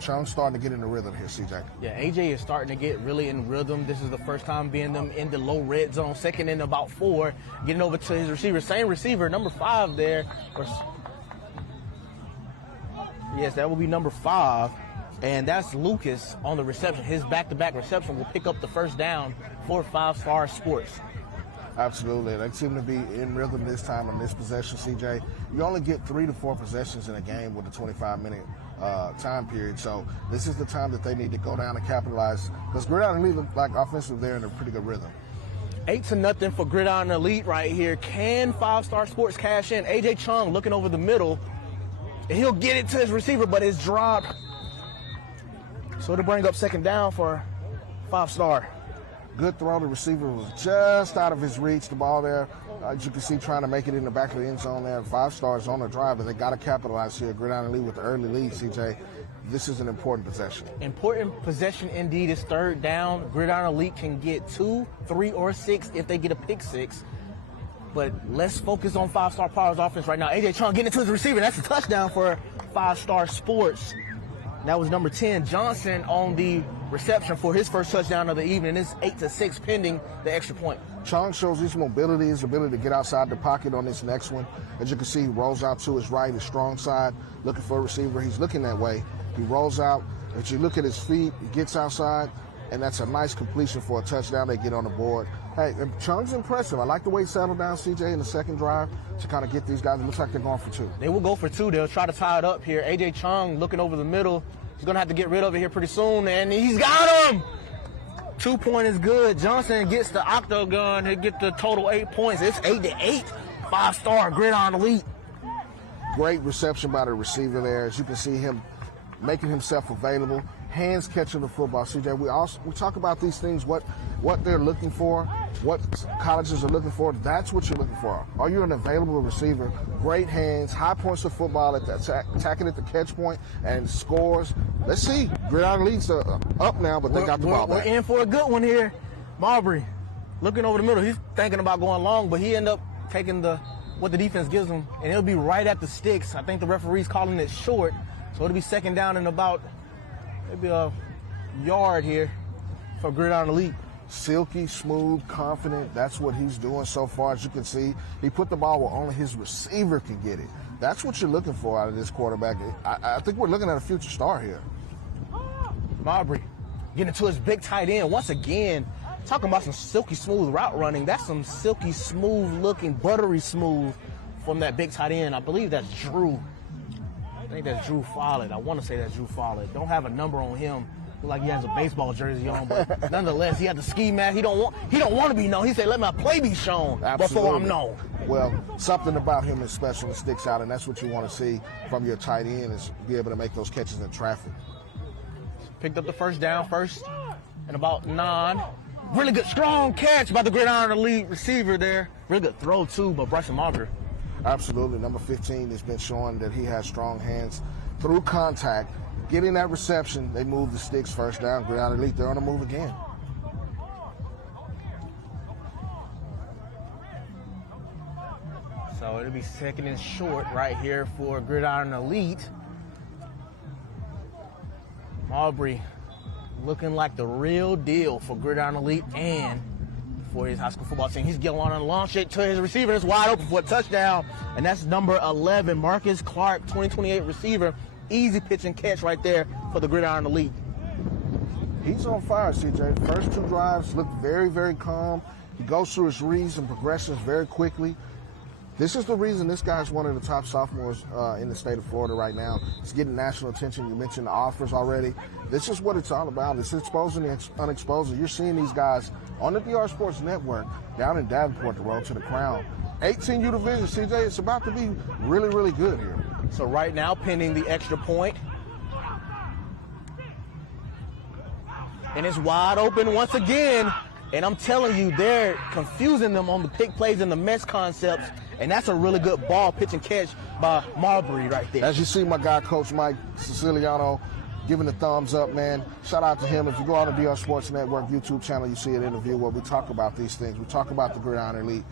Chung's starting to get in the rhythm here, CJ. Yeah, AJ is starting to get really in rhythm. This is the first time being them in the low red zone, second in about 4, getting over to his receiver. Same receiver, number 5 there. Yes, that will be number 5. And that's Lucas on the reception. His back-to-back reception will pick up the first down for FiveStar Sports. Absolutely. They seem to be in rhythm this time on this possession, CJ. You only get 3 to 4 possessions in a game with a 25-minute time period. So this is the time that they need to go down and capitalize, because Gridiron Elite look like offensive there in a pretty good rhythm. 8-0 for Gridiron Elite right here. Can FiveStar Sports cash in? A.J. Chung looking over the middle. And he'll get it to his receiver, but it's dropped. So to bring up second down for FiveStar. Good throw. The receiver was just out of his reach. The ball there, as you can see, trying to make it in the back of the end zone there. FiveStar is on the drive, but they got to capitalize here. Gridiron Elite with the early lead, CJ. This is an important possession. Important possession indeed. Is third down. Gridiron Elite can get 2, 3, or 6 if they get a pick 6. But let's focus on FiveStar Power's offense right now. A.J. Chung getting it to his receiver. That's a touchdown for FiveStar Sports. That was number 10, Johnson, on the reception for his first touchdown of the evening. It's 8-6 pending the extra point. Chung shows his mobility, his ability to get outside the pocket on this next one. As you can see, he rolls out to his right, his strong side, looking for a receiver. He's looking that way. He rolls out. If you look at his feet, he gets outside, and that's a nice completion for a touchdown. They get on the board. Hey, Chung's impressive. I like the way he settled down, CJ, in the second drive to kind of get these guys. It looks like they're going for 2. They will go for 2. They'll try to tie it up here. A.J. Chung looking over the middle. He's going to have to get rid of it here pretty soon, and he's got him! 2-point is good. Johnson gets the octagon. He'll get the total 8 points. It's 8-8. 5-star Gridiron Elite. Great reception by the receiver there. As you can see him making himself available. Hands catching the football. CJ, we talk about these things, what they're looking for, what colleges are looking for. That's what you're looking for. Are you an available receiver? Great hands, high points of football at the attacking at the catch point and scores. Let's see. Gridiron Elite's up now, but they got the ball back. We're in for a good one here. Marbury looking over the middle. He's thinking about going long, but he ended up taking what the defense gives him, and it'll be right at the sticks. I think the referee's calling it short, so it'll be second down and about maybe a yard here for Gridiron Elite. Silky, smooth, confident. That's what he's doing so far. As you can see, he put the ball where only his receiver can get it. That's what you're looking for out of this quarterback. I think we're looking at a future star here. Marbury getting to his big tight end once again. Talking about some silky smooth route running. That's some silky smooth looking, buttery smooth from that big tight end. I believe that's Drew. I think that's Drew Follett. I want to say that's Drew Follett. Don't have a number on him. Look like he has a baseball jersey on, but nonetheless, he had the ski mask. He don't want to be known. He said, "Let my play be shown before I'm known." Well, something about him is special and sticks out, and that's what you want to see from your tight end is be able to make those catches in traffic. Picked up the first down, first and about 9. Really good, strong catch by the Gridiron Elite receiver there. Really good throw too, but Bryson Marbury. Absolutely, number 15 has been showing that he has strong hands through contact. Getting that reception, they move the sticks, first down. Gridiron Elite, they're on the move again. So it'll be second and short right here for Gridiron Elite. Marbury looking like the real deal for Gridiron Elite and for his high school football team. He's getting on a long shot to his receiver. It's wide open for a touchdown, and that's number 11, Marcus Clark, 2028 receiver. Easy pitch and catch right there for the Gridiron Elite. He's on fire, CJ. First 2 drives look very, very calm. He goes through his reads and progressions very quickly. This is the reason this guy's one of the top sophomores in the state of Florida right now. He's getting national attention. You mentioned the offers already. This is what it's all about. It's exposing the unexposed. You're seeing these guys on the DR Sports Network down in Davenport, the road to the crown. 18U division, CJ. It's about to be really, really good here. So right now, pending the extra point. And it's wide open once again. And I'm telling you, they're confusing them on the pick plays and the mesh concepts. And that's a really good ball pitch and catch by Marbury right there. As you see my guy, Coach Mike Siciliano, giving the thumbs up, man. Shout out to him. If you go on the DR Sports Network YouTube channel, you see an interview where we talk about these things. We talk about the Gridiron Elite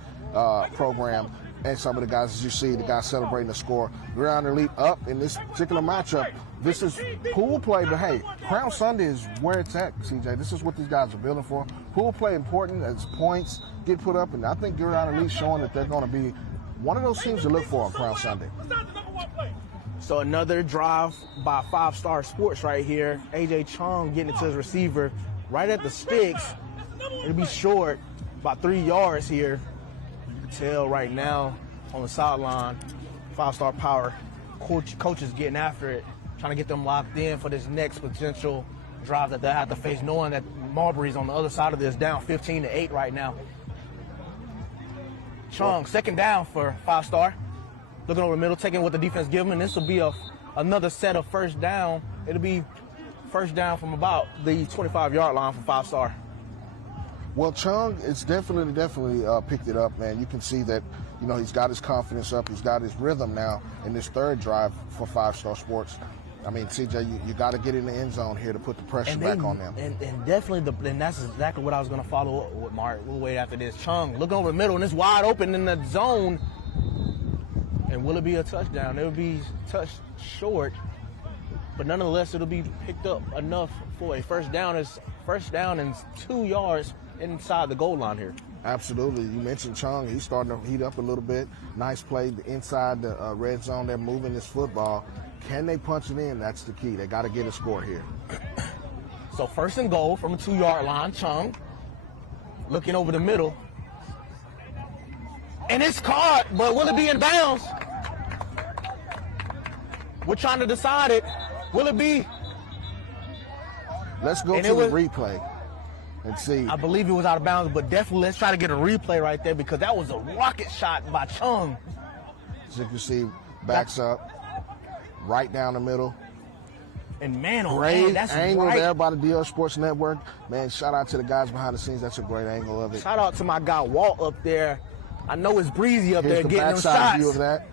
program and some of the guys, as you see, the guys celebrating the score. Gridiron Elite up in this particular matchup. This is pool play, but hey, Crown Sunday is where it's at, CJ. This is what these guys are building for. Pool play important as points get put up, and I think Gridiron Elite showing that they're going to be one of those teams to look for on Crown Sunday. So another drive by 5-Star Sports right here. AJ Chung getting it to his receiver right at the sticks. It'll be short, about 3 yards here. You can tell right now on the sideline, 5-Star Power coach is getting after it, trying to get them locked in for this next potential drive that they have to face, knowing that Marbury's on the other side of this, down 15-8 right now. Chung, second down for 5-Star. Looking over the middle, taking what the defense gives him, and this will be another set of first down. It'll be first down from about the 25-yard line for 5-Star. Well, Chung is definitely picked it up, man. You can see that, you know, he's got his confidence up. He's got his rhythm now in this third drive for 5-Star Sports. I mean, CJ, you got to get in the end zone here to put the pressure back on them. And definitely, and that's exactly what I was going to follow up with, Mark. We'll wait after this. Chung, look over the middle, and it's wide open in the zone. And will it be a touchdown? It'll be touched short, but nonetheless, it'll be picked up enough for a first down. It's first down and 2 yards inside the goal line here. Absolutely. You mentioned Chung. He's starting to heat up a little bit. Nice play inside the red zone. They're moving this football. Can they punch it in? That's the key. They got to get a score here. So first and goal from a 2-yard line. Chung looking over the middle. And it's caught, but will it be in bounds? We're trying to decide it. Will it be Let's go to the replay and see. I believe it was out of bounds, but definitely let's try to get a replay right there because that was a rocket shot by Chung. As you can see, backs up, right down the middle. And man, oh great man, that's angle right there by the DR Sports Network. Man, shout out to the guys behind the scenes. That's a great angle of it. Shout out to my guy Walt up there. I know it's breezy up Here's there the getting them backside shots. view of that.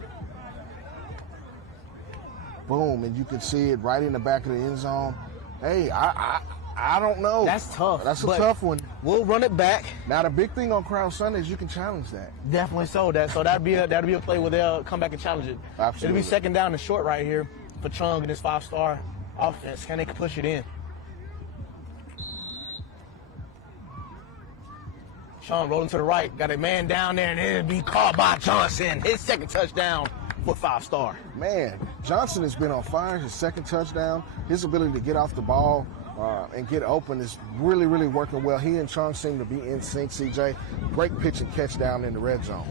Boom, and you can see it right in the back of the end zone. Hey, I don't know. That's tough. That's a tough one. We'll run it back. Now the big thing on Crown Sunday is you can challenge that. Definitely so. That'd be a play where they'll come back and challenge it. Absolutely. It'll be second down and short right here for Chung and his 5-star offense. Can they push it in? Chung rolling to the right, got a man down there, and it'll be caught by Johnson. His second touchdown for 5-star. Man, Johnson has been on fire. His second touchdown, his ability to get off the ball and get open is really, really working well. He and Chung seem to be in sync, CJ. Great pitch and catch down in the red zone.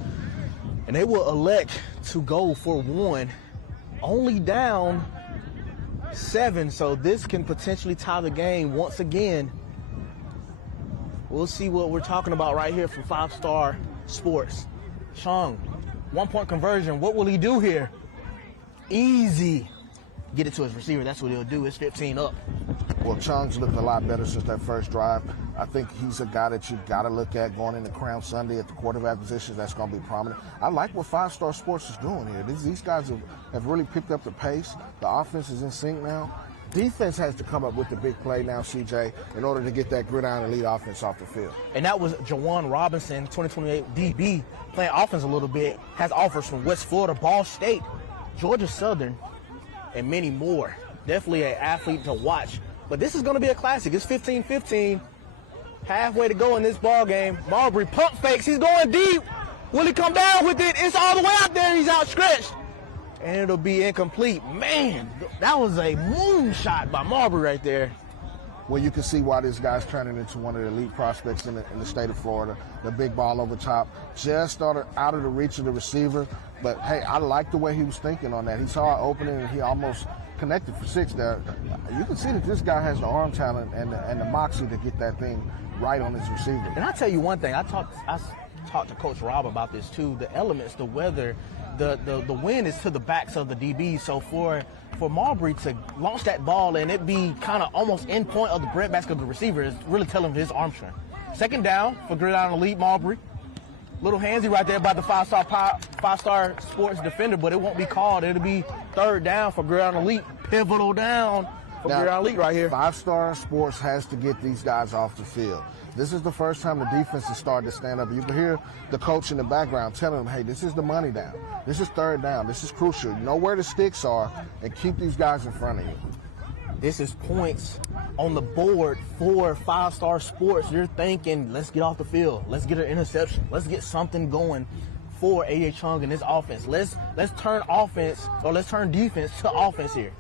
And they will elect to go for one, only down 7, so this can potentially tie the game once again. We'll see what we're talking about right here from 5-Star Sports. Chung, 1-point conversion. What will he do here? Easy. Get it to his receiver. That's what he'll do. It's 15 up. Well, Chung's looking a lot better since that first drive. I think he's a guy that you've got to look at going into Crown Sunday at the quarterback position. That's going to be prominent. I like what 5-Star Sports is doing here. These guys have really picked up the pace. The offense is in sync now. Defense has to come up with the big play now, CJ, in order to get that gridiron elite offense off the field. And that was Jawan Robinson, 2028 DB, playing offense a little bit, has offers from West Florida, Ball State, Georgia Southern, and many more. Definitely an athlete to watch. But this is going to be a classic. It's 15-15. Halfway to go in this ball game. Marbury pump fakes. He's going deep. Will he come down with it? It's all the way out there. He's outstretched. And it'll be incomplete. Man, that was a moonshot by Marbury right there. Well, you can see why this guy's turning into one of the elite prospects in the state of Florida. The big ball over top. Just started out of the reach of the receiver. But, hey, I like the way he was thinking on that. He saw an opening, and he almost connected for 6 there. You can see that this guy has the arm talent and the moxie to get that thing right on his receiver. And I'll tell you one thing. I talked to Coach Rob about this, too. The elements, the weather, the wind is to the backs of the DBs. So for Marbury to launch that ball and it be kind of almost in point of the breadbasket of the receiver is really telling his arm strength. Second down for Gridiron Elite Marbury. Little handsy right there by the 5-Star Sports defender, but it won't be called. It'll be third down for Gridiron Elite. Pivotal down for Gridiron Elite right here. 5-Star Sports has to get these guys off the field. This is the first time the defense has started to stand up. You can hear the coach in the background telling them, hey, this is the money down. This is third down. This is crucial. Know where the sticks are and keep these guys in front of you. This is points on the board for 5-Star Sports. You're thinking, let's get off the field. Let's get an interception. Let's get something going for A.J. Chung and this offense. Let's turn offense, or let's turn defense to offense here.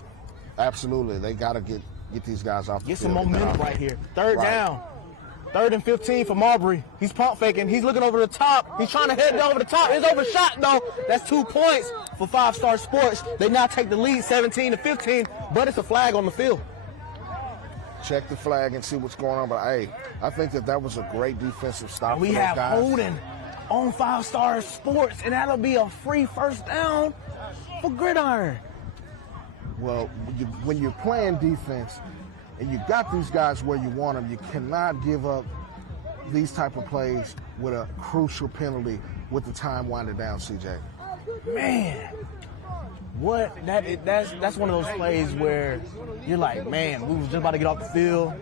Absolutely. They got to get these guys off the field. Get some momentum right here. Third down. 3rd and 15 for Marbury. He's pump faking. He's looking over the top. He's trying to head over the top. It's overshot, though. That's 2 points for 5-Star Sports. They now take the lead 17-15, but it's a flag on the field. Check the flag and see what's going on. But, hey, I think that was a great defensive stop for those guys. We have holding on 5-Star Sports, and that'll be a free first down for Gridiron. Well, when you're playing defense, and you got these guys where you want them, you cannot give up these type of plays with a crucial penalty with the time winding down, CJ. Man, that's one of those plays where you're like, man, we was just about to get off the field,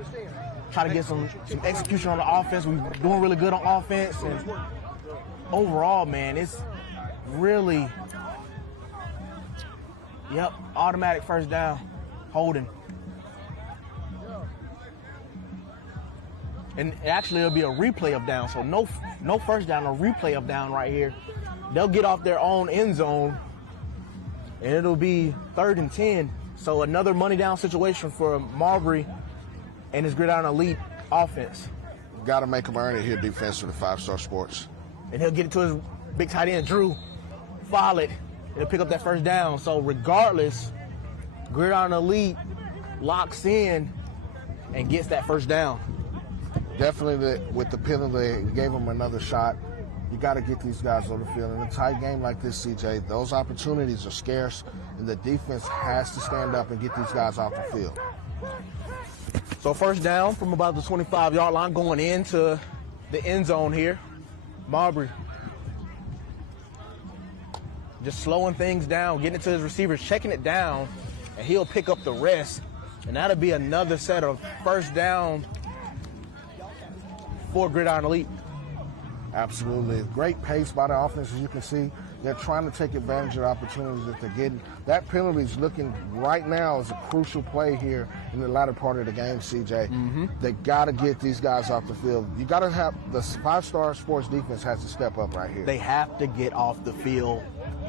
try to get some execution on the offense. We were doing really good on offense, and overall, man, it's really, automatic first down, holding. And actually, it'll be a replay of down. So no first down, a replay of down right here. They'll get off their own end zone, and it'll be 3rd and 10. So another money down situation for Marbury and his Gridiron Elite offense. Got to make them earn it here, defense for the 5-Star Sports. And he'll get it to his big tight end, Drew Follett. He'll pick up that first down. So regardless, Gridiron Elite locks in and gets that first down. Definitely with the penalty, gave them another shot. You got to get these guys on the field. In a tight game like this, CJ, those opportunities are scarce, and the defense has to stand up and get these guys off the field. So first down from about the 25-yard line going into the end zone here. Marbury just slowing things down, getting it to his receivers, checking it down, and he'll pick up the rest. And that'll be another set of first down for Gridiron Elite. Absolutely. Great pace by the offense, as you can see. They're trying to take advantage of the opportunities that they're getting. That penalty is looking right now as a crucial play here in the latter part of the game, CJ. They got to get these guys off the field. You got to have the FiveStar Sports defense has to step up right here. They have to get off the field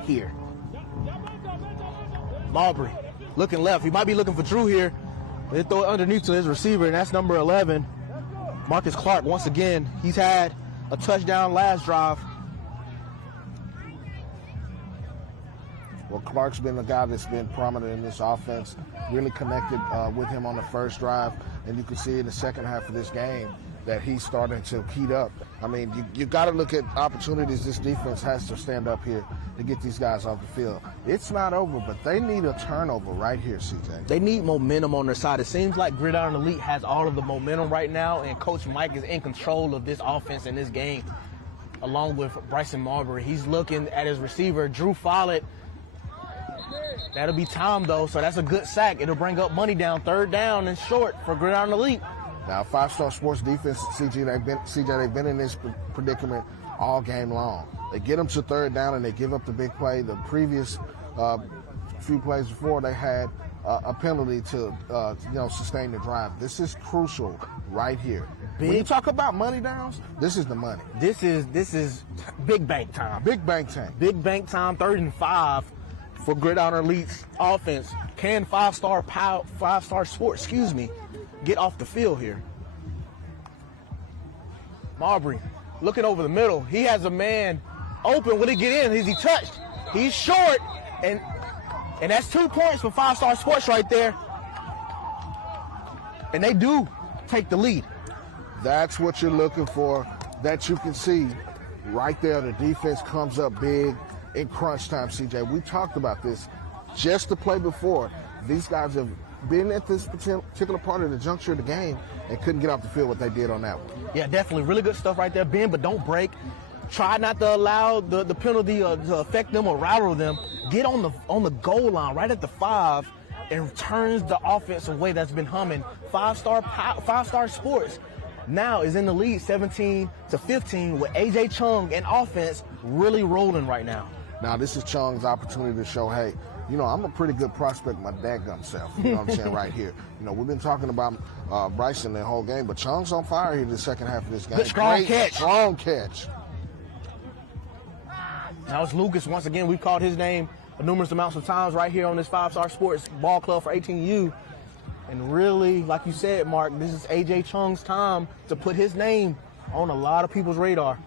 here. Marbury looking left. He might be looking for Drew here. They throw it underneath to his receiver, and that's number 11, Marcus Clark. Once again, he's had a touchdown last drive. Well, Clark's been the guy that's been prominent in this offense, really connected with him on the first drive, and you can see in the second half of this game that he's starting to heat up. I mean, you got to look at opportunities this defense has to stand up here to get these guys off the field. It's not over, but they need a turnover right here, CJ. They need momentum on their side. It seems like Gridiron Elite has all of the momentum right now, and Coach Mike is in control of this offense in this game, along with Bryson Marbury. He's looking at his receiver, Drew Follett. That'll be Tom, though, so that's a good sack. It'll bring up money down, third down and short for Gridiron Elite. Now, FiveStar Sports defense, CJ, they've been in this predicament all game long. They get them to third down and they give up the big play. The previous few plays before, they had a penalty to sustain the drive. This is crucial right here. When you talk about money downs, this is the money. This is big bank time. Big bank time. Big bank time, 3rd and 5 for Gridiron Elite's offense. Can FiveStar Sports, get off the field here? Marbury looking over the middle. He has a man open. Will he get in? Is he touched? He's short, and that's 2 points for FiveStar Sports right there. And they do take the lead. That's what you're looking for. That you can see right there. The defense comes up big in crunch time, CJ. We talked about this just the play before. These guys have been at this particular part of the juncture of the game and couldn't get off the field what they did on that one. Yeah, definitely. Really good stuff right there. Bend, but don't break. Try not to allow the penalty to affect them or rattle them. Get on the goal line right at the 5 and turns the offense away that's been humming. FiveStar Sports now is in the lead 17-15 with AJ Chung and offense really rolling right now. Now, this is Chung's opportunity to show, hey, I'm a pretty good prospect my dadgum self. You know what I'm saying right here. We've been talking about Bryson the whole game, but Chung's on fire here in the second half of this game. Good strong catch. Strong catch. Now it's Lucas. Once again, we've called his name numerous amounts of times right here on this FiveStar Sports Ball Club for 18U. And really, like you said, Mark, this is AJ Chung's time to put his name on a lot of people's radar.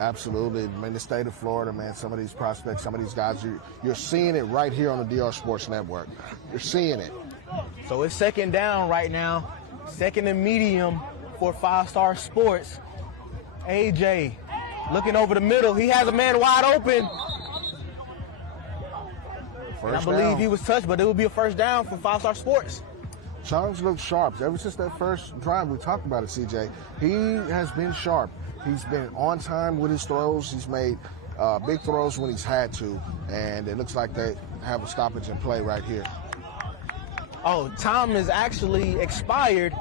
Absolutely. I mean, the state of Florida, man, some of these prospects, some of these guys, you're seeing it right here on the DR Sports Network. You're seeing it. So it's second down right now. Second and medium for FiveStar Sports. AJ looking over the middle. He has a man wide open. And I believe he was touched, but it will be a first down for FiveStar Sports. Chung's looked sharp. Ever since that first drive, we talked about it, CJ. He has been sharp. He's been on time with his throws. He's made big throws when he's had to, and it looks like they have a stoppage in play right here. Oh, time is actually expired,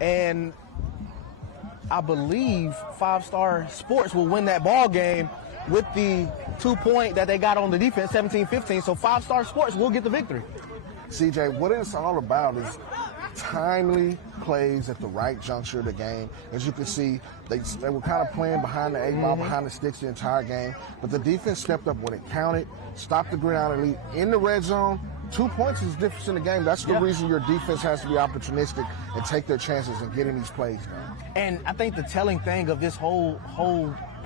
and I believe FiveStar Sports will win that ball game with the 2-point that they got on the defense, 17-15. So FiveStar Sports will get the victory. CJ, what it's all about is timely plays at the right juncture of the game. As you can see, they were kind of playing behind the 8-ball, behind the sticks the entire game, but the defense stepped up when it counted, stopped the Gridiron Elite in the red zone. 2 points is the difference in the game. That's the reason your defense has to be opportunistic and take their chances in getting these plays done. And I think the telling thing of this whole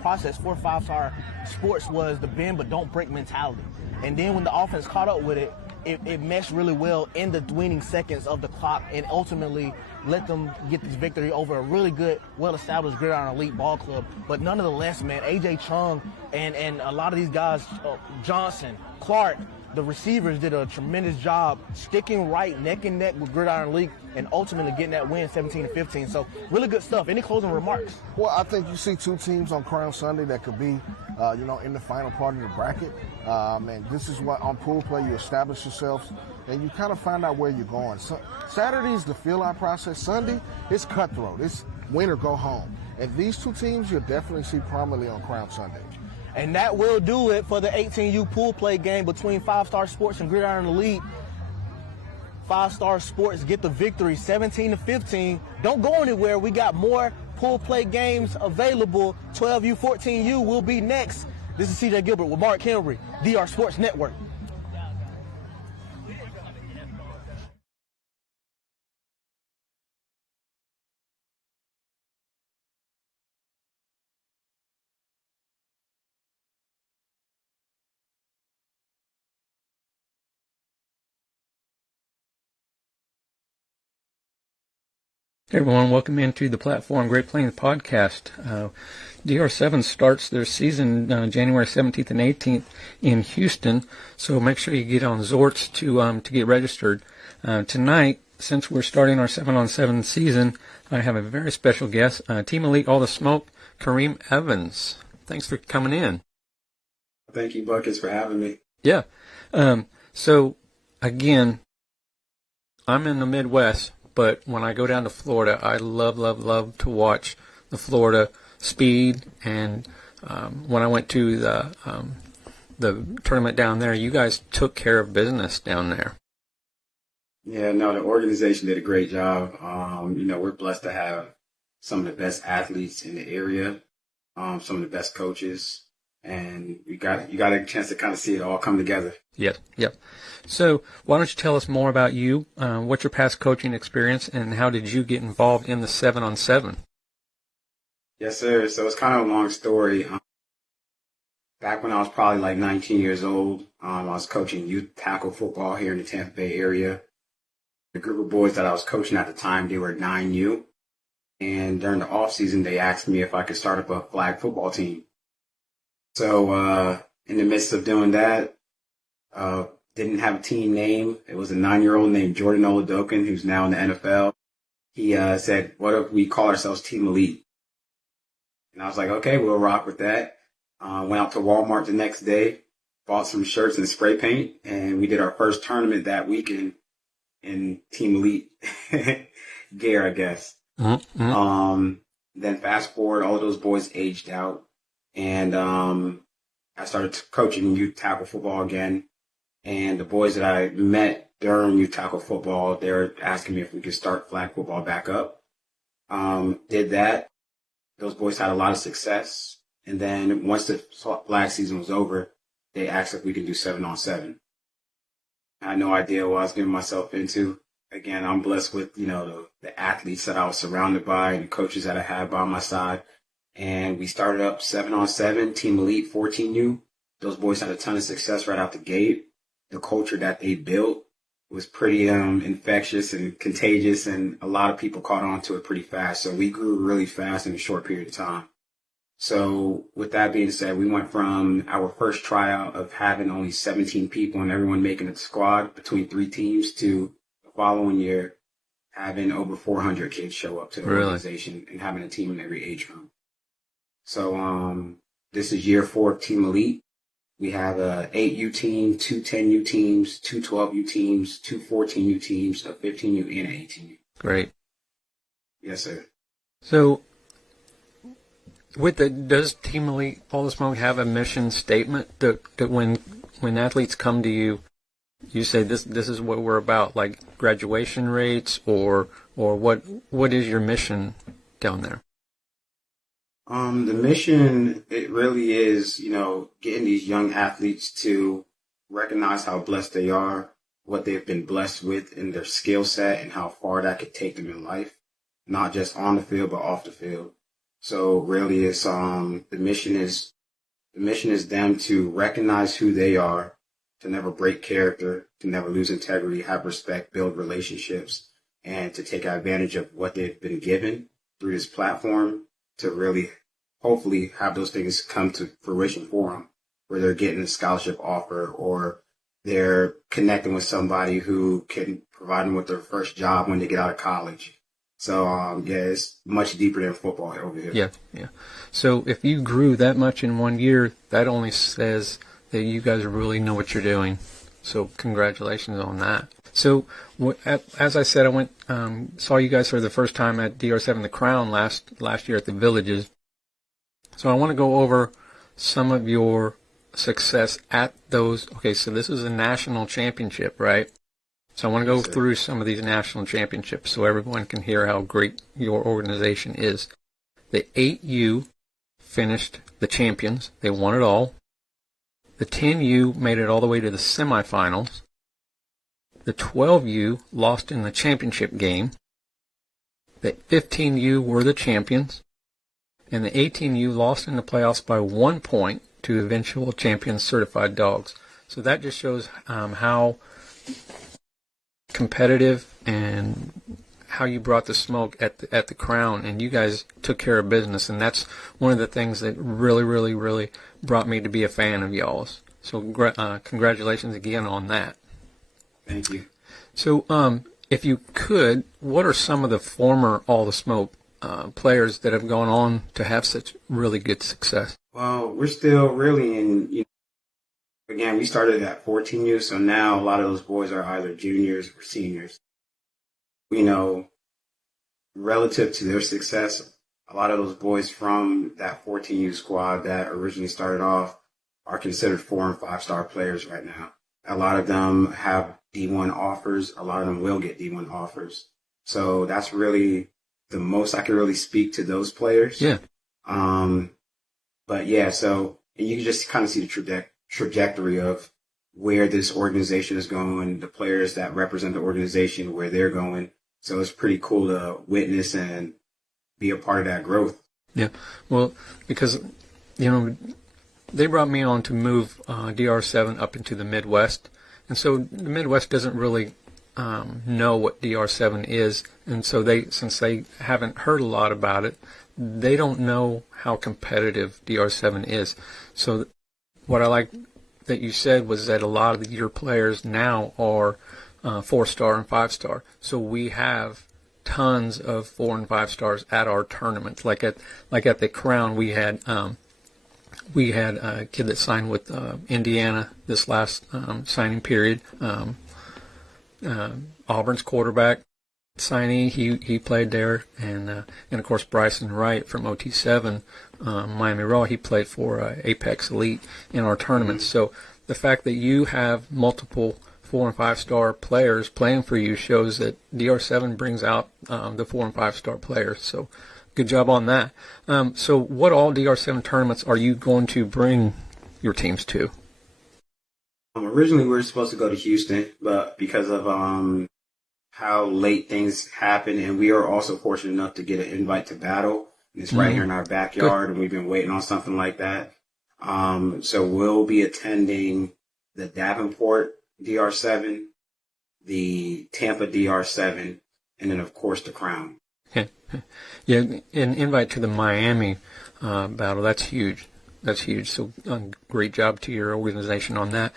process for FiveStar Sports was the bend but don't break mentality. And then when the offense caught up with it, it meshed really well in the waning seconds of the clock and ultimately let them get this victory over a really good, well-established Gridiron Elite ball club. But nonetheless, man, A.J. Chung and a lot of these guys, Johnson, Clark, the receivers did a tremendous job sticking right neck and neck with Gridiron League and ultimately getting that win 17-15. So really good stuff. Any closing remarks? Well, I think you see two teams on Crown Sunday that could be, in the final part of the bracket. And this is what on pool play you establish yourselves and you kind of find out where you're going. So, Saturday is the fill-out process. Sunday, it's cutthroat. It's win or go home. And these two teams you'll definitely see prominently on Crown Sunday. And that will do it for the 18U pool play game between FiveStar Sports and Gridiron Elite. FiveStar Sports get the victory 17-15. Don't go anywhere. We got more pool play games available. 12U, 14U will be next. This is CJ Gilbert with Mark Henry, DR Sports Network. Hey everyone, welcome into the Platform Great Plains podcast. DR7 starts their season January 17th and 18th in Houston, so make sure you get on Zorts to get registered. Tonight, since we're starting our 7-on-7 season, I have a very special guest, Team Elite All the Smoke, Kareem Evans. Thanks for coming in. Thank you, Buckets, for having me. Yeah. So, again, I'm in the Midwest. But when I go down to Florida, I love to watch the Florida Speed. And when I went to the tournament down there, you guys took care of business down there. Yeah, no, the organization did a great job. We're blessed to have some of the best athletes in the area, some of the best coaches, and you got a chance to kind of see it all come together. Yep. So why don't you tell us more about you, what's your past coaching experience, and how did you get involved in the 7-on-7? Yes, sir. So it's kind of a long story. Back when I was probably like 19 years old, I was coaching youth tackle football here in the Tampa Bay area. The group of boys that I was coaching at the time, they were 9U. And during the off season, they asked me if I could start up a flag football team. So in the midst of doing that, didn't have a team name. It was a 9-year-old named Jordan Oladokin, who's now in the NFL. He said, what if we call ourselves Team Elite? And I was like, okay, we'll rock with that. Went out to Walmart the next day, bought some shirts and spray paint, and we did our first tournament that weekend in Team Elite gear, I guess. Mm-hmm. Then fast forward, all of those boys aged out, and I started coaching youth tackle football again. And the boys that I met during youth tackle football, they were asking me if we could start flag football back up. Did that. Those boys had a lot of success. And then once the flag season was over, they asked if we could do 7-on-7. I had no idea what I was getting myself into. Again, I'm blessed with, the athletes that I was surrounded by and the coaches that I had by my side. And we started up 7-on-7, Team Elite 14U. Those boys had a ton of success right out the gate. The culture that they built was pretty infectious and contagious, and a lot of people caught on to it pretty fast. So we grew really fast in a short period of time. So with that being said, we went from our first tryout of having only 17 people and everyone making a squad between 3 teams to the following year having over 400 kids show up to the organization and having a team in every age group. So this is year 4 of Team Elite. We have a 8U team, 2 10U teams, 2 12U teams, 2 14U teams, a 15U and an 18U. Great. Yes, sir. So, does Team Elite All the Smoke have a mission statement that when athletes come to you, you say this is what we're about, like graduation rates or what is your mission down there? The mission, it really is, getting these young athletes to recognize how blessed they are, what they've been blessed with in their skill set and how far that could take them in life, not just on the field, but off the field. So really it's, the mission is them to recognize who they are, to never break character, to never lose integrity, have respect, build relationships, and to take advantage of what they've been given through this platform to really hopefully have those things come to fruition for them, where they're getting a scholarship offer or they're connecting with somebody who can provide them with their first job when they get out of college. So, yeah, it's much deeper than football over here. Yeah, yeah. So if you grew that much in 1 year, that only says that you guys really know what you're doing. So congratulations on that. So as I said, I went saw you guys for the first time at DR7 The Crown last year at the Villages. So I want to go over some of your success at those. Okay, so this is a national championship, right? So I want to go through some of these national championships so everyone can hear how great your organization is. The 8U finished the champions. They won it all. The 10U made it all the way to the semifinals. The 12U lost in the championship game. The 15U were the champions. And the 18U lost in the playoffs by 1 point to eventual champions Certified Dogs. So that just shows how competitive and how you brought the smoke at the Crown, and you guys took care of business, and that's one of the things that really brought me to be a fan of y'all's. So congratulations again on that. Thank you. So if you could, what are some of the former All the Smoke players that have gone on to have such really good success? Well, we're still really in, again, we started at 14U, so now a lot of those boys are either juniors or seniors. Relative to their success, a lot of those boys from that 14U squad that originally started off are considered 4- and 5-star players right now. A lot of them have D1 offers. A lot of them will get D1 offers. So that's really the most I can really speak to those players. Yeah. But yeah, so and you can just kind of see the trajectory of where this organization is going, the players that represent the organization, where they're going. So it's pretty cool to witness and be a part of that growth. Yeah. Well, because, they brought me on to move DR7 up into the Midwest. And so the Midwest doesn't really know what DR7 is. And so since they haven't heard a lot about it, they don't know how competitive DR7 is. So what I like that you said was that a lot of your players now are 4-star and 5-star. So we have tons of 4 and 5 stars at our tournaments. Like at the Crown, we had a kid that signed with Indiana this last signing period. Auburn's quarterback signee, he played there, and of course Bryson Wright from OT7, Miami Raw, he played for Apex Elite in our tournaments. So the fact that you have multiple 4 and 5-star players playing for you shows that DR7 brings out the 4 and 5-star players. So good job on that. So what all DR7 tournaments are you going to bring your teams to? Originally we were supposed to go to Houston, but because of how late things happen, and we are also fortunate enough to get an invite to Battle. And it's right here in our backyard, and we've been waiting on something like that. So we'll be attending the Davenport DR7, the Tampa DR7, and then, of course, the Crown. Yeah, an invite to the Miami Battle, that's huge. That's huge. So great job to your organization on that.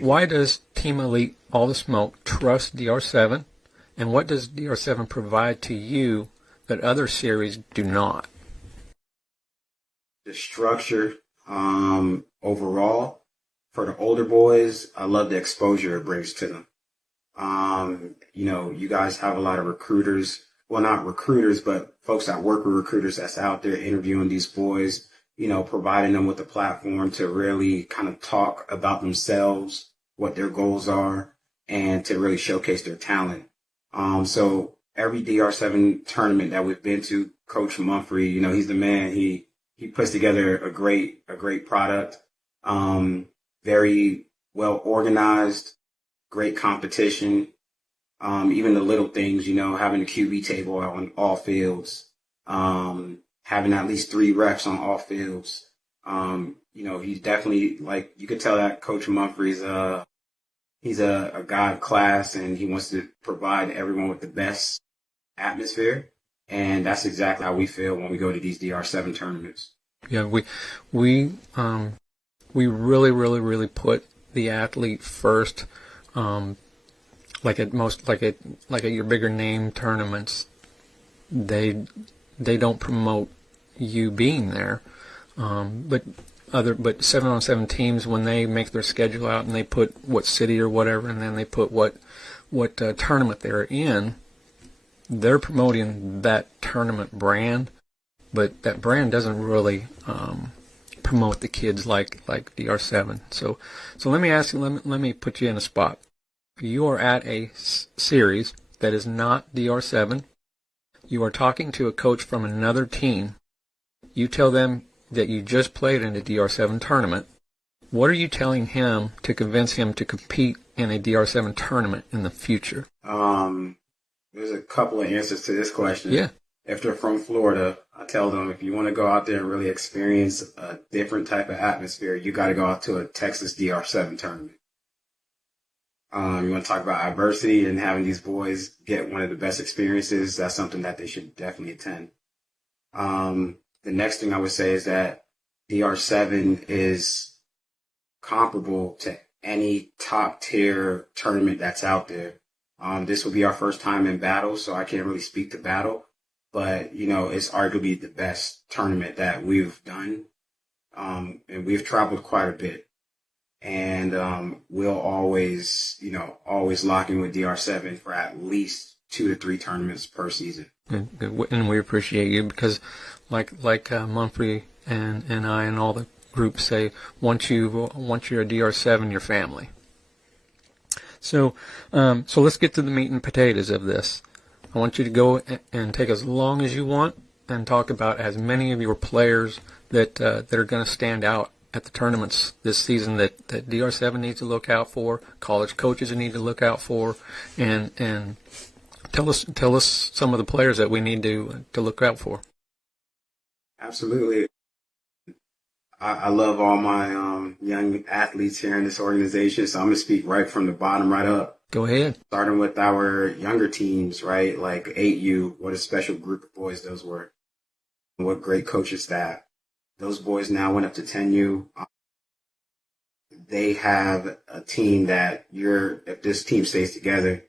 Why does Team Elite All the Smoke trust DR7, and what does DR7 provide to you that other series do not? The structure overall for the older boys, I love the exposure it brings to them. You guys have a lot of recruiters. Well, not recruiters, but folks that work with recruiters that's out there interviewing these boys, providing them with a platform to really kind of talk about themselves, what their goals are, and to really showcase their talent. So every DR7 tournament that we've been to, Coach Mumphrey, he's the man. He puts together a great product, very well organized, great competition. Even the little things, having a QB table on all fields, having at least 3 refs on all fields. He's definitely, you could tell that Coach Mumphrey's He's a guy of class, and he wants to provide everyone with the best atmosphere. And that's exactly how we feel when we go to these DR7 tournaments. Yeah, we really put the athlete first. Like at your bigger name tournaments, they don't promote you being there. But 7-on-7 teams, when they make their schedule out and they put what city or whatever, and then they put what tournament they're in, they're promoting that tournament brand, but that brand doesn't really promote the kids like DR7. So let me ask you, let me put you in a spot. You are at a series that is not DR7. You are talking to a coach from another team. You tell them that you just played in a DR7 tournament. What are you telling him to convince him to compete in a DR7 tournament in the future? There's a couple of answers to this question. Yeah. If they're from Florida, I tell them if you want to go out there and really experience a different type of atmosphere, you got to go out to a Texas DR7 tournament. You want to talk about adversity and having these boys get one of the best experiences, that's something that they should definitely attend. The next thing I would say is that DR7 is comparable to any top tier tournament that's out there. This will be our first time in battle, so I can't really speak to battle, but it's arguably the best tournament that we've done. And we've traveled quite a bit, and we'll always lock in with DR7 for at least 2 to 3 tournaments per season. And we appreciate you because, like Mumphrey and I and all the groups say, once you're a DR7, you're family. So let's get to the meat and potatoes of this. I want you to go and take as long as you want and talk about as many of your players that are going to stand out at the tournaments this season that DR7 needs to look out for, college coaches need to look out for, and tell us some of the players that we need to look out for. Absolutely. I love all my young athletes here in this organization, so I'm going to speak right from the bottom right up. Go ahead. Starting with our younger teams, right, like 8U, what a special group of boys those were. What great coaching staff. Those boys now went up to 10U. They have a team that if this team stays together,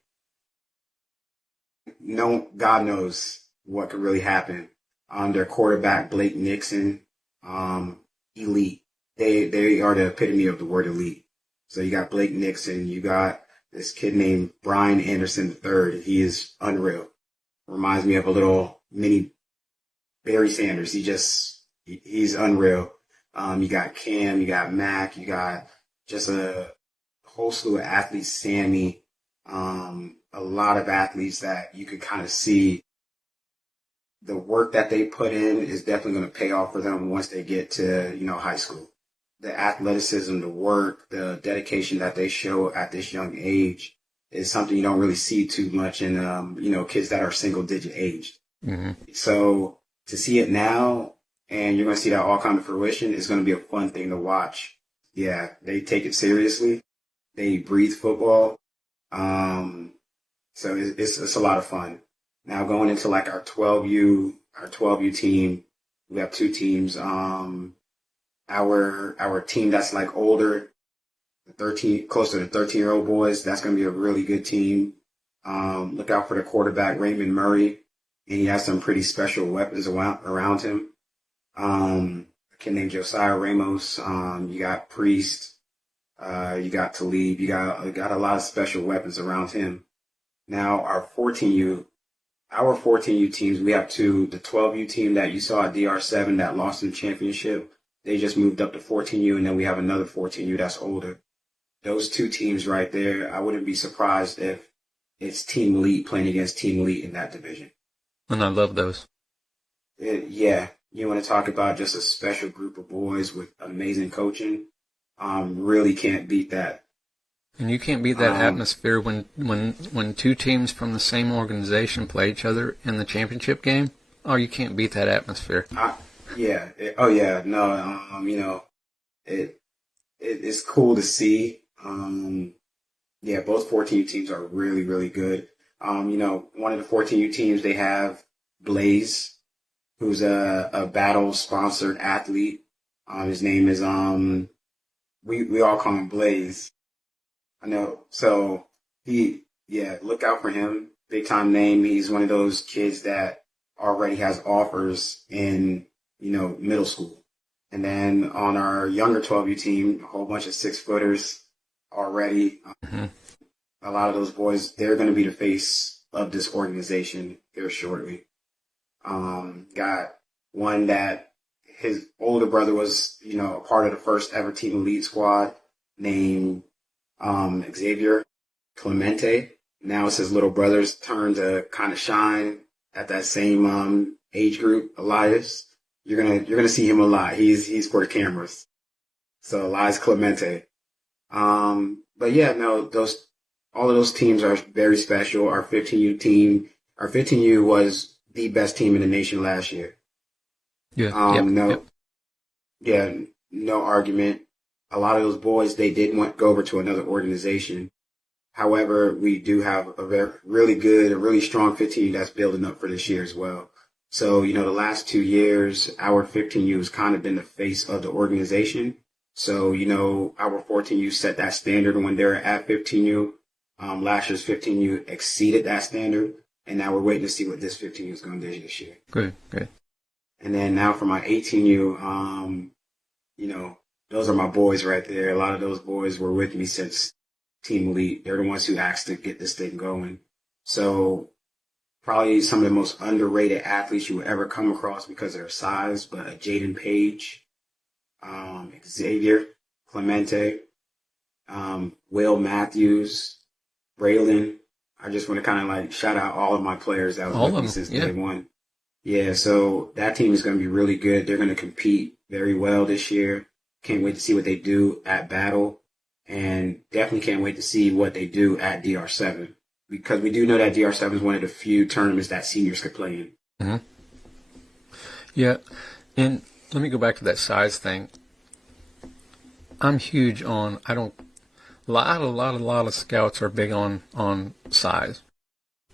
God knows what could really happen. Their quarterback, Blake Nixon, elite. They are the epitome of the word elite. So you got Blake Nixon, you got this kid named Brian Anderson III. He is unreal. Reminds me of a little mini Barry Sanders. He's unreal. You got Cam, you got Mac, you got just a whole slew of athletes, Sammy, a lot of athletes that you could kind of see the work that they put in is definitely going to pay off for them once they get to, high school. The athleticism, the work, the dedication that they show at this young age is something you don't really see too much in, kids that are single digit aged. Mm-hmm. So to see it now, and you're going to see that all come to fruition, is going to be a fun thing to watch. Yeah, they take it seriously. They breathe football. So it's a lot of fun. Now going into like our 12U team, we have 2 teams. Our team that's like older, closer to 13-year-old boys, that's going to be a really good team. Look out for the quarterback, Raymond Murray, and he has some pretty special weapons around him. A kid named Josiah Ramos. You got Priest. You got Talib. You got a lot of special weapons around him. Now our 14U teams, we have 2. The 12U team that you saw at DR7 that lost in the championship, they just moved up to 14U, and then we have another 14U that's older. Those 2 teams right there, I wouldn't be surprised if it's Team Elite playing against Team Elite in that division. And I love those. Yeah, you want to talk about just a special group of boys with amazing coaching. Really can't beat that. And you can't beat that atmosphere when 2 teams from the same organization play each other in the championship game. Oh, you can't beat that atmosphere. It's cool to see. Yeah, both 14U teams are really, really good. One of the 14U teams, they have Blaze, who's a battle sponsored athlete. His name is, we all call him Blaze. I know. So look out for him. Big time name. He's one of those kids that already has offers in, middle school. And then on our younger 12U team, a whole bunch of 6-footers already. A lot of those boys, they're going to be the face of this organization here shortly. Got one that his older brother was, a part of the first ever team elite squad named Xavier Clemente. Now it's his little brother's turn to kind of shine at that same age group. Elias, you're gonna see him a lot. He's for the cameras. So Elias Clemente. But yeah, no, all of those teams are very special. Our 15U team, our 15U was the best team in the nation last year. Yeah. No argument. A lot of those boys, they did go over to another organization. However, we do have a really strong 15U that's building up for this year as well. So, the last 2 years, our 15U has kind of been the face of the organization. So, our 14U set that standard when they're at 15U. Last year's 15U exceeded that standard. And now we're waiting to see what this 15U is going to do this year. Good. And then now for my 18U, those are my boys right there. A lot of those boys were with me since Team Elite. They're the ones who asked to get this thing going. So probably some of the most underrated athletes you will ever come across because of their size, but Jaden Page, Xavier Clemente, Will Matthews, Braylon. I just want to kind of shout out all of my players that was with me since day one. Yeah, so that team is going to be really good. They're going to compete very well this year. Can't wait to see what they do at Battle, and definitely can't wait to see what they do at DR7, because we do know that DR7 is one of the few tournaments that seniors could play in. Mm-hmm. Yeah, and let me go back to that size thing. I'm huge on, a lot of scouts are big on size.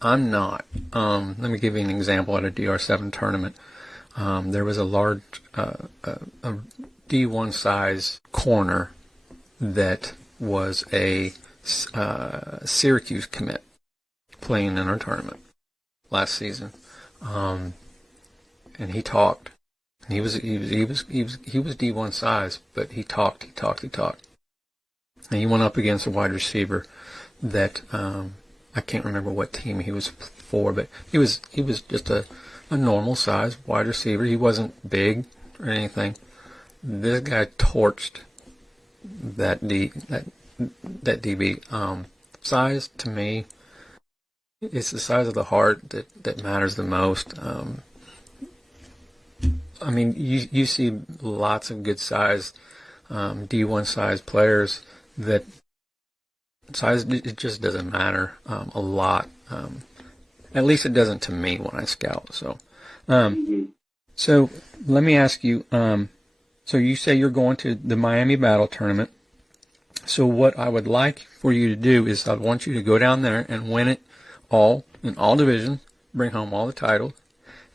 I'm not. Let me give you an example at a DR7 tournament. There was a large a D1 size corner that was a Syracuse commit playing in our tournament last season, and he talked. He was D1 size, but he talked. And he went up against a wide receiver that I can't remember what team he was for, but he was just a normal size wide receiver. He wasn't big or anything. This guy torched that DB. Size to me, it's the size of the heart that matters the most. I mean, you see lots of good size D1 size players that size, it just doesn't matter a lot. At least it doesn't to me when I scout. So let me ask you. So you say you're going to the Miami Battle Tournament. So what I would like for you to do is I want you to go down there and win it all in all divisions, bring home all the titles,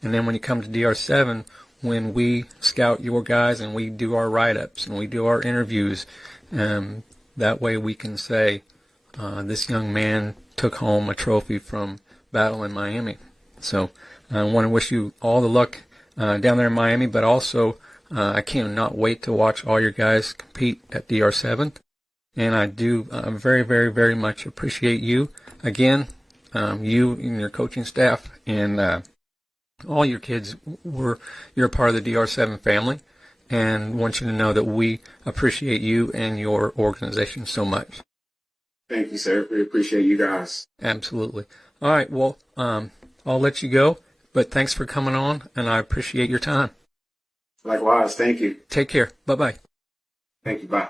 and then when you come to DR7, when we scout your guys and we do our write-ups and we do our interviews, that way we can say this young man took home a trophy from Battle in Miami. So I want to wish you all the luck down there in Miami, but also I cannot wait to watch all your guys compete at DR7. And I do very, very, very much appreciate you. Again, you and your coaching staff and all your kids, you're a part of the DR7 family, and want you to know that we appreciate you and your organization so much. Thank you, sir. We appreciate you guys. Absolutely. All right, well, I'll let you go, but thanks for coming on, and I appreciate your time. Likewise. Thank you. Take care. Bye-bye. Thank you. Bye.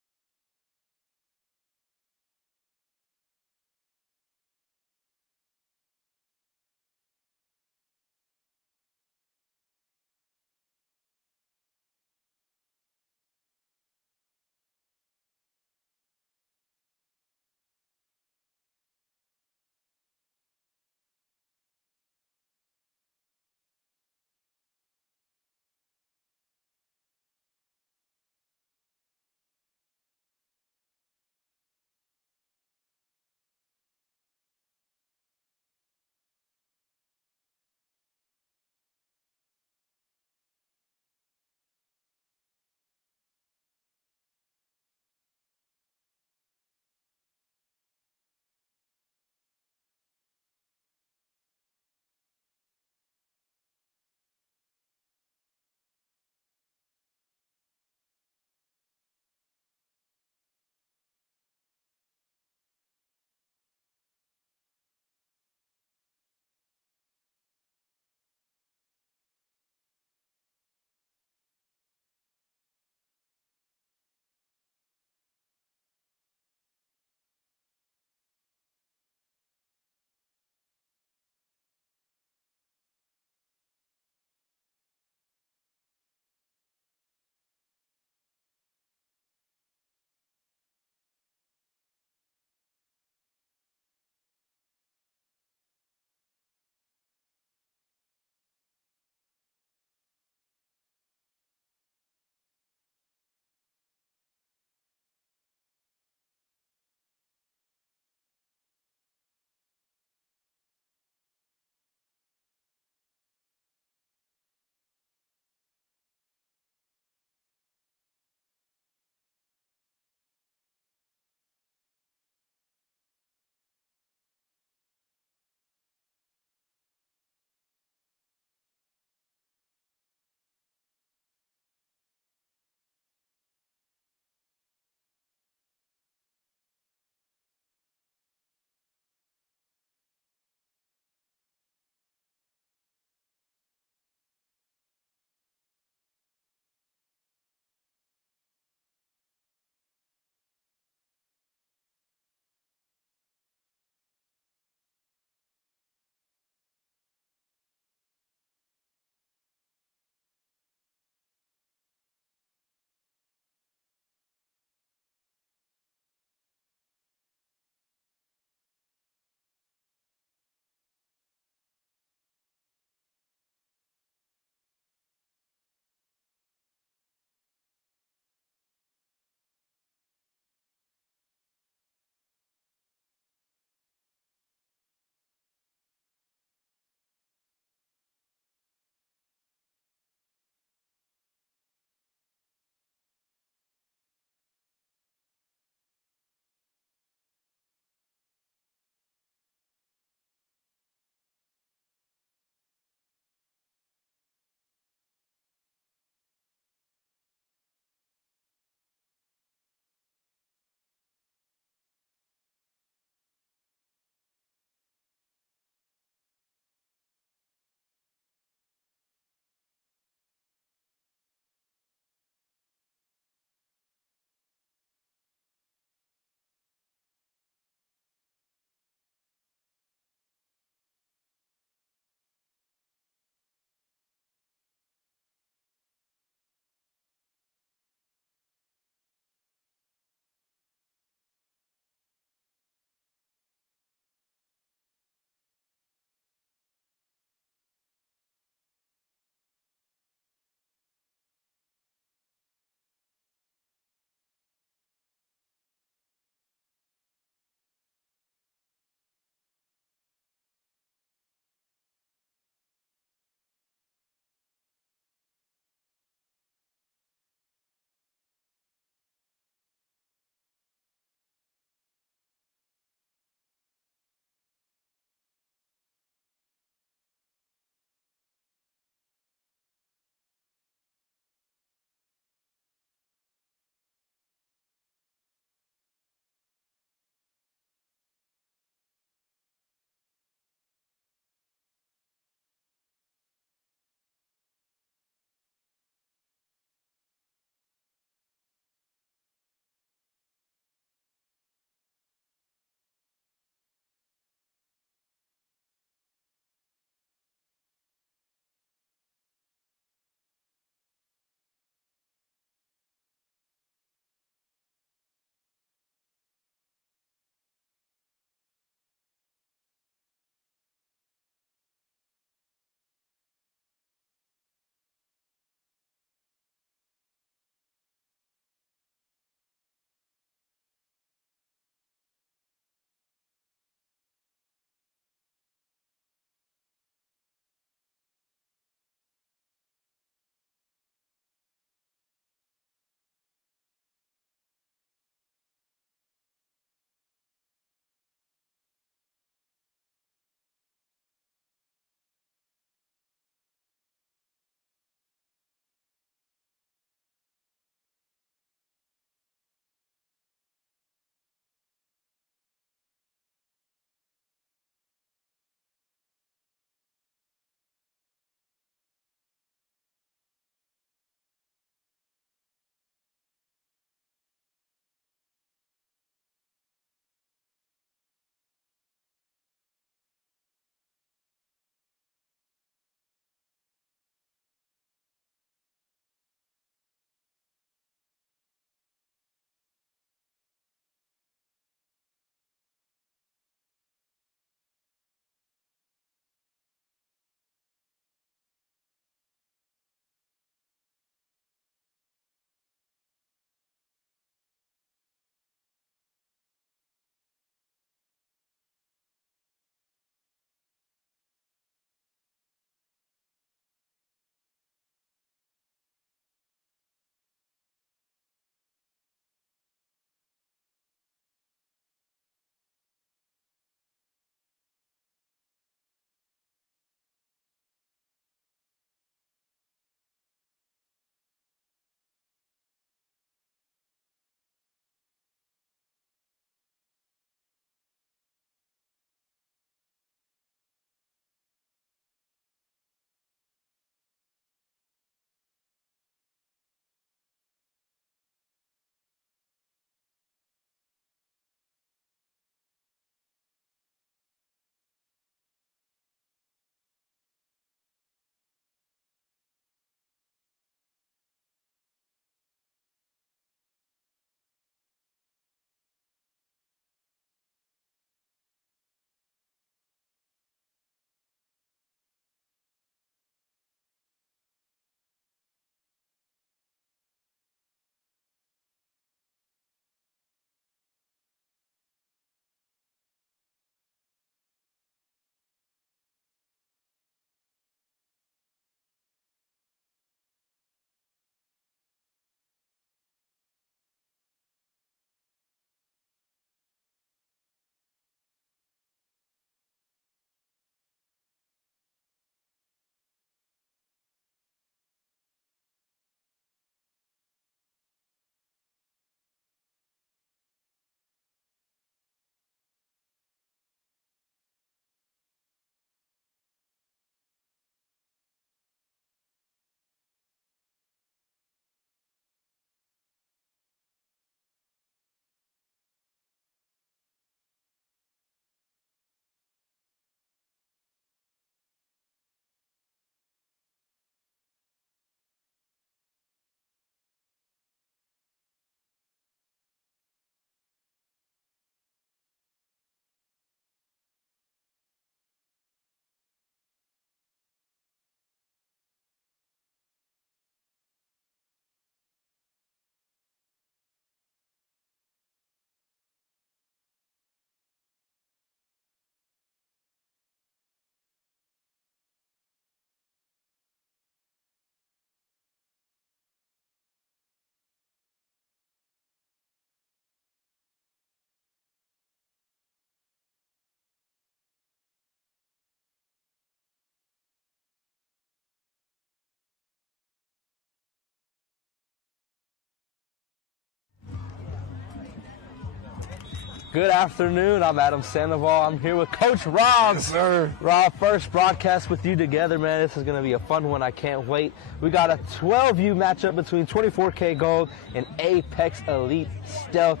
Good afternoon. I'm Adam Sandoval. I'm here with Coach Rob. Yes, sir. Rob, first broadcast with you together, man. This is going to be a fun one. I can't wait. We got a 12U matchup between 24K Gold and Apex Elite Stealth.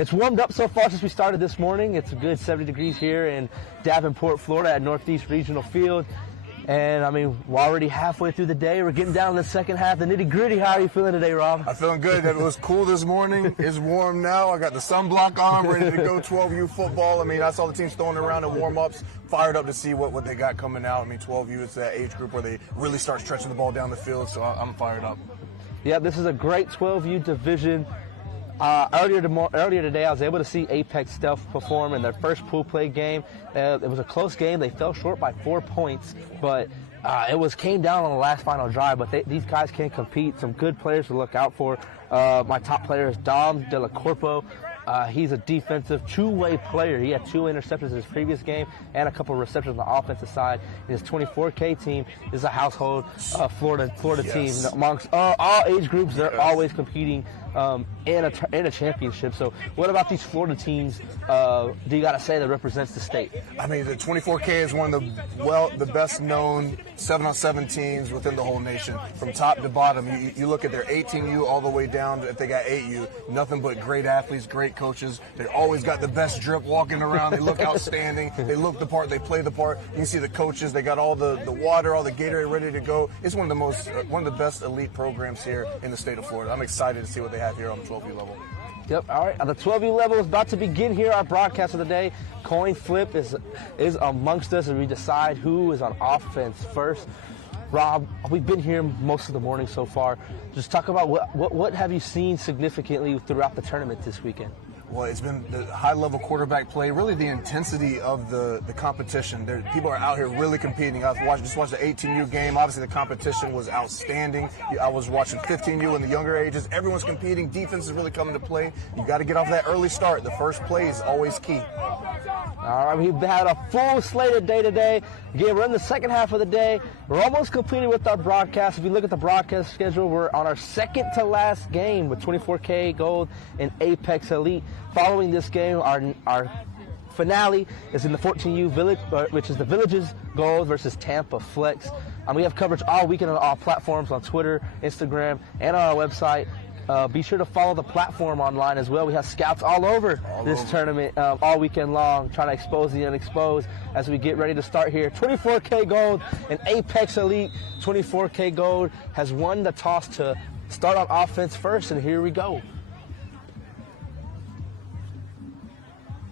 It's warmed up so far since we started this morning. It's a good 70 degrees here in Davenport, Florida at Northeast Regional Field. And, I mean, we're already halfway through the day. We're getting down to the second half, the nitty-gritty. How are you feeling today, Rob? I'm feeling good. It was cool this morning. It's warm now. I got the sunblock on, ready to go 12U football. I mean, I saw the teams throwing it around in warm-ups, fired up to see what they got coming out. I mean, 12U is that age group where they really start stretching the ball down the field, so I'm fired up. Yeah, this is a great 12U division. Earlier today, I was able to see Apex Stealth perform in their first pool play game. It was a close game. They fell short by 4 points, but it came down on the last final drive. But these guys can compete. Some good players to look out for. My top player is Dom De La Corpo. He's a defensive two-way player. He had 2 interceptions in his previous game and a couple of receptions on the offensive side. His 24K team is a household Florida team. Amongst all age groups, they're always competing in a championship. So what about these Florida teams do you got to say that represents the state? I mean, the 24K is one of the best-known 7-on-7 teams within the whole nation. From top to bottom, you look at their 18U all the way down if they got 8U, nothing but great athletes, great coaches. They always got the best drip walking around. They look outstanding. They look the part. They play the part. You can see the coaches. They got all the water, all the Gatorade ready to go. It's one of the best elite programs here in the state of Florida. I'm excited to see what they have here on the 12U level. Yep. All right. The 12U level is about to begin here. Our broadcast of the day, coin flip is amongst us as we decide who is on offense first. Rob, we've been here most of the morning so far. Just talk about what have you seen significantly throughout the tournament this weekend? Well, it's been the high-level quarterback play, really the intensity of the competition. People are out here really competing. I just watched the 18U game. Obviously, the competition was outstanding. I was watching 15U in the younger ages. Everyone's competing. Defense is really coming to play. You got to get off that early start. The first play is always key. All right, we've had a full slated day today. Again, we're in the second half of the day. We're almost completed with our broadcast. If you look at the broadcast schedule, we're on our second to last game with 24K Gold and Apex Elite. Following this game, our finale is in the 14U Village, which is the Villages Gold versus Tampa Flex. We have coverage all weekend on all platforms, on Twitter, Instagram, and on our website. Be sure to follow the platform online as well. We have scouts all over this tournament all weekend long, trying to expose the unexposed as we get ready to start here. 24K Gold and Apex Elite. 24K Gold has won the toss to start on offense first, and here we go.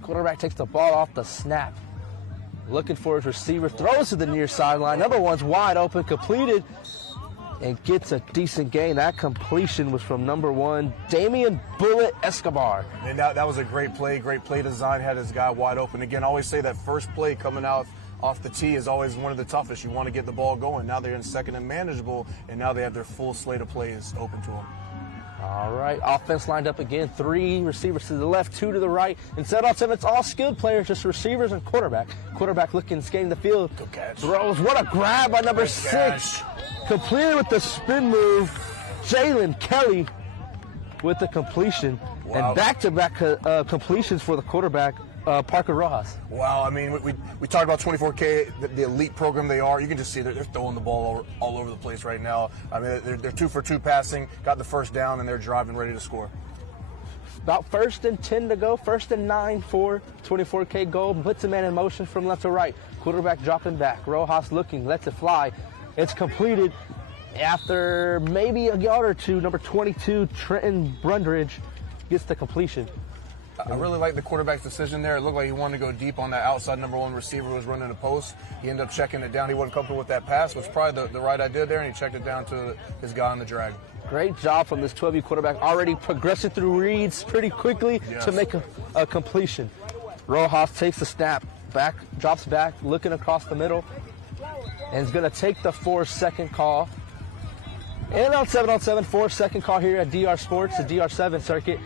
Quarterback takes the ball off the snap. Looking for his receiver, throws to the near sideline. Number one's wide open, completed, and gets a decent gain. That completion was from number one, Damian Bullet Escobar. And that was a great play design, had his guy wide open. Again, I always say that first play coming out off the tee is always one of the toughest. You want to get the ball going. Now they're in second and manageable, and now they have their full slate of plays open to them. All right, offense lined up again. 3 receivers to the left, 2 to the right. In 7-on-7, it's all skilled players, just receivers and quarterback. Quarterback looking, skating the field. Good catch. Throws. What a grab by number 6. Completed with the spin move. Jalen Kelly with the completion. Wow. And back-to-back completions for the quarterback, Parker Rojas. Wow, I mean, we talked about 24K, the elite program they are. You can just see they're throwing the ball all over the place right now. I mean, they're 2 for 2 passing, got the first down, and they're driving ready to score. About 1st and 10 to go, 1st and 9 for 24K Gold. Puts a man in motion from left to right. Quarterback dropping back. Rojas looking, lets it fly. It's completed after maybe a yard or two. Number 22, Trenton Brundridge, gets the completion. I really like the quarterback's decision there. It looked like he wanted to go deep on that outside number 1 receiver who was running the post. He ended up checking it down. He wasn't comfortable with that pass, which was probably the right idea there, and he checked it down to his guy on the drag. Great job from this 12U quarterback, already progressing through reads pretty quickly to make a completion. Rojas takes the snap, drops back, looking across the middle, and is going to take the 4-second call. And on 7-on-7, 4-second call here at DR Sports, the DR7 circuit.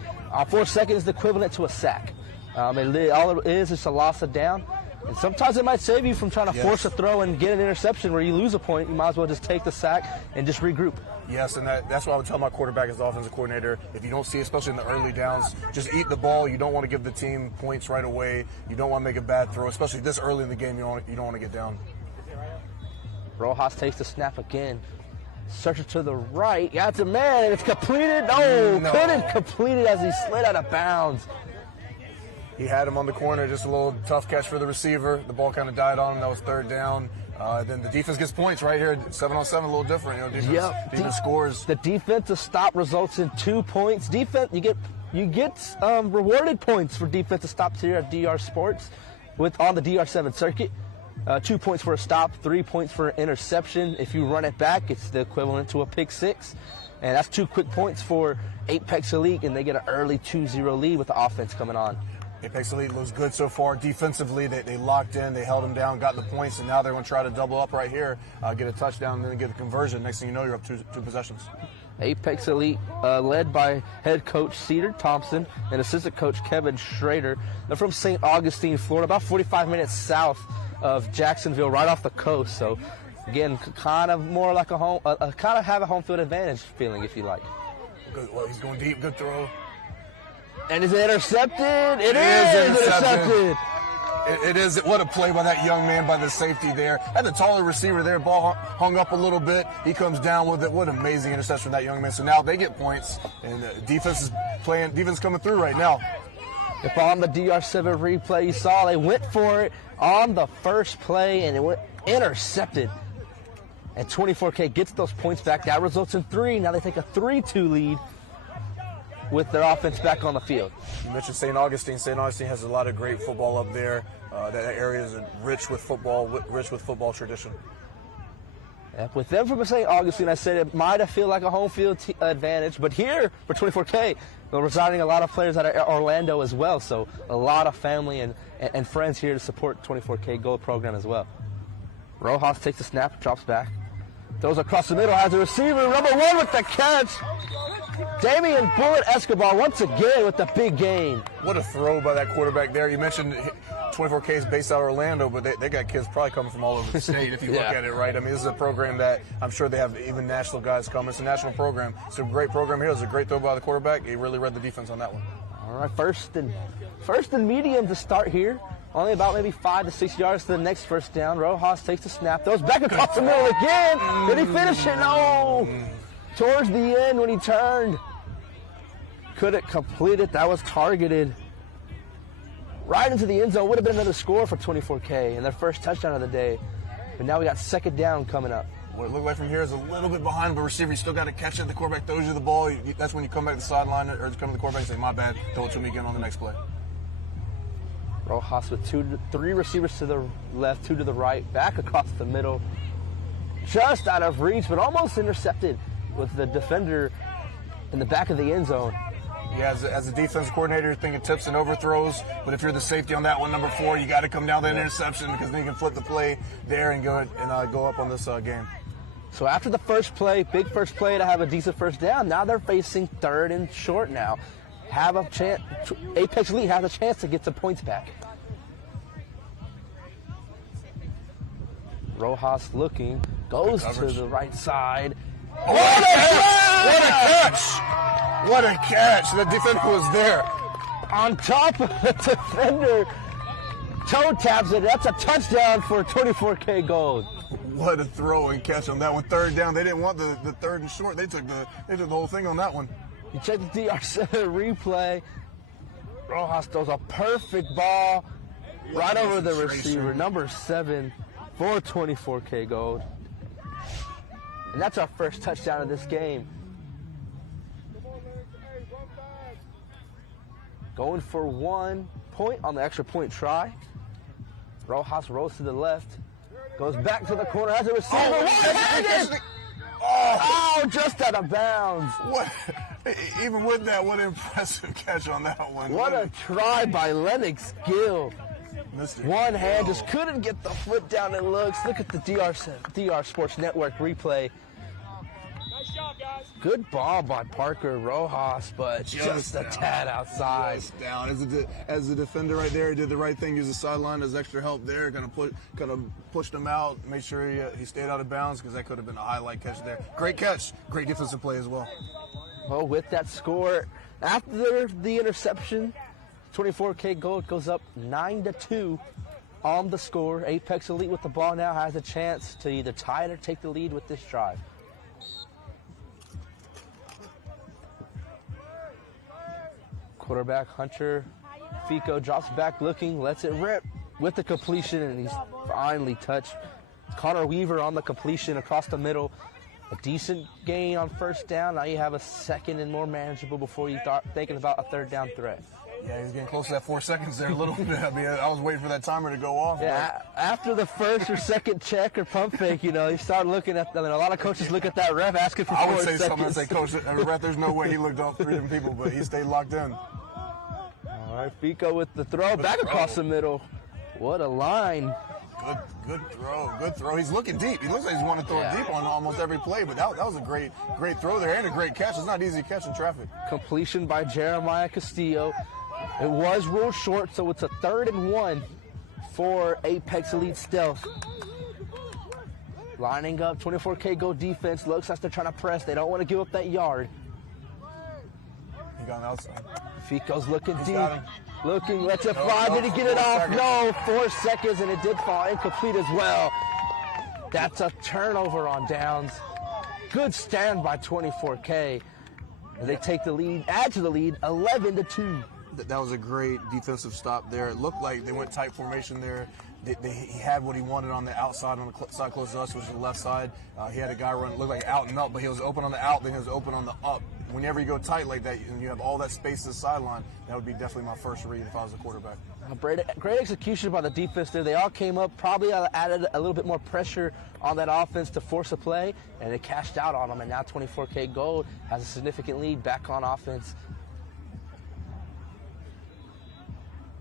4 seconds is the equivalent to a sack. All it is a loss of down. And sometimes it might save you from trying to force a throw and get an interception where you lose a point. You might as well just take the sack and just regroup. Yes, and that's what I would tell my quarterback as the offensive coordinator. If you don't see, especially in the early downs, just eat the ball. You don't want to give the team points right away. You don't want to make a bad throw, especially this early in the game. You don't want to get down. Rojas takes the snap again. Searches to the right. Yeah, it's a man, and it's completed. No, couldn't complete it as he slid out of bounds. He had him on the corner, just a little tough catch for the receiver. The ball kind of died on him. That was third down. Then the defense gets points right here. 7-on-7, a little different. Defense scores. The defensive stop results in 2 points. Defense, you get rewarded points for defensive stops here at DR Sports on the DR7 circuit. 2 points for a stop, 3 points for an interception. If you run it back, it's the equivalent to a pick six. And that's 2 quick points for Apex Elite, and they get an early 2-0 lead with the offense coming on. Apex Elite looks good so far. Defensively, they locked in, they held them down, got the points, and now they're going to try to double up right here, get a touchdown, and then get a conversion. Next thing you know, you're up two possessions. Apex Elite, led by head coach Cedar Thompson and assistant coach Kevin Schrader. They're from St. Augustine, Florida, about 45 minutes south of Jacksonville, right off the coast. So, again, kind of more like a home, kind of have a home field advantage feeling, if you like. Good, well, he's going deep, good throw. And is it intercepted? It is intercepted. It is. What a play by that young man, by the safety there. And the taller receiver there, ball hung up a little bit. He comes down with it. What an amazing interception from that young man. So now they get points, and defense coming through right now. If on the DR7 replay you saw, they went for it on the first play, and it went intercepted. And 24K gets those points back. That results in 3. Now they take a 3-2 lead with their offense back on the field. You mentioned St. Augustine. St. Augustine has a lot of great football up there. That area is rich with football tradition. With them from St. Augustine, I said it might have feel like a home field advantage, but here for 24K, they're residing a lot of players out of Orlando as well, so a lot of family and friends here to support 24K Gold program as well. Rojas takes the snap, drops back, throws across the middle, has a receiver, number 1 with the catch. Damian Bullet Escobar once again with the big gain. What a throw by that quarterback there. You mentioned 24K is based out of Orlando, but they got kids probably coming from all over the state if you look at it, right? I mean, this is a program that I'm sure they have even national guys coming. It's a national program. It's a great program here. It's a great throw by the quarterback. He really read the defense on that one. All right, first and medium to start here. Only about maybe 5 to 6 yards to the next first down. Rojas takes the snap, throws back across the middle again. Did he finish it? No. Towards the end when he turned. Couldn't complete it. That was targeted right into the end zone. Would have been another score for 24K and their first touchdown of the day. But now we got second down coming up. What it looked like from here is a little bit behind, but receiver, you still got to catch it. The quarterback throws you the ball. That's when you come back to the sideline or come to the quarterback and say, my bad, throw it to me again on the next play. Rojas with 3 receivers to the left, 2 to the right, back across the middle. Just out of reach, but almost intercepted with the defender in the back of the end zone. Yeah, as a defensive coordinator, you're thinking tips and overthrows, but if you're the safety on that one, number 4, you got to come down that interception because then you can flip the play there and go up on this game. So after the first play, big first play to have a decent first down, now they're facing 3rd and short now. Have a chance. Apex Elite has a chance to get some points back. Rojas looking, goes to the right side. What a catch! What a catch! The defender was there. On top of the defender, toe taps it. That's a touchdown for 24K Gold. What a throw and catch on that one. 3rd down. They didn't want the 3rd and short. They took the whole thing on that one. You check the DR7 replay. Rojas throws a perfect ball right over the receiver, number 7 for 24K Gold. And that's our first touchdown of this game. Going for 1 point on the extra point try. Rojas rolls to the left. Goes back to the corner. Has a receiver. One-handed! Oh, just out of bounds. What? Even with that, what an impressive catch on that one. What a try by Lennox Gill. One hand just couldn't get the foot down. It looks. Look at the DR Sports Network replay. Nice job, guys. Good ball by Parker Rojas, but just a tad outside. Just down. As a defender right there, he did the right thing. Used the sideline as extra help there. Kind of pushed him out. Made sure he stayed out of bounds because that could have been a highlight catch there. Great catch. Great defensive play as well. Well, with that score, after the interception, 24K Gold goes up 9-2 on the score. Apex Elite with the ball now has a chance to either tie it or take the lead with this drive. Quarterback Hunter Fico drops back looking, lets it rip with the completion, and he's finally touched. Connor Weaver on the completion across the middle. A decent gain on first down. Now you have a second and more manageable before you start thinking about a third down threat. Yeah, he's getting close to that 4 seconds there a little bit. I mean, I was waiting for that timer to go off. Yeah, after the first or second check or pump fake, you start looking at them. And a lot of coaches look at that ref asking for 4 seconds. I would say something and say, Coach, ref, there's no way he looked off 3 different people, but he stayed locked in. All right, Fico with the throw back across the middle. What a line. Good throw. He's looking deep. He looks like he's wanting to throw it deep on almost every play, but that was a great throw there and a great catch. It's not easy to catch in traffic. Completion by Jeremiah Castillo. It was ruled short, so it's a 3rd and 1 for Apex Elite Stealth. Lining up, 24K Gold defense. Looks like they're trying to press. They don't want to give up that yard. He got outside. Fico's looking deep. Looking, lets it fly. Did he get it off? No, 4 seconds, and it did fall incomplete as well. That's a turnover on downs. Good stand by 24K. As they take the lead, add to the lead, 11-2. That was a great defensive stop there. It looked like they went tight formation there. He had what he wanted on the outside, on the side close to us, which was the left side. He had a guy run, looked like out and up, but he was open on the out, then he was open on the up. Whenever you go tight like that and you have all that space to the sideline, that would be definitely my first read if I was a quarterback. Great execution by the defense there. They all came up, probably added a little bit more pressure on that offense to force a play, and it cashed out on them. And now 24K Gold has a significant lead back on offense.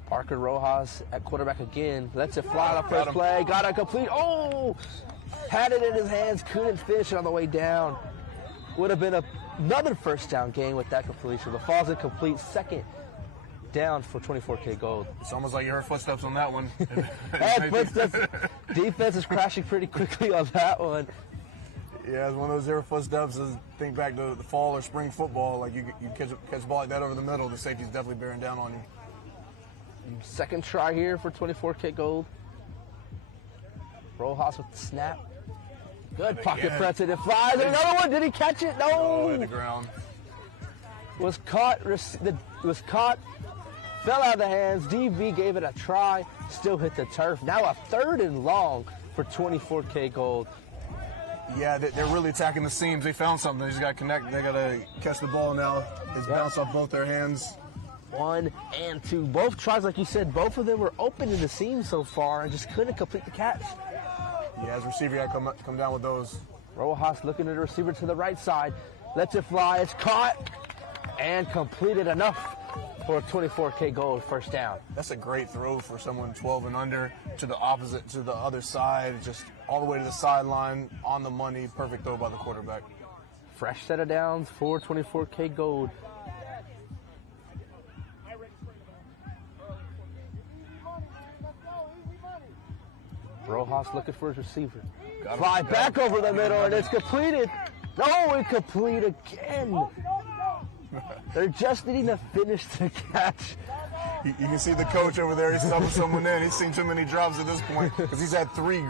Parker Rojas at quarterback again. Lets it fly on the first play. Got a complete. Oh! Had it in his hands. Couldn't finish it on the way down. Would have been another first down gain with that completion. The fall's incomplete. 2nd down for 24K Gold. It's almost like you heard footsteps on that one. Footsteps. Defense is crashing pretty quickly on that one. Yeah, it's one of those zero footsteps. Think back to the fall or spring football. Like you catch a ball like that over the middle, the safety's definitely bearing down on you. Second try here for 24K Gold. Rojas with the snap. Good pocket press, and it flies. Another one. Did he catch it? No. Oh, hit the ground. Was caught. Fell out of the hands. DB gave it a try. Still hit the turf. Now a 3rd and long for 24K Gold. Yeah, they're really attacking the seams. They found something. They just got to connect. They got to catch the ball now. It's bounced off both their hands. 1 and 2. Both tries, like you said, both of them were open in the seam so far and just couldn't complete the catch. Yeah, as a receiver, you got to come down with those. Rojas looking at the receiver to the right side. Lets it fly. It's caught and completed enough for a 24K Gold first down. That's a great throw for someone 12 and under to the other side, just all the way to the sideline, on the money. Perfect throw by the quarterback. Fresh set of downs for 24K Gold. Rojas looking for his receiver. Fly back over the middle, and it's completed. No, incomplete again. They're just needing to finish the catch. You can see the coach over there. He's stuffing someone in. He's seen too many drops at this point because he's had 3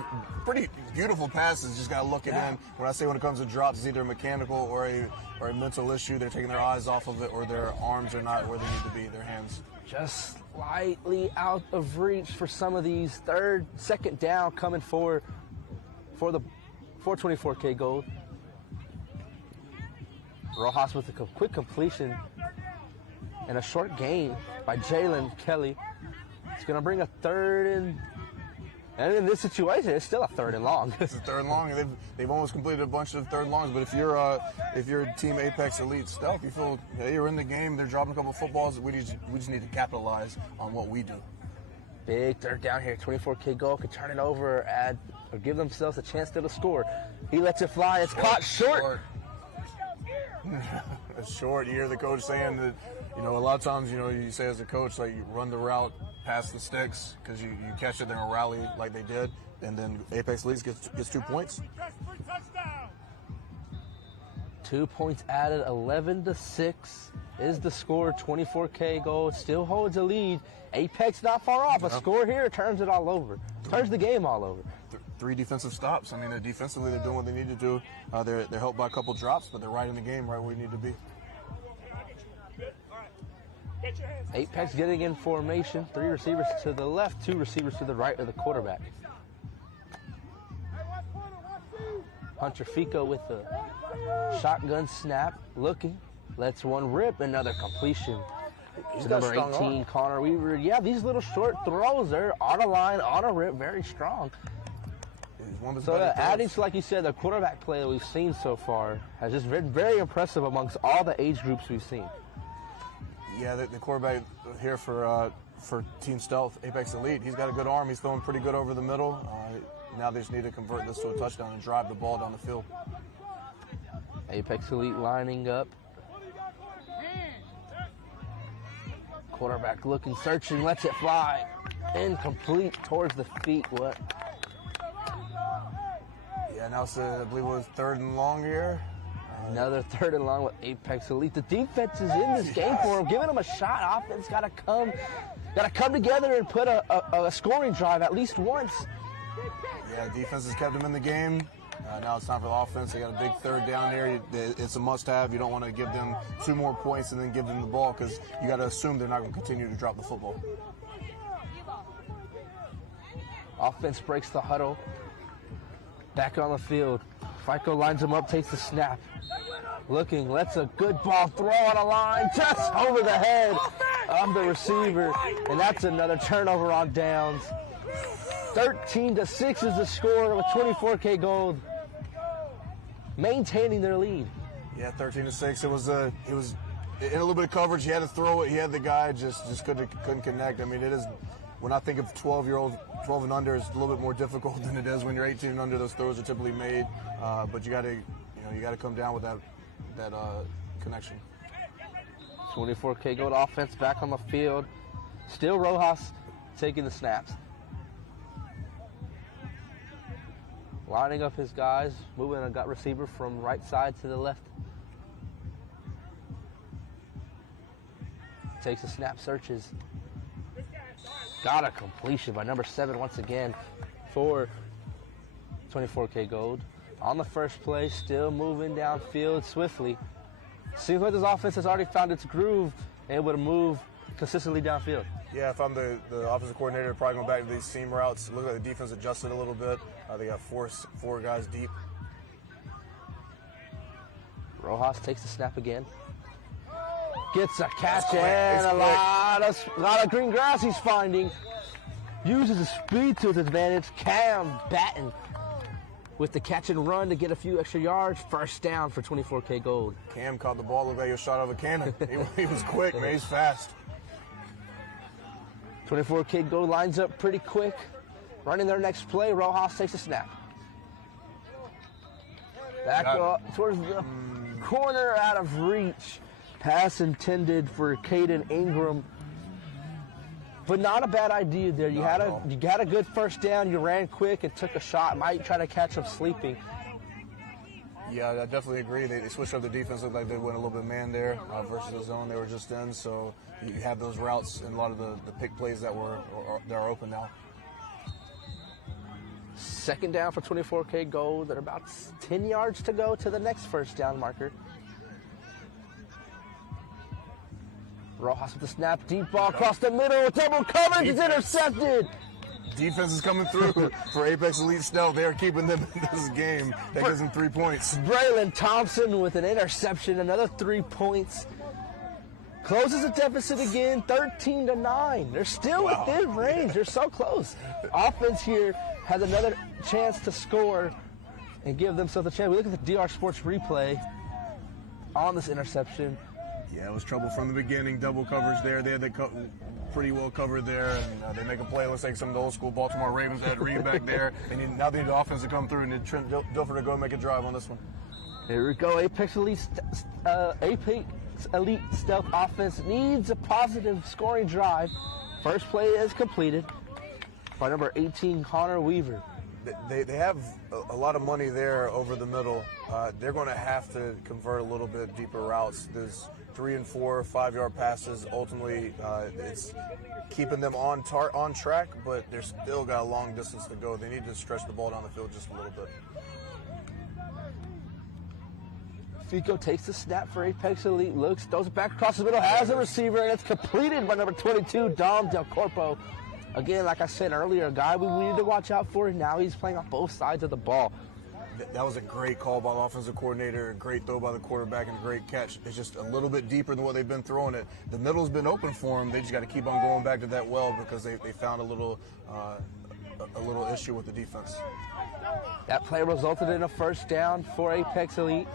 pretty beautiful passes. Just got to look it in. When I say when it comes to drops, it's either a mechanical or a mental issue. They're taking their eyes off of it, or their arms are not where they need to be, their hands. Just slightly out of reach for some of these. 2nd down coming for 24K Gold. Rojas with a quick completion and a short gain by Jalen Kelly. It's going to bring a 3rd and in this situation, it's still a 3rd and long. It's a 3rd and long. They've almost completed a bunch of 3rd longs. But if you're Team Apex Elite Stealth, you feel you're in the game. They're dropping a couple of footballs. We just need to capitalize on what we do. Big 3rd down here. 24K Gold could turn it over, or give themselves a chance to score. He lets it fly. It's caught short. A short year, the coach saying that, you know, a lot of times, you know, you say as a coach, like, you run the route past the sticks because you catch it, they're going to rally like they did, and then Apex Elite gets 2 points. 2 points added, 11-6 is the score. 24K gold still holds a lead. Apex not far off. A score here turns it all over. Turns the game all over. 3 defensive stops. I mean, defensively, they're doing what they need to do. They're helped by a couple drops, but they're right in the game, right where we need to be. Apex getting in formation. 3 receivers to the left, 2 receivers to the right of the quarterback. Hunter Fico with the shotgun snap, looking, lets one rip, another completion. Number 18, Connor Weaver. Yeah, these little short throws, they're on a line, on a rip, very strong. So adding to, like you said, the quarterback play that we've seen so far has just been very impressive amongst all the age groups we've seen. Yeah, the quarterback here for Team Stealth, Apex Elite, he's got a good arm. He's throwing pretty good over the middle. Now they just need to convert this to a touchdown and drive the ball down the field. Apex Elite lining up. Quarterback looking, searching, lets it fly. Incomplete towards the feet. What? Yeah, now it's, I believe it was 3rd and long here. Another 3rd and long with Apex Elite. The defense is in this game for them, giving them a shot. Offense got to come together and put a scoring drive at least once. Yeah, defense has kept them in the game. Now it's time for the offense. They got a big 3rd down there. It's a must-have. You don't want to give them 2 more points and then give them the ball because you got to assume they're not going to continue to drop the football. Offense breaks the huddle. Back on the field. Fico lines him up, takes the snap. Looking, lets a good ball throw on a line, just over the head of the receiver. And that's another turnover on downs. 13-6 is the score with 24K gold. Maintaining their lead. Yeah, 13-6. It was in a little bit of coverage. He had to throw it. He had the guy, just couldn't connect. I mean, it is, when I think of 12 and under, it's a little bit more difficult than it is when you're 18 and under. Those throws are typically made, but you got to come down with that connection. 24K gold offense back on the field. Still Rojas taking the snaps. Lining up his guys, moving a gut receiver from right side to the left. Takes a snap, searches. Got a completion by number 7 once again for 24K gold. On the first play, still moving downfield swiftly. Seems like this offense has already found its groove, able to move consistently downfield. Yeah, if I'm the offensive coordinator, probably going back to these seam routes. It looks like the defense adjusted a little bit. They got four guys deep. Rojas takes the snap again. Gets a catch and a lot of green grass he's finding. Uses his speed to his advantage. Cam Batten with the catch and run to get a few extra yards. First down for 24K gold. Cam caught the ball, looked like he was shot out of a cannon. He was quick, man. He's fast. 24K gold lines up pretty quick. Running their next play, Rojas takes a snap. Back up towards the corner, out of reach. Pass intended for Caden Ingram. But not a bad idea there. You had a good first down. You ran quick and took a shot. Might try to catch him sleeping. Yeah, I definitely agree. They switched up the defense. Looked like they went a little bit man there versus the zone they were just in. So you have those routes and a lot of the pick plays that are open now. Second down for 24K gold. They're about 10 yards to go to the next first down marker. Rojas with the snap, deep ball across the middle, double coverage is intercepted. Defense is coming through for Apex Elite Stealth. They are keeping them in this game. That gives them 3 points. Braylon Thompson with an interception, another 3 points. Closes the deficit again, 13-9. They're still within range. They're so close. Offense here has another chance to score and give themselves a chance. We look at the DR Sports replay on this interception. Yeah, it was trouble from the beginning. Double coverage there. They had the pretty well covered there, and they make a play. It looks like some of the old school Baltimore Ravens had Reed back there. Now they need the offense to come through, and Trent Dilfer to go make a drive on this one. Here we go. Apex Elite Stealth offense needs a positive scoring drive. First play is completed by number 18, Connor Weaver. They have a lot of money there over the middle. They're going to have to convert a little bit deeper routes. There's 3 and 4, 5-yard passes. Ultimately, it's keeping them on track, but they're still got a long distance to go. They need to stretch the ball down the field just a little bit. Fico takes the snap for Apex Elite, looks, throws it back across the middle, has a receiver, and it's completed by number 22, Dom Del Corpo. Again, like I said earlier, a guy we need to watch out for. Now he's playing on both sides of the ball. That was a great call by the offensive coordinator, a great throw by the quarterback, and a great catch. It's just a little bit deeper than what they've been throwing it. The middle's been open for them. They just got to keep on going back to that well because they found a little issue with the defense. That play resulted in a first down for Apex Elite.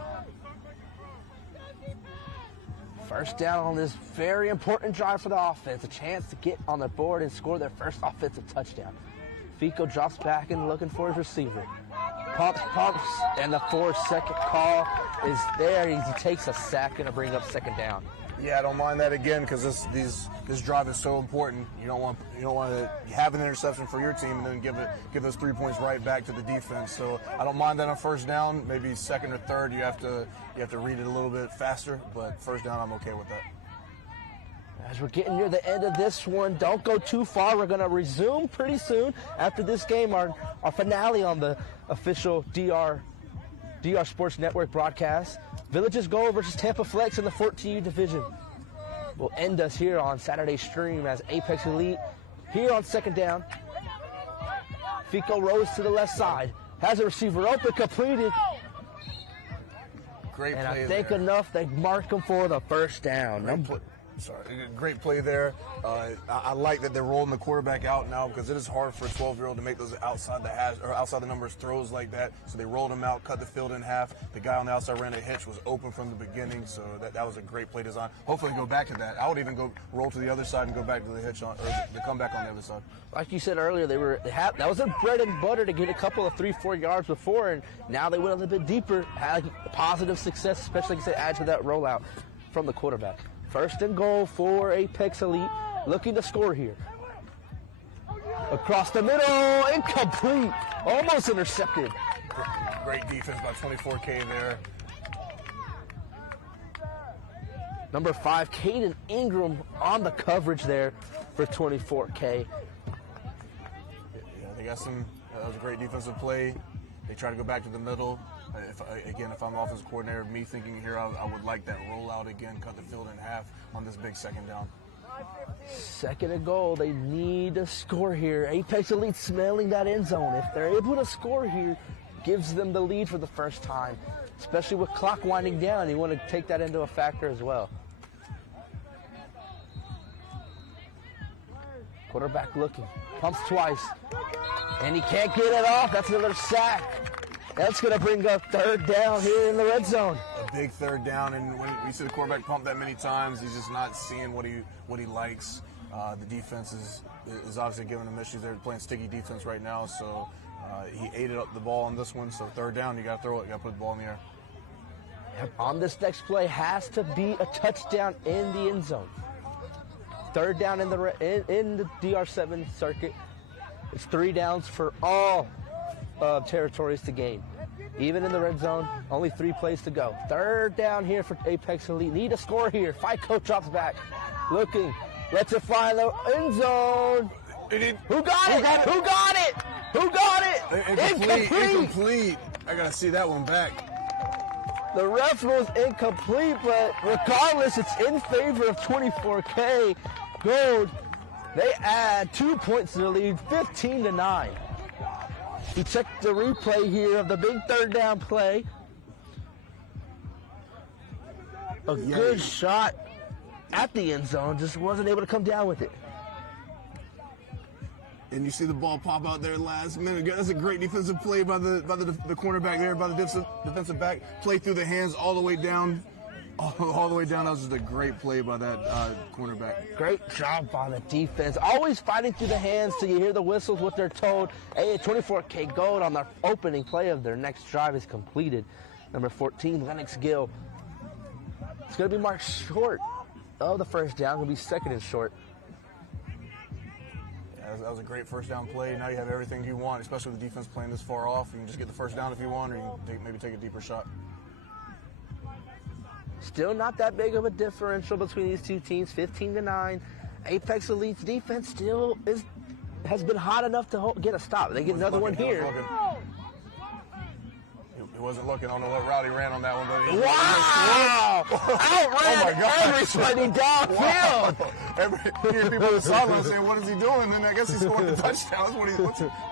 First down on this very important drive for the offense. A chance to get on the board and score their first offensive touchdown. Fico drops back and looking for his receiver. Pumps, and the 4-second call is there. He takes a second to bring up second down. Yeah, I don't mind that again because this drive is so important. You don't want to have an interception for your team and then give those 3 points right back to the defense. So I don't mind that on first down. Maybe second or third, you have to read it a little bit faster. But first down, I'm okay with that. As we're getting near the end of this one, don't go too far. We're going to resume pretty soon after this game, our finale on the official DR Sports Network broadcast. Villages Gold versus Tampa Flex in the 14U division will end us here on Saturday's stream as Apex Elite here on second down. Fico rolls to the left side, has a receiver open, completed. Great and play I think there. enough, they mark him for the first down. Great play there. I like that they're rolling the quarterback out now because it is hard for a 12-year-old to make those outside the numbers throws like that. So they rolled him out, cut the field in half. The guy on the outside ran a hitch, was open from the beginning. So that was a great play design. Hopefully go back to that. I would even go roll to the other side and go back to the hitch or the comeback on the other side. Like you said earlier, that was their bread and butter to get a couple of 3-4 yards before, and now they went a little bit deeper, had positive success, especially like I said, add to that rollout from the quarterback. First and goal for Apex Elite, looking to score here. Across the middle, incomplete, almost intercepted. Great defense by 24K there. Number 5, Caden Ingram on the coverage there for 24K. Yeah, they got that was a great defensive play. They try to go back to the middle. If I'm offensive coordinator, me thinking here, I would like that rollout again, cut the field in half on this big second down. Second and goal, they need to score here. Apex Elite smelling that end zone. If they're able to score here, gives them the lead for the first time, especially with clock winding down. You want to take that into a factor as well. Quarterback looking, pumps twice, and he can't get it off. That's another sack. That's going to bring up third down here in the red zone. A big third down, and when we see the quarterback pump that many times, he's just not seeing what he likes. The defense is obviously giving him issues. They're playing sticky defense right now, so he ate up the ball on this one. So third down, you got to throw it. You got to put the ball in the air. On this next play has to be a touchdown in the end zone. Third down in the DR7 circuit. It's 3 downs for all territories to gain. Even in the red zone, only 3 plays to go. Third down here for Apex Elite. Need a score here. Fico drops back. Looking. Lets it fly in the end zone. Who got it? Who got it? Who got it? Incomplete. I got to see that one back. The ref was incomplete, but regardless, it's in favor of 24K Gold. They add 2 points to the lead, 15-9. We checked the replay here of the big third down play. A good shot at the end zone, just wasn't able to come down with it. And you see the ball pop out there last minute. That's a great defensive play by the cornerback there, by the defensive back. Play through the hands all the way down. All the way down. That was just a great play by that cornerback. Great job by the defense. Always fighting through the hands till you hear the whistles, what they're told. Hey, 24K Gold on the opening play of their next drive is completed. Number 14, Lennox Gill. It's going to be marked short of the first down. Going to be second and short. Yeah, that was a great first down play. Now you have everything you want, especially with the defense playing this far off. You can just get the first down if you want, or you can maybe take a deeper shot. Still not that big of a differential between these two teams, 15-9. Apex Elite's defense still has been hot enough to get a stop. They get another one here. He wasn't looking. I don't know what route he ran on that one, but wow! Outran everybody downfield. You hear people on the sideline saying, "What is he doing?" And I guess he scored the touchdown.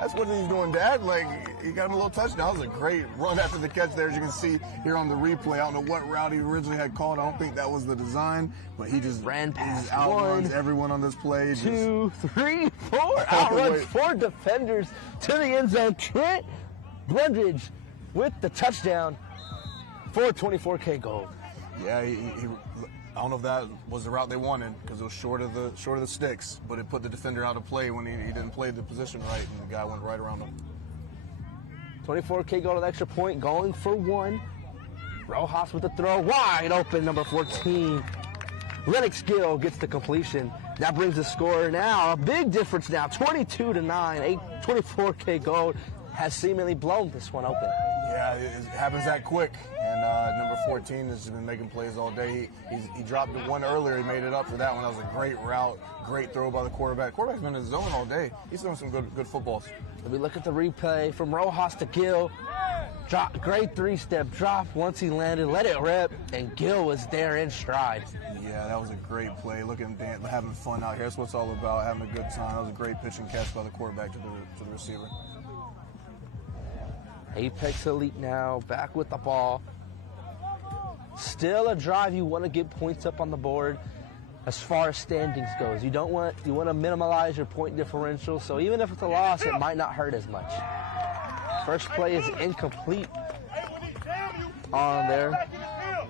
That's what he's doing, Dad. Like, he got him a little touchdown. That was a great run after the catch there, as you can see here on the replay. I don't know what route he originally had called. I don't think that was the design, but he just ran past outruns everyone on this play. 2, 3, 4. Outruns 4 defenders to the end zone. Trent Blundridge with the touchdown for 24K gold. Yeah, I don't know if that was the route they wanted because it was short of the sticks, but it put the defender out of play when he didn't play the position right, and the guy went right around him. 24K gold, an extra point, going for 1. Rojas with the throw, wide open, number 14. Lennox Gill gets the completion. That brings the score now, a big difference now, 22-9. 24K gold has seemingly blown this one open. Yeah, it happens that quick. And number 14 has been making plays all day. He dropped one earlier. He made it up for that one. That was a great route, great throw by the quarterback. Quarterback's been in his zone all day. He's doing some good footballs. Let me look at the replay from Rojas to Gill. Great 3-step drop. Once he landed, let it rip, and Gill was there in stride. Yeah, that was a great play. Looking, having fun out here. That's what it's all about, having a good time. That was a great pitch and catch by the quarterback to the receiver. Apex Elite now back with the ball. Still a drive. You want to get points up on the board as far as standings goes. You want to minimize your point differential. So even if it's a loss, it might not hurt as much. First play is incomplete on there.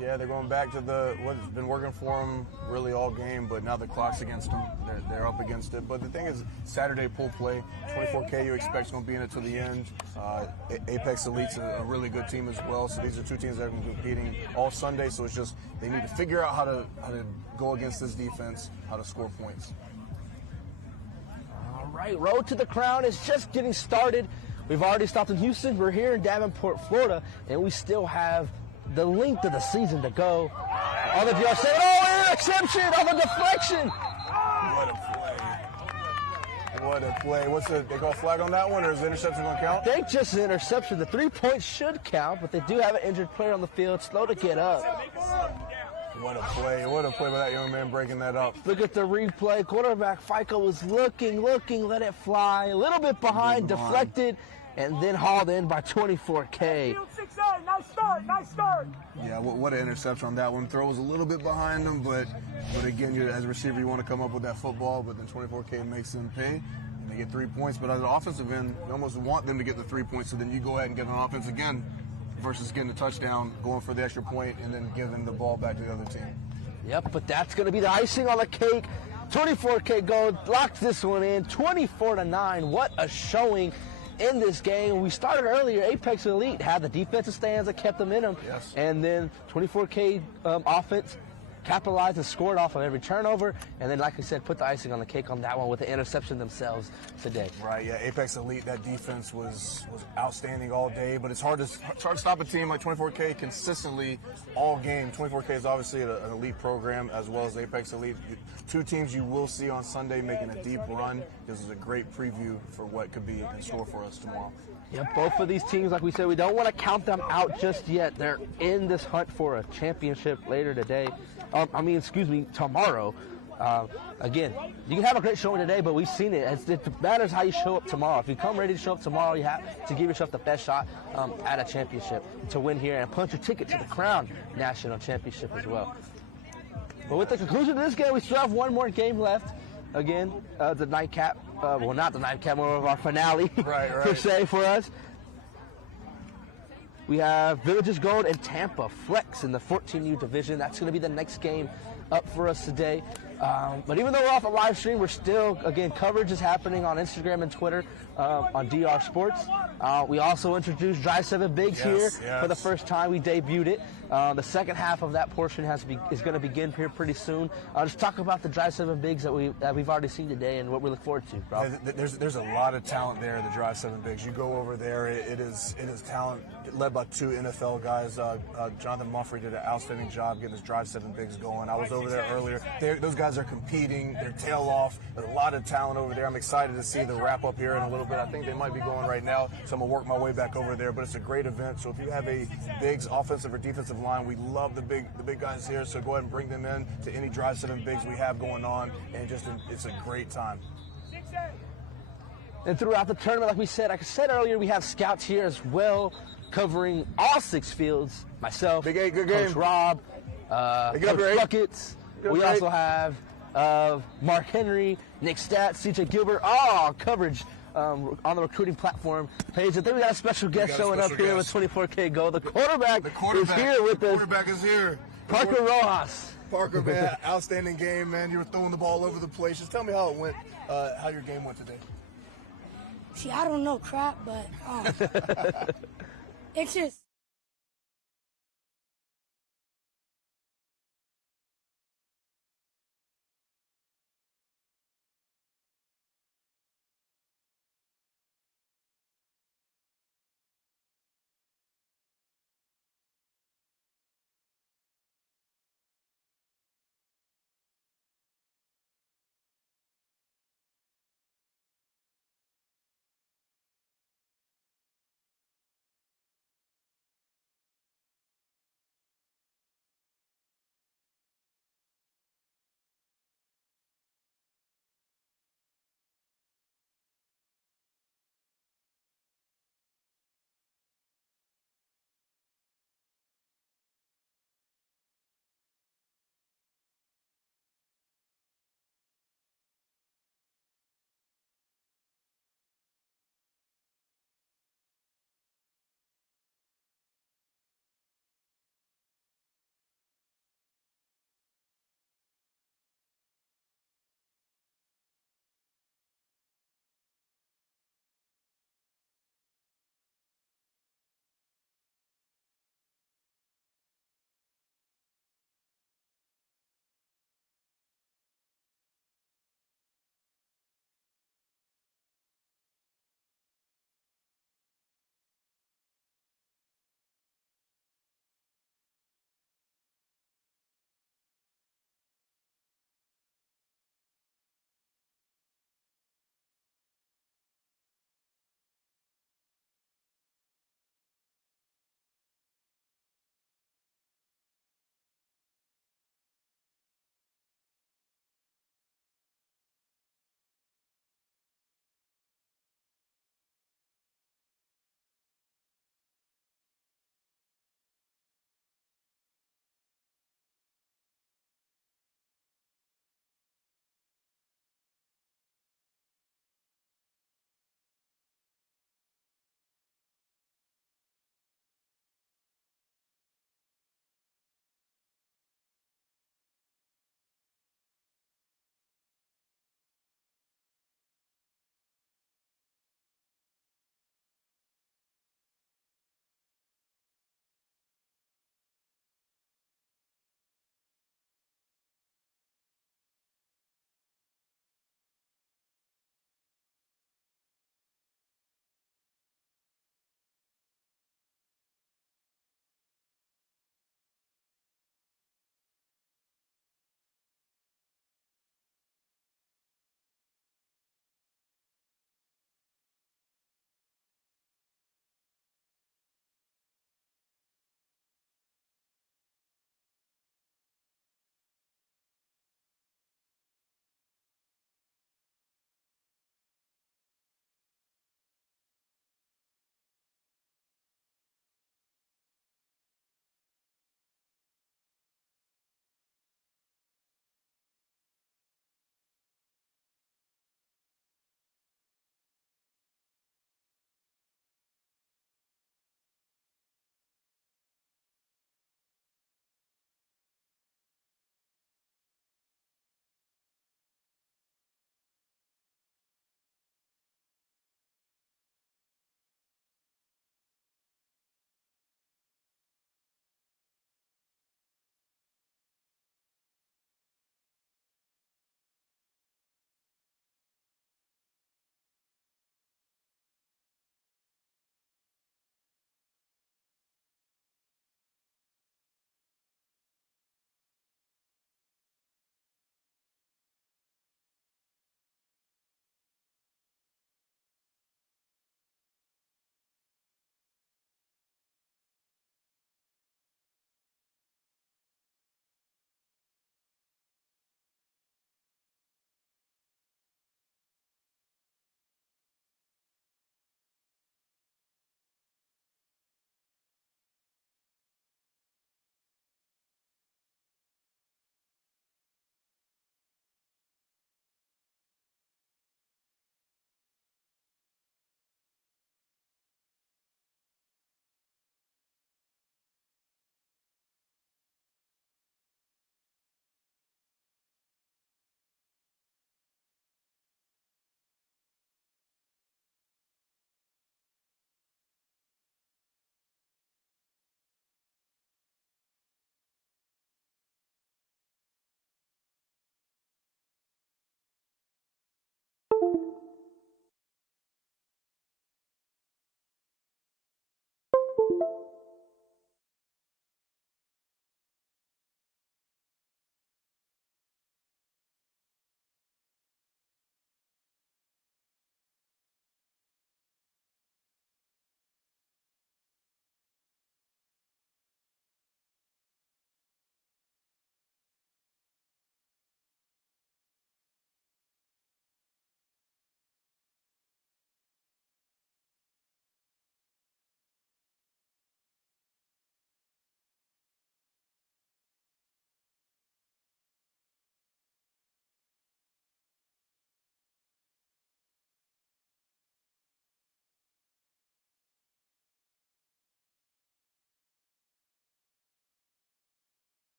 Yeah, they're going back to what's been working for them really all game, but now the clock's against them. They're up against it. But the thing is, Saturday pool play, 24K you expect is going to be in it to the end. Apex Elite's a really good team as well. So these are two teams that are going to be competing all Sunday. So it's just they need to figure out how to go against this defense, how to score points. All right, Road to the Crown is just getting started. We've already stopped in Houston. We're here in Davenport, Florida, and we still have the length of the season to go. All of you are saying, oh, interception on the deflection. What a play. They call a flag on that one, or is the interception going to count? I think just the interception. The 3 points should count, but they do have an injured player on the field, slow to get up. What a play. What a play by that young man breaking that up. Look at the replay. Quarterback FICO was looking, let it fly. A little bit behind, deflected, and then hauled in by 24K. Nice start. Yeah, what an interception on that one. Throw was a little bit behind him, but again, as a receiver, you want to come up with that football, but then 24K makes them pay, and they get 3 points. But as an offensive end, you almost want them to get the 3 points, so then you go ahead and get an offense again versus getting a touchdown, going for the extra point, and then giving the ball back to the other team. Yep, but that's going to be the icing on the cake. 24K gold locks this one in, 24-9. What a showing in this game. We started earlier. Apex Elite had the defensive stands that kept them in them. Yes. And then 24K offense capitalized and scored off of every turnover. And then, like I said, put the icing on the cake on that one with the interception themselves today. Right, yeah. Apex Elite, that defense was outstanding all day, but it's hard to stop a team like 24K consistently all game. 24K is obviously an elite program as well as Apex Elite. Two teams you will see on Sunday making a deep run. This is a great preview for what could be in store for us tomorrow. Yeah, both of these teams, like we said, we don't want to count them out just yet. They're in this hunt for a championship later today. Tomorrow. Again, you can have a great showing today, but we've seen it. It matters how you show up tomorrow. If you come ready to show up tomorrow, you have to give yourself the best shot at a championship to win here and punch your ticket to the Crown National Championship as well. But with the conclusion of this game, we still have one more game left. Again, the nightcap. Well, not the nightcap, more of our finale, right. per se, for us. We have Villages Gold and Tampa Flex in the 14U division. That's going to be the next game up for us today. But even though we're off a live stream, we're still, again, coverage is happening on Instagram and Twitter on DR Sports. We also introduced Drive 7 Bigs here for the first time. We debuted it. The second half of that portion is going to begin here pretty soon. Just talk about the Drive 7 Bigs that we've already seen today and what we look forward to, bro. Yeah, there's a lot of talent there in the Drive 7 Bigs. You go over there, it is talent led by 2 NFL guys. Jonathan Mumphrey did an outstanding job getting this Drive 7 Bigs going. I was over there earlier. Those guys are competing, their tail off. There's a lot of talent over there. I'm excited to see the wrap up here in a little bit. I think they might be going right now, so I'm gonna work my way back over there. But it's a great event. So if you have a Bigs offensive or defensive line, we love the big guys here. So go ahead and bring them in to any Drive 7 Bigs we have going on, and it's a great time. And throughout the tournament, like I said earlier, we have scouts here as well, covering all 6 fields. Myself, Big A, good Coach game. Rob, Coach Buckets. We also have Mark Henry, Nick Stats, CJ Gilbert, all coverage on the recruiting platform page. I think we got a special guest showing up here with 24K Gold. The quarterback is here with us. The quarterback is here. Parker Rojas. Parker, man, outstanding game, man. You were throwing the ball over the place. Just tell me how it went, how your game went today. See, I don't know crap, but it's just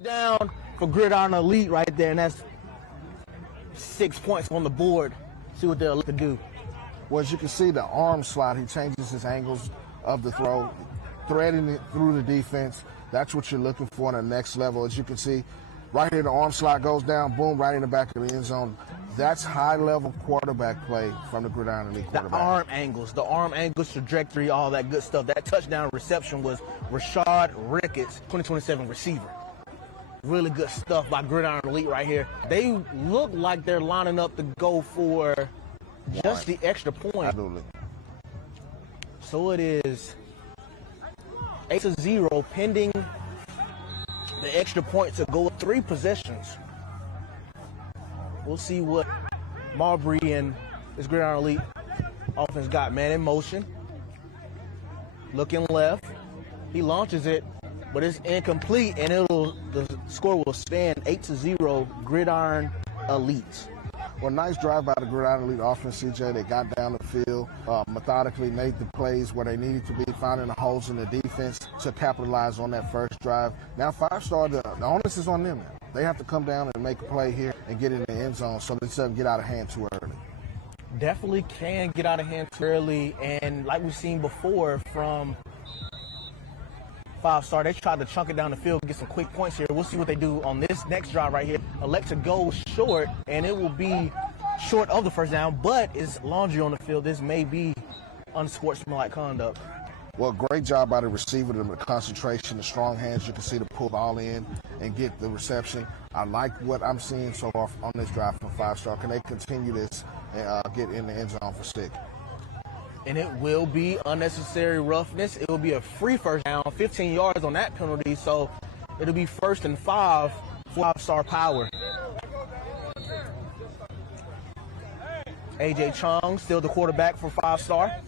Down for Gridiron Elite right there, and that's 6 points on the board. See what they'll look to do. Well, as you can see, the arm slot, he changes his angles of the throw, threading it through the defense. That's what you're looking for on the next level. As you can see, right here, the arm slot goes down, boom, right in the back of the end zone. That's high-level quarterback play from the Gridiron Elite quarterback. The arm angles, trajectory, all that good stuff. That touchdown reception was Rashad Ricketts, 2027 receiver. Really good stuff by Gridiron Elite right here. They look like they're lining up to go for just the extra point. Absolutely. So it is 8-0 pending the extra point to go 3 possessions. We'll see what Marbury and this Gridiron Elite offense got. Man in motion. Looking left. He launches it, but it's incomplete, and the score will stand 8-0 Gridiron Elite. Well, nice drive by the Gridiron Elite offense, CJ. They got down the field, methodically made the plays where they needed to be, finding the holes in the defense to capitalize on that first drive. Now, FiveStar, the onus is on them now. They have to come down and make a play here and get in the end zone so this doesn't get out of hand too early. definitely can get out of hand too early. And like we've seen before from FiveStar, they tried to chunk it down the field, get some quick points here. We'll see what they do on this next drive right here. Elect to go short, and it will be short of the first down, but it's laundry on the field. This may be unsportsmanlike conduct. Well, great job by the receiver, the concentration, the strong hands. You can see to pull the ball in and get the reception. I like what I'm seeing so far on this drive from FiveStar. Can they continue this and get in the end zone for stick? And it will be unnecessary roughness. It will be a free first down, 15 yards on that penalty, so it'll be 1st and 5 for FiveStar power. A.J. Chung, still the quarterback for FiveStar.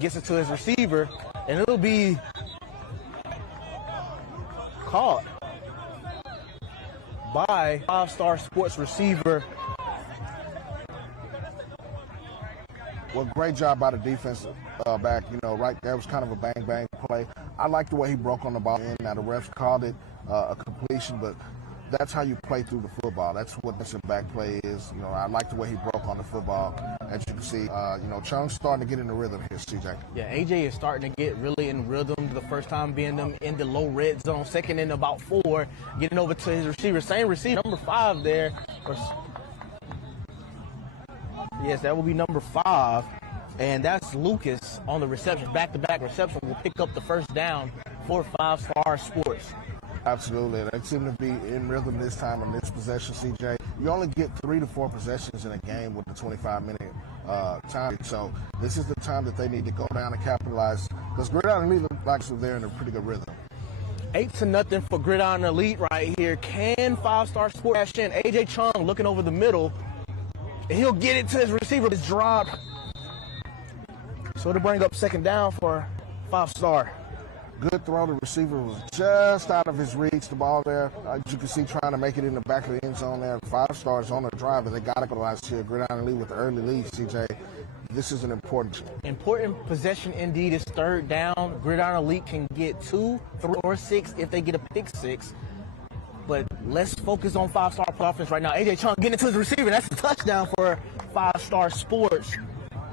Gets it to his receiver, and it'll be caught by FiveStar Sports receiver. Well, great job by the defensive back. You know, right there was kind of a bang-bang play. I like the way he broke on the ball. Now, the refs called it a completion, but that's how you play through the football. That's what this back play is. You know, I like the way he broke on the football. As you can see, you know, Chung's starting to get in the rhythm here, CJ. Yeah, AJ is starting to get really in rhythm. The first time being them in the low red zone, second in about 4, getting over to his receiver. Same receiver, number 5 there. Yes, that will be number 5. And that's Lucas on the reception. Back-to-back reception will pick up the first down for FiveStar Sports. Absolutely. They seem to be in rhythm this time on this possession, CJ. You only get 3 to 4 possessions in a game with the 25-minute time. So this is the time that they need to go down and capitalize, because Gridiron Elite looks like they're in a pretty good rhythm. 8-0 for Gridiron Elite right here. Can FiveStar Sports cash in? A.J. Chung looking over the middle. And he'll get it to his receiver. It's dropped. So it'll bring up second down for FiveStar. Good throw. The receiver was just out of his reach. The ball there, as you can see, trying to make it in the back of the end zone there. FiveStar is on the drive, and they got to go last here. Gridiron Elite with the early lead, CJ. This is an important possession indeed. Is third down. Gridiron Elite can get 2, 3, or 6 if they get a pick 6. But let's focus on FiveStar offense right now. A.J. Chung getting it to his receiver. That's a touchdown for FiveStar Sports.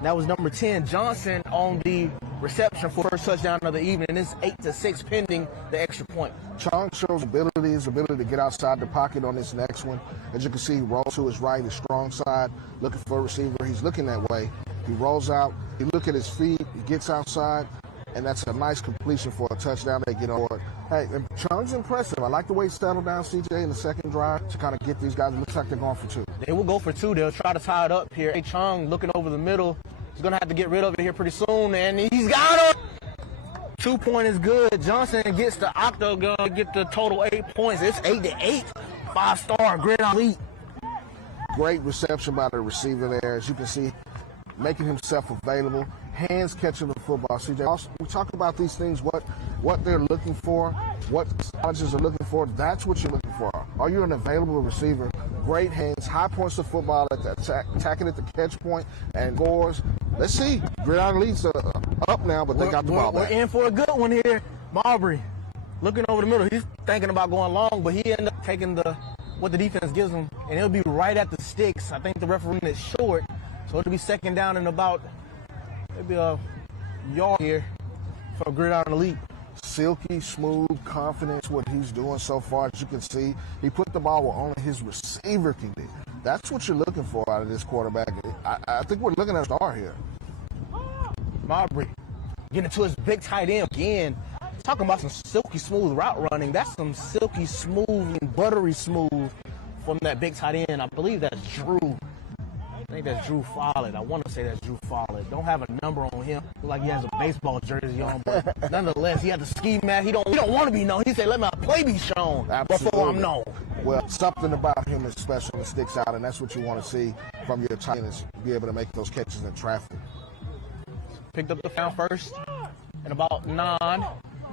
That was number 10, Johnson, on the reception for first touchdown of the evening. It's 8-6 pending the extra point. Chung shows his ability to get outside the pocket on this next one. As you can see, he rolls to his right, his strong side, looking for a receiver. He's looking that way. He rolls out. He look at his feet. He gets outside, and that's a nice completion for a touchdown. They get on board. Hey, Chung's impressive. I like the way he settled down, CJ, in the second drive to kind of get these guys. It looks like they're going for 2. They will go for 2. They'll try to tie it up here. A. Chung looking over the middle. He's going to have to get rid of it here pretty soon, and he's got him. 2-point is good. Johnson gets the octagon, get the total 8 points. It's 8-8. FiveStar Gridiron Elite. Great reception by the receiver there. As you can see, making himself available. Hands catching the football. CJ, also, we talk about these things, what they're looking for, what colleges are looking for. That's what you're looking for. Are you an available receiver? Great hands, high points of football at the attacking at the catch point and scores. Let's see. Gridiron Elite's up now, but they got the ball back. We're in for a good one here. Marbury looking over the middle. He's thinking about going long, but he ended up taking what the defense gives him, and it'll be right at the sticks. I think the referee is short, so it'll be second down and about maybe a yard here for Gridiron Elite. Silky, smooth, confidence, what he's doing so far. As you can see, he put the ball where only his receiver can do. That's what you're looking for out of this quarterback. I think we're looking at a star here. Marbury getting to his big tight end again. Talking about some silky smooth route running. That's some silky smooth and buttery smooth from that big tight end. I believe that's Drew. I think that's Drew Follett. I want to say that's Drew Follett. Don't have a number on him. Look like he has a baseball jersey on, but nonetheless, he had the ski mask. He don't want to be known. He said, "Let my play be shown before I'm known." Well, something about him is special and sticks out, and that's what you want to see from your tight ends, be able to make those catches in traffic. Picked up the foul first and about 9.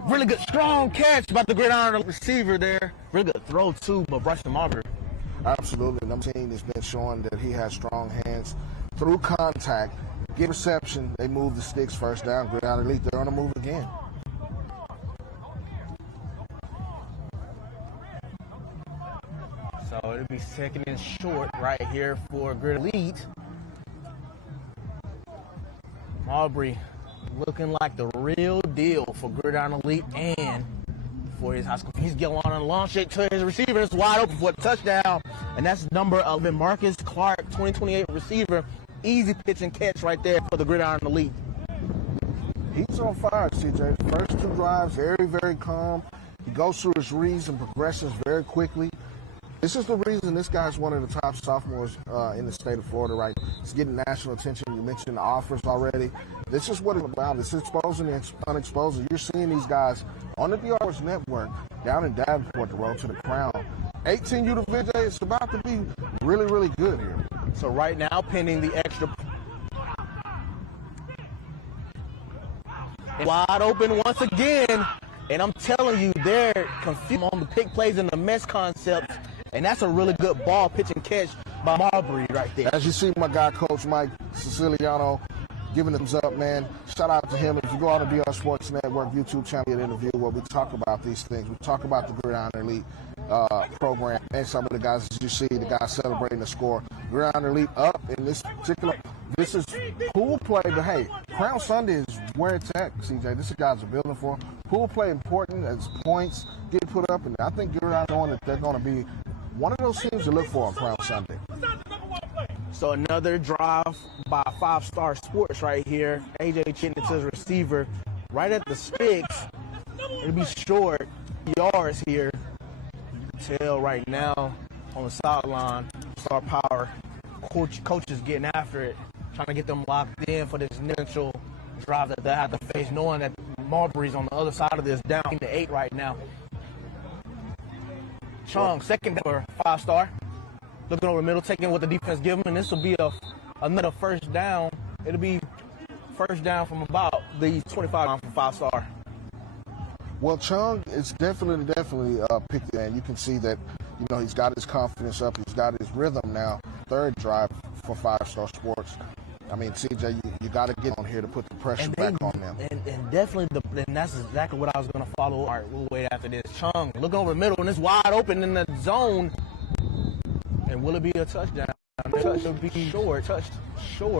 Really good, strong catch by the Gridiron receiver there. Really good throw, too, but Bryson Marbury. Absolutely. Number 10 has been showing that he has strong hands through contact. Get reception. They move the sticks first down. Gridiron Elite, they're on the move again. So it'll be second and short right here for Gridiron Elite. Marbury looking like the real deal for Gridiron Elite and for his high school. He's going on a long shot to his receiver. It's wide open for a touchdown. And that's number 11, Marcus Clark, 2028 receiver. Easy pitch and catch right there for the Gridiron Elite. He's on fire, CJ. First two drives, very, very calm. He goes through his reads and progressions very quickly. This is the reason this guy's one of the top sophomores in the state of Florida, right? He's getting national attention. You mentioned the offers already. This is what it's about. It's exposing and unexposing. You're seeing these guys on the DR Network down in Davenport, the road to the crown. 18U to Vijay, it's about to be really, really good here. So right now, pending the extra. Wide open once again. And I'm telling you, they're confused on the pick plays and the mesh concepts. And that's a really good ball pitch and catch by Marbury right there. As you see my guy, Coach Mike Siciliano, giving thumbs up, man. Shout out to him. If you go on the DR Sports Network YouTube channel, get an interview where we talk about these things. We talk about the Gridiron Elite program and some of the guys, as you see, the guys celebrating the score. Gridiron Elite up in this particular. This is pool play, but hey, Crown Sunday is where it's at, CJ. This is guys are building for. Pool play important as points get put up, and I think you're not knowing that they're going to be one of those teams to look for on Crown Sunday. So another drive by FiveStar Sports right here. AJ checking to his receiver right at the sticks. It'll be short yards here. You can tell right now on the sideline, Star Power coach is getting after it, trying to get them locked in for this initial drive that they have to face, knowing that Marbury's on the other side of this, down to 8 right now. Chung, second for FiveStar. Looking over the middle, taking what the defense gives him, and this will be another first down. It'll be first down from about the 25 line from FiveStar. Well, Chung is definitely picked, and you can see that, you know, he's got his confidence up. He's got his rhythm now. Third drive for FiveStar Sports. I mean, CJ, you got to get on here to put the pressure back on them. And definitely, and that's exactly what I was going to follow. All right, we'll wait after this. Chung, look over the middle, and it's wide open in the zone. And will it be a touchdown? The touch will be short,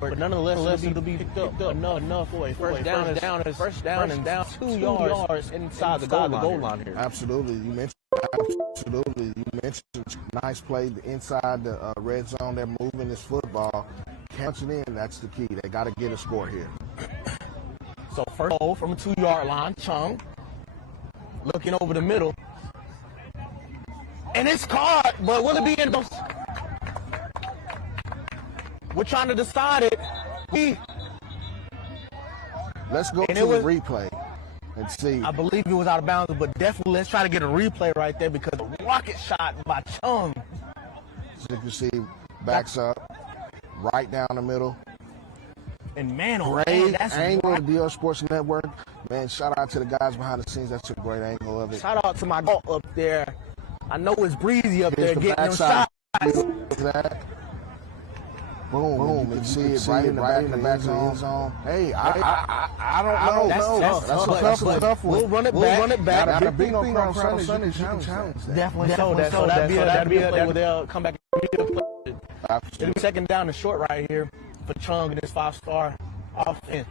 but nonetheless, it'll be picked up enough for a first down and down 2 yards inside the goal line here. Absolutely, you mentioned nice play inside the red zone. They're moving this football, catching in. That's the key. They got to get a score here. So first goal from a 2-yard line. Chung looking over the middle, and it's caught. But will it be in those? We're trying to decide it. Let's go to the replay and see. I believe it was out of bounds, but definitely let's try to get a replay right there because a rocket shot by Chung. So you can see, backs up, right down the middle. And man, great angle of the DR Sports Network. Man, shout out to the guys behind the scenes. That's a great angle of it. Shout out to my dog up there. I know it's breezy up there getting them shots. Boom, you can see it right in the back of the end zone. Hey, I don't know. That's a tough one. We'll run it back. Got a big thing on Crown Sunday. Definitely so. That'd be a play where they'll come back and be a play. It'll be second down and short right here for Chung and his FiveStar offense.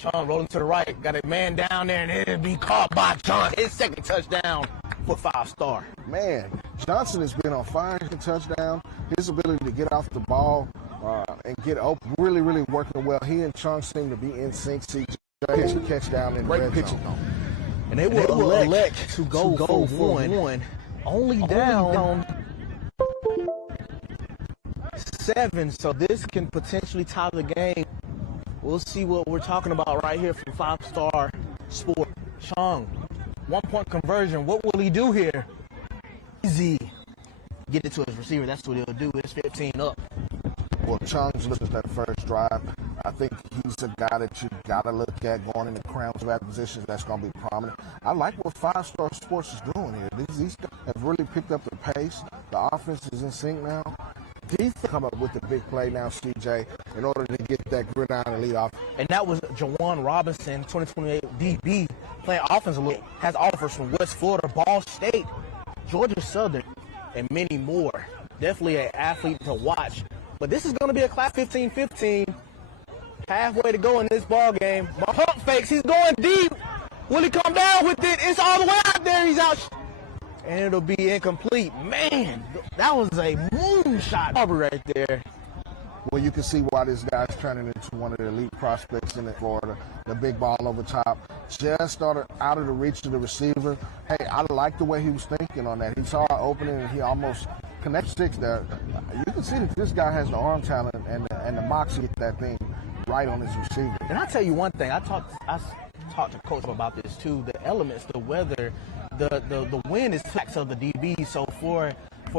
Chung rolling to the right, got a man down there, and it'll be caught by Chung. His second touchdown for FiveStar. Man, Johnson has been on fire. His touchdown, his ability to get off the ball and get open, really working well. He and Chung seem to be in sync. Catch down in the red zone. And they will elect to go for one. Only down 7, so this can potentially tie the game. We'll see what we're talking about right here from FiveStar Sport. Chung, 1-point conversion. What will he do here? Easy. Get it to his receiver. That's what he'll do. It's 15 up. Well, Chung's looked at that first drive. I think he's a guy that you got to look at going into Crown's positions. That's going to be prominent. I like what FiveStar Sports is doing here. These guys have really picked up the pace. The offense is in sync now. He's come up with the big play now, CJ, in order to get that Gridiron Elite off. And that was Jawan Robinson, 2028 DB, playing offense a little, has offers from West Florida, Ball State, Georgia Southern, and many more. Definitely an athlete to watch. But this is going to be a class 15-15. Halfway to go in this ball game. Pump fakes. He's going deep. Will he come down with it? It's all the way out there. He's out. And it'll be incomplete. Man, that was a moonshot right there. Well, you can see why this guy's turning into one of the elite prospects in Florida. The big ball over top. Just started out of the reach of the receiver. Hey, I like the way he was thinking on that. He saw an opening and he almost connected six there. You can see that this guy has the arm talent and the moxie to get that thing right on his receiver. And I'll tell you one thing. I talked to Coach about this too. The elements, the weather, the wind is tax of the DB. So for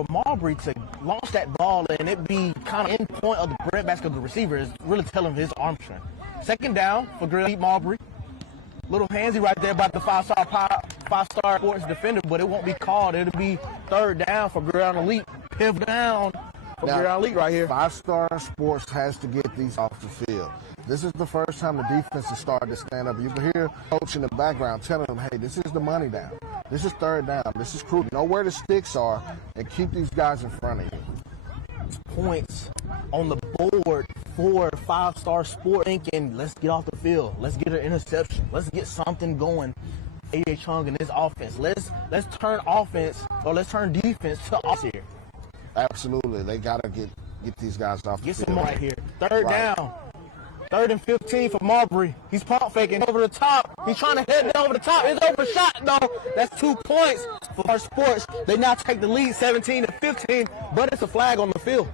Marbury to launch that ball and it be kind of in point of the breadbasket of the receiver is really telling his arm strength. Second down for Great Marbury. Little handsy right there by the FiveStar Sports defender, but it won't be called. It'll be third down for Gridiron Elite. Pivot down for Gridiron Elite right here. FiveStar Sports has to get these off the field. This is the first time the defense has started to stand up. You can hear coach in the background telling them, hey, this is the money down. This is third down. This is crucial. Know where the sticks are and keep these guys in front of you. Points on the board for FiveStar Sport thinking, let's get off the field. Let's get an interception. Let's get something going. A.J. Chung and his offense. Let's turn offense or let's turn defense to us here. Absolutely. They got to get these guys off the field. Get some right here. Third down. 3rd and 15 for Marbury. He's pump faking over the top. He's trying to head over the top. It's overshot, though. That's 2 points for our sports. They now take the lead 17-15, but it's a flag on the field.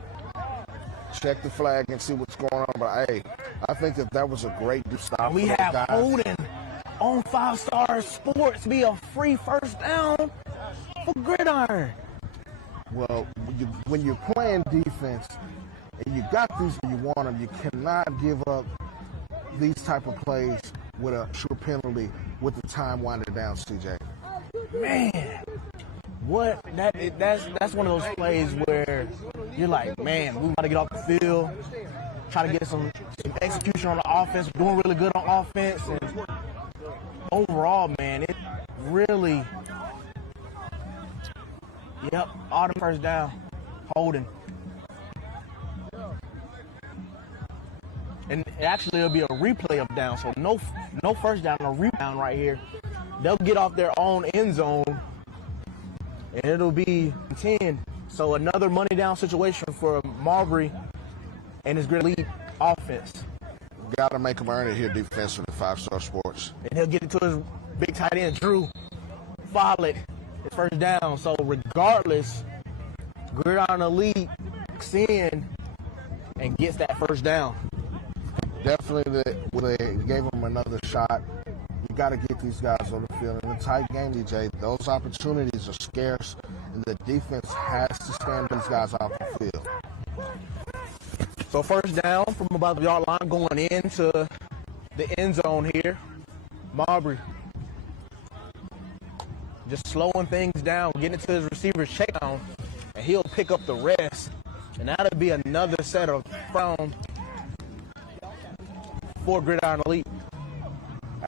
Check the flag and see what's going on. But, hey, I think that was a great stop. We have holding on FiveStar Sports be a free first down for Gridiron. Well, when you're playing defense, and you got these and you want them, you cannot give up these type of plays with a sure penalty with the time winding down, CJ. Man, that's one of those plays where you're like, man, we got to get off the field, try to get some execution on the offense, doing really good on offense, and overall, man, it really, all the first down, holding. And actually, it'll be a replay of down, so no first down, a rebound right here. They'll get off their own end zone, and it'll be 10. So another money down situation for Marbury and his great lead offense. Got to make him earn it here defensively, FiveStar Sports. And he'll get it to his big tight end, Drew Follett, his first down. So regardless, Gridiron Elite kicks in and gets that first down. Definitely, they gave him another shot. You got to get these guys on the field. In a tight game, DJ, those opportunities are scarce, and the defense has to stand these guys off the field. So first down from about the yard line going into the end zone here. Marbury just slowing things down, getting it to his receiver's check down, and he'll pick up the rest. And that'll be another set of from for Gridiron Elite.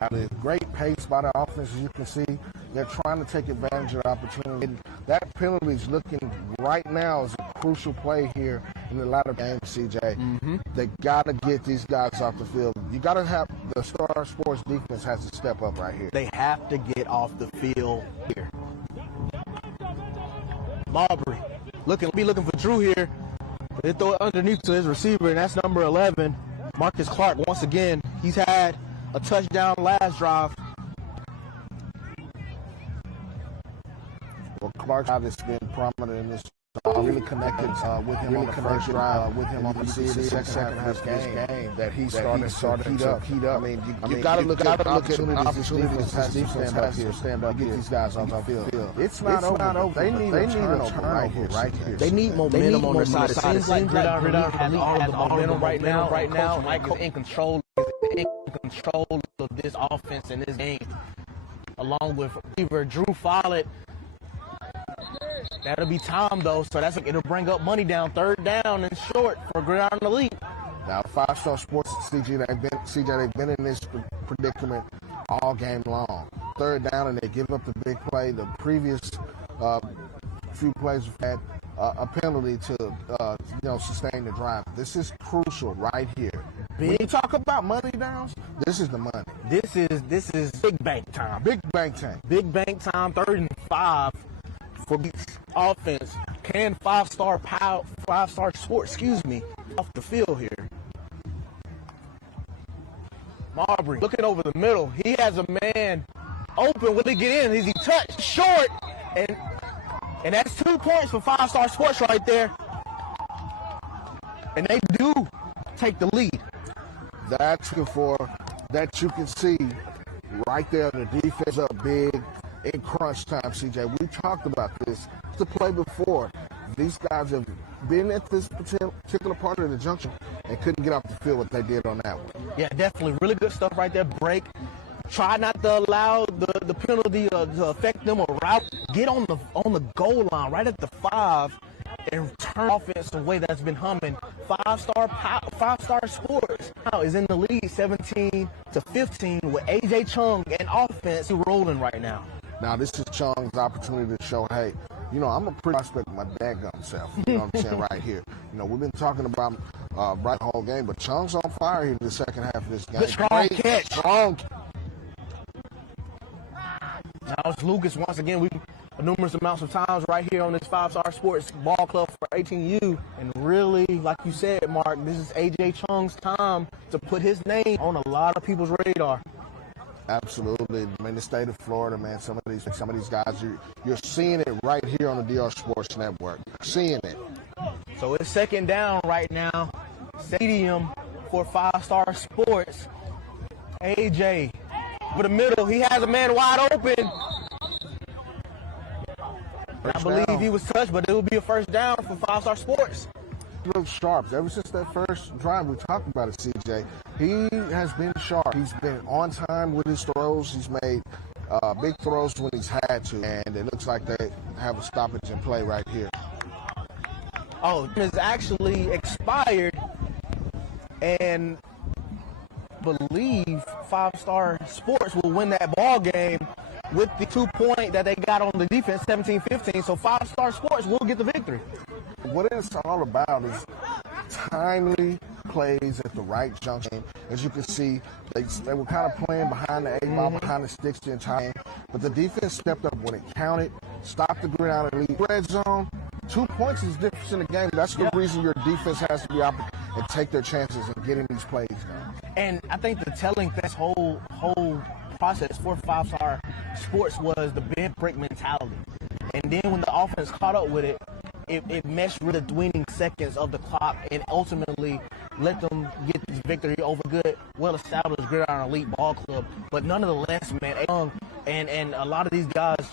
At a great pace by the offense, as you can see, they're trying to take advantage of the opportunity. And that penalty is looking right now as a crucial play here in the latter game, CJ. They got to get these guys off the field. You got to have the Star Sports defense has to step up right here. They have to get off the field here. Marbury looking for Drew here. They throw it underneath to his receiver, and that's number 11. Marcus Clark, once again, he's had a touchdown last drive. Well, Clark has been prominent in this. Really connected with him on the first drive, with him on the second half of this game that he started to heat up. I mean, you got to look at the opportunities this defense has to stand up, get these guys off the field. It's not over. They need a turnover right here. They need momentum on their side. It seems like Gridiron has all of the momentum right now. Michael in control of this offense in this game, along with receiver Drew Follett. That'll be time, though, so it'll bring up money down, third down and short for Gridiron Elite. Now, FiveStar Sports, CJ, they've been in this predicament all game long. third down and they give up the big play. The previous few plays have had a penalty to sustain the drive. This is crucial right here. When you talk about money downs, this is the money. This is big bank time. Big bank time. Big bank time. 3rd and 5 for the offense. Can FiveStar Sports, off the field here. Marbury looking over the middle. He has a man open. Will he get in? Is he touched short? And that's 2 points for FiveStar Sports right there. And they do take the lead. That's good for that you can see right there. The defense up big in crunch time, CJ. We talked about this. The play before. These guys have been at this particular part of the junction and couldn't get off the field what they did on that one. Yeah, definitely. Really good stuff right there. Break. Try not to allow the penalty to affect them or route. Get on the goal line right at the 5 and turn offense the way that's been humming. FiveStar Sports now is in the lead 17-15 with AJ Chung and offense rolling right now. Now this is Chung's opportunity to show, hey, I'm a pretty prospect of my dadgum self. You know what I'm saying right here. We've been talking about right the whole game, but Chung's on fire here in the second half of this game. Good strong catch. Strong. Now it's Lucas once again. We numerous amounts of times right here on this FiveStar Sports Ball Club for 18U. And really, like you said, Mark, this is AJ Chung's time to put his name on a lot of people's radar. Absolutely. I mean, the state of Florida, man, some of these guys, you're seeing it right here on the DR Sports Network. Seeing it. So it's 2nd down right now. Stadium for FiveStar Sports. AJ over the middle. He has a man wide open. I believe he was touched, but it will be a 1st down for FiveStar Sports. Real sharp. Ever since that first drive, we talked about it, CJ. He has been sharp. He's been on time with his throws. He's made big throws when he's had to, and it looks like they have a stoppage in play right here. Oh, it has actually expired, and believe FiveStar Sports will win that ball game with the 2-point that they got on the defense, 17-15. So FiveStar Sports will get the victory. What it's all about is timely plays at the right junction. As you can see, they were kind of playing behind the 8 ball, behind the sticks in time, but the defense stepped up when it counted, stopped the gridiron lead. Red zone, 2 points is the difference in the game. That's the reason your defense has to be out and take their chances in getting these plays done. And I think the telling this whole process for FiveStar Sports was the bend break mentality. And then when the offense caught up with it, it meshed with the dwindling seconds of the clock and ultimately let them get this victory over good, well-established Gridiron Elite Ball Club. But nonetheless, man, Young and a lot of these guys,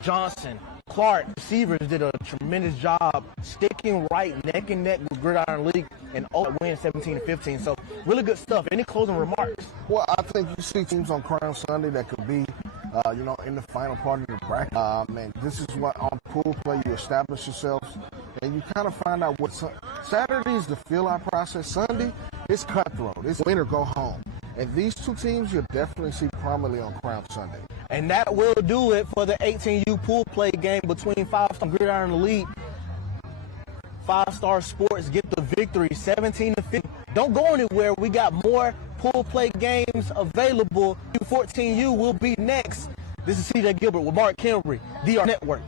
Johnson, Clark, receivers did a tremendous job sticking right neck and neck with Gridiron League and win 17-15. So really good stuff. Any closing remarks? Well, I think you see teams on Crown Sunday that could be, in the final part of the bracket. Man, this is what on pool play you establish yourselves and you kind of find out what Saturday is the fill-out process. Sunday, it's cutthroat. It's win or go home. And these two teams you'll definitely see prominently on Crown Sunday. And that will do it for the 18U pool play game between FiveStar and Gridiron Elite. FiveStar Sports get the victory, 17-15. Don't go anywhere. We got more pool play games available. U14U will be next. This is CJ Gilbert with Mark Henry, DR Network.